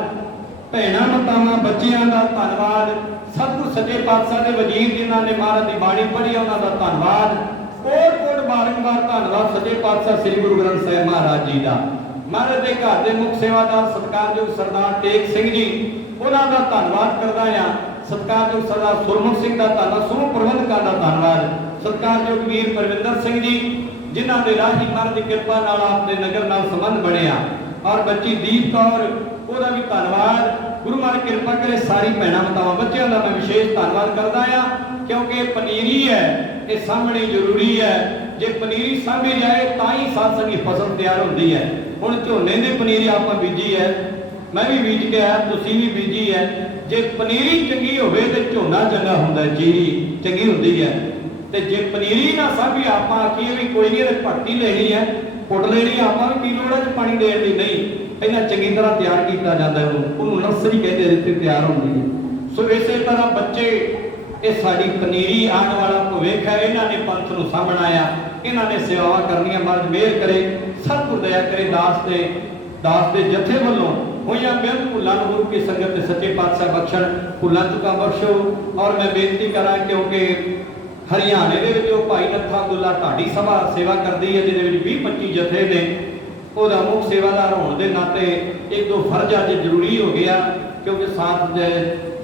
भैणां मातावां बच्चियां दा धन्नवाद, सतगुर सच्चे पातशाह दे वजीर जिन्हां ने महाराज दी बाणी पढ़ी उन्हां दा धन्नवाद। कोट कोट बारंबार धन्नवाद सच्चे पातशाह श्री गुरु ग्रंथ साहिब महाराज जी दा। महाराज दे घर दे मुख सेवादार सत्कारयोग सरदार टेक सिंह जी उन्हां दा धन्नवाद करदा आ। सत्कारयोग सरदार सुरमुख सिंह दा धन्नवाद, समूह प्रबंधकां दा धन्नवाद, सत्कारयोग वीर परविंदर सिंह जी जिन्हां दे राही महाराज दी किरपा नाल आपदे नगर नाल संबंध बणिया, और बच्ची दीप कौर ਉਹਦਾ भी धन्नवाद। गुरु महाराज कृपा करे सारी भैणां मातावां बच्चों का मैं विशेष धन्नवाद करता हाँ, क्योंकि पनीरी है ये सामने जरूरी है। जे पनीरी सामने जाए तो ही साथ संगी फसल तैयार होती है। हुण झोने की पनीरी आप बीजी है, मैं भी बीज के आया, तुसीं भी बीजी है। जे पनीरी चंगी होवे तो झोना चंगा हुंदा, चीरी चंगी हुंदी है। ते जे पनीरी ना साभी आप आखीए भी कोई नहीं भट्टी लेनी है, पुट लेनी, आप की लोड़ है पानी देने की नहीं, इन्ना चंगी तरह तैयार किया जाता है, उन्होंने नर्सरी कहते जिथे तैयार होती है। सो इसे तरह बच्चे ये साड़ी पनीरी आने वाला भविख है, इन्होंने पंथ को सामना, इन्होंने सेवा करनी। महाराज मेहर करे, सतगुर दया करे। दास दे जथे वालों हुई बेअंत भुलां गुरु की संगत सच्चे पातशाह बख्शण, भुलां चुका बख्शो। और मैं बेनती करा क्योंकि हरियाणे के भाई नत्था अब्दुल्ला ढाडी सभा सेवा करती है, जिहदे 20-25 जथे ने, ਉਹਦਾ ਮੁੱਖ ਸੇਵਾਦਾਰ ਹੋਣ ਦੇ ਨਾਤੇ ਇੱਕ ਦੋ ਫਰਜ਼ ਅੱਜ ਜ਼ਰੂਰੀ ਹੋ ਗਿਆ, ਕਿਉਂਕਿ ਸਾਥ ਦੇ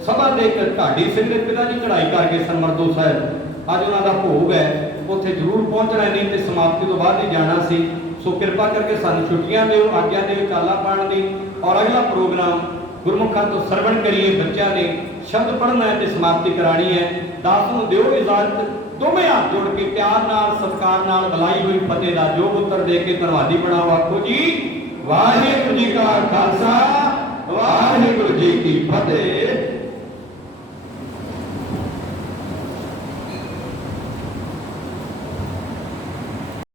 ਸਭਾ ਦੇ ਇੱਕ ਢਾਡੀ ਸਿੰਘ ਦੇ ਪਿਤਾ ਜੀ ਚੜ੍ਹਾਈ ਕਰਕੇ ਸੰਮਰਦੋ ਸਾਹਿਬ ਅੱਜ ਉਹਨਾਂ ਦਾ ਭੋਗ ਹੈ, ਉੱਥੇ ਜ਼ਰੂਰ ਪਹੁੰਚਣਾ ਨਹੀਂ ਤੇ ਸਮਾਪਤੀ ਤੋਂ ਬਾਅਦ ਹੀ ਜਾਣਾ ਸੀ। ਸੋ ਕਿਰਪਾ ਕਰਕੇ ਸਾਨੂੰ ਛੁੱਟੀਆਂ ਦਿਓ, ਆਗਿਆ ਦੇ ਚਾਲਾ ਪਾਣ ਦੀ। ਔਰ ਅਗਲਾ ਪ੍ਰੋਗਰਾਮ ਗੁਰਮੁਖਾਂ ਤੋਂ ਸਰਵਣ ਕਰੀਏ, ਬੱਚਿਆਂ ਨੇ ਸ਼ਬਦ ਪੜ੍ਹਨਾ ਹੈ ਤੇ ਸਮਾਪਤੀ ਕਰਾਣੀ ਹੈ। ਦਾਸ ਨੂੰ ਦਿਓ ਇਜਾਜ਼ਤ, दोवें हाथ जोड़ के प्यार नाल सत्कार नाल बुलाई हुई फतेह दा जो उत्तर दे के धन्नवादी बनाओ। आखो जी वाहिगुरू जी का खालसा वाहिगुरू जी की फतेह।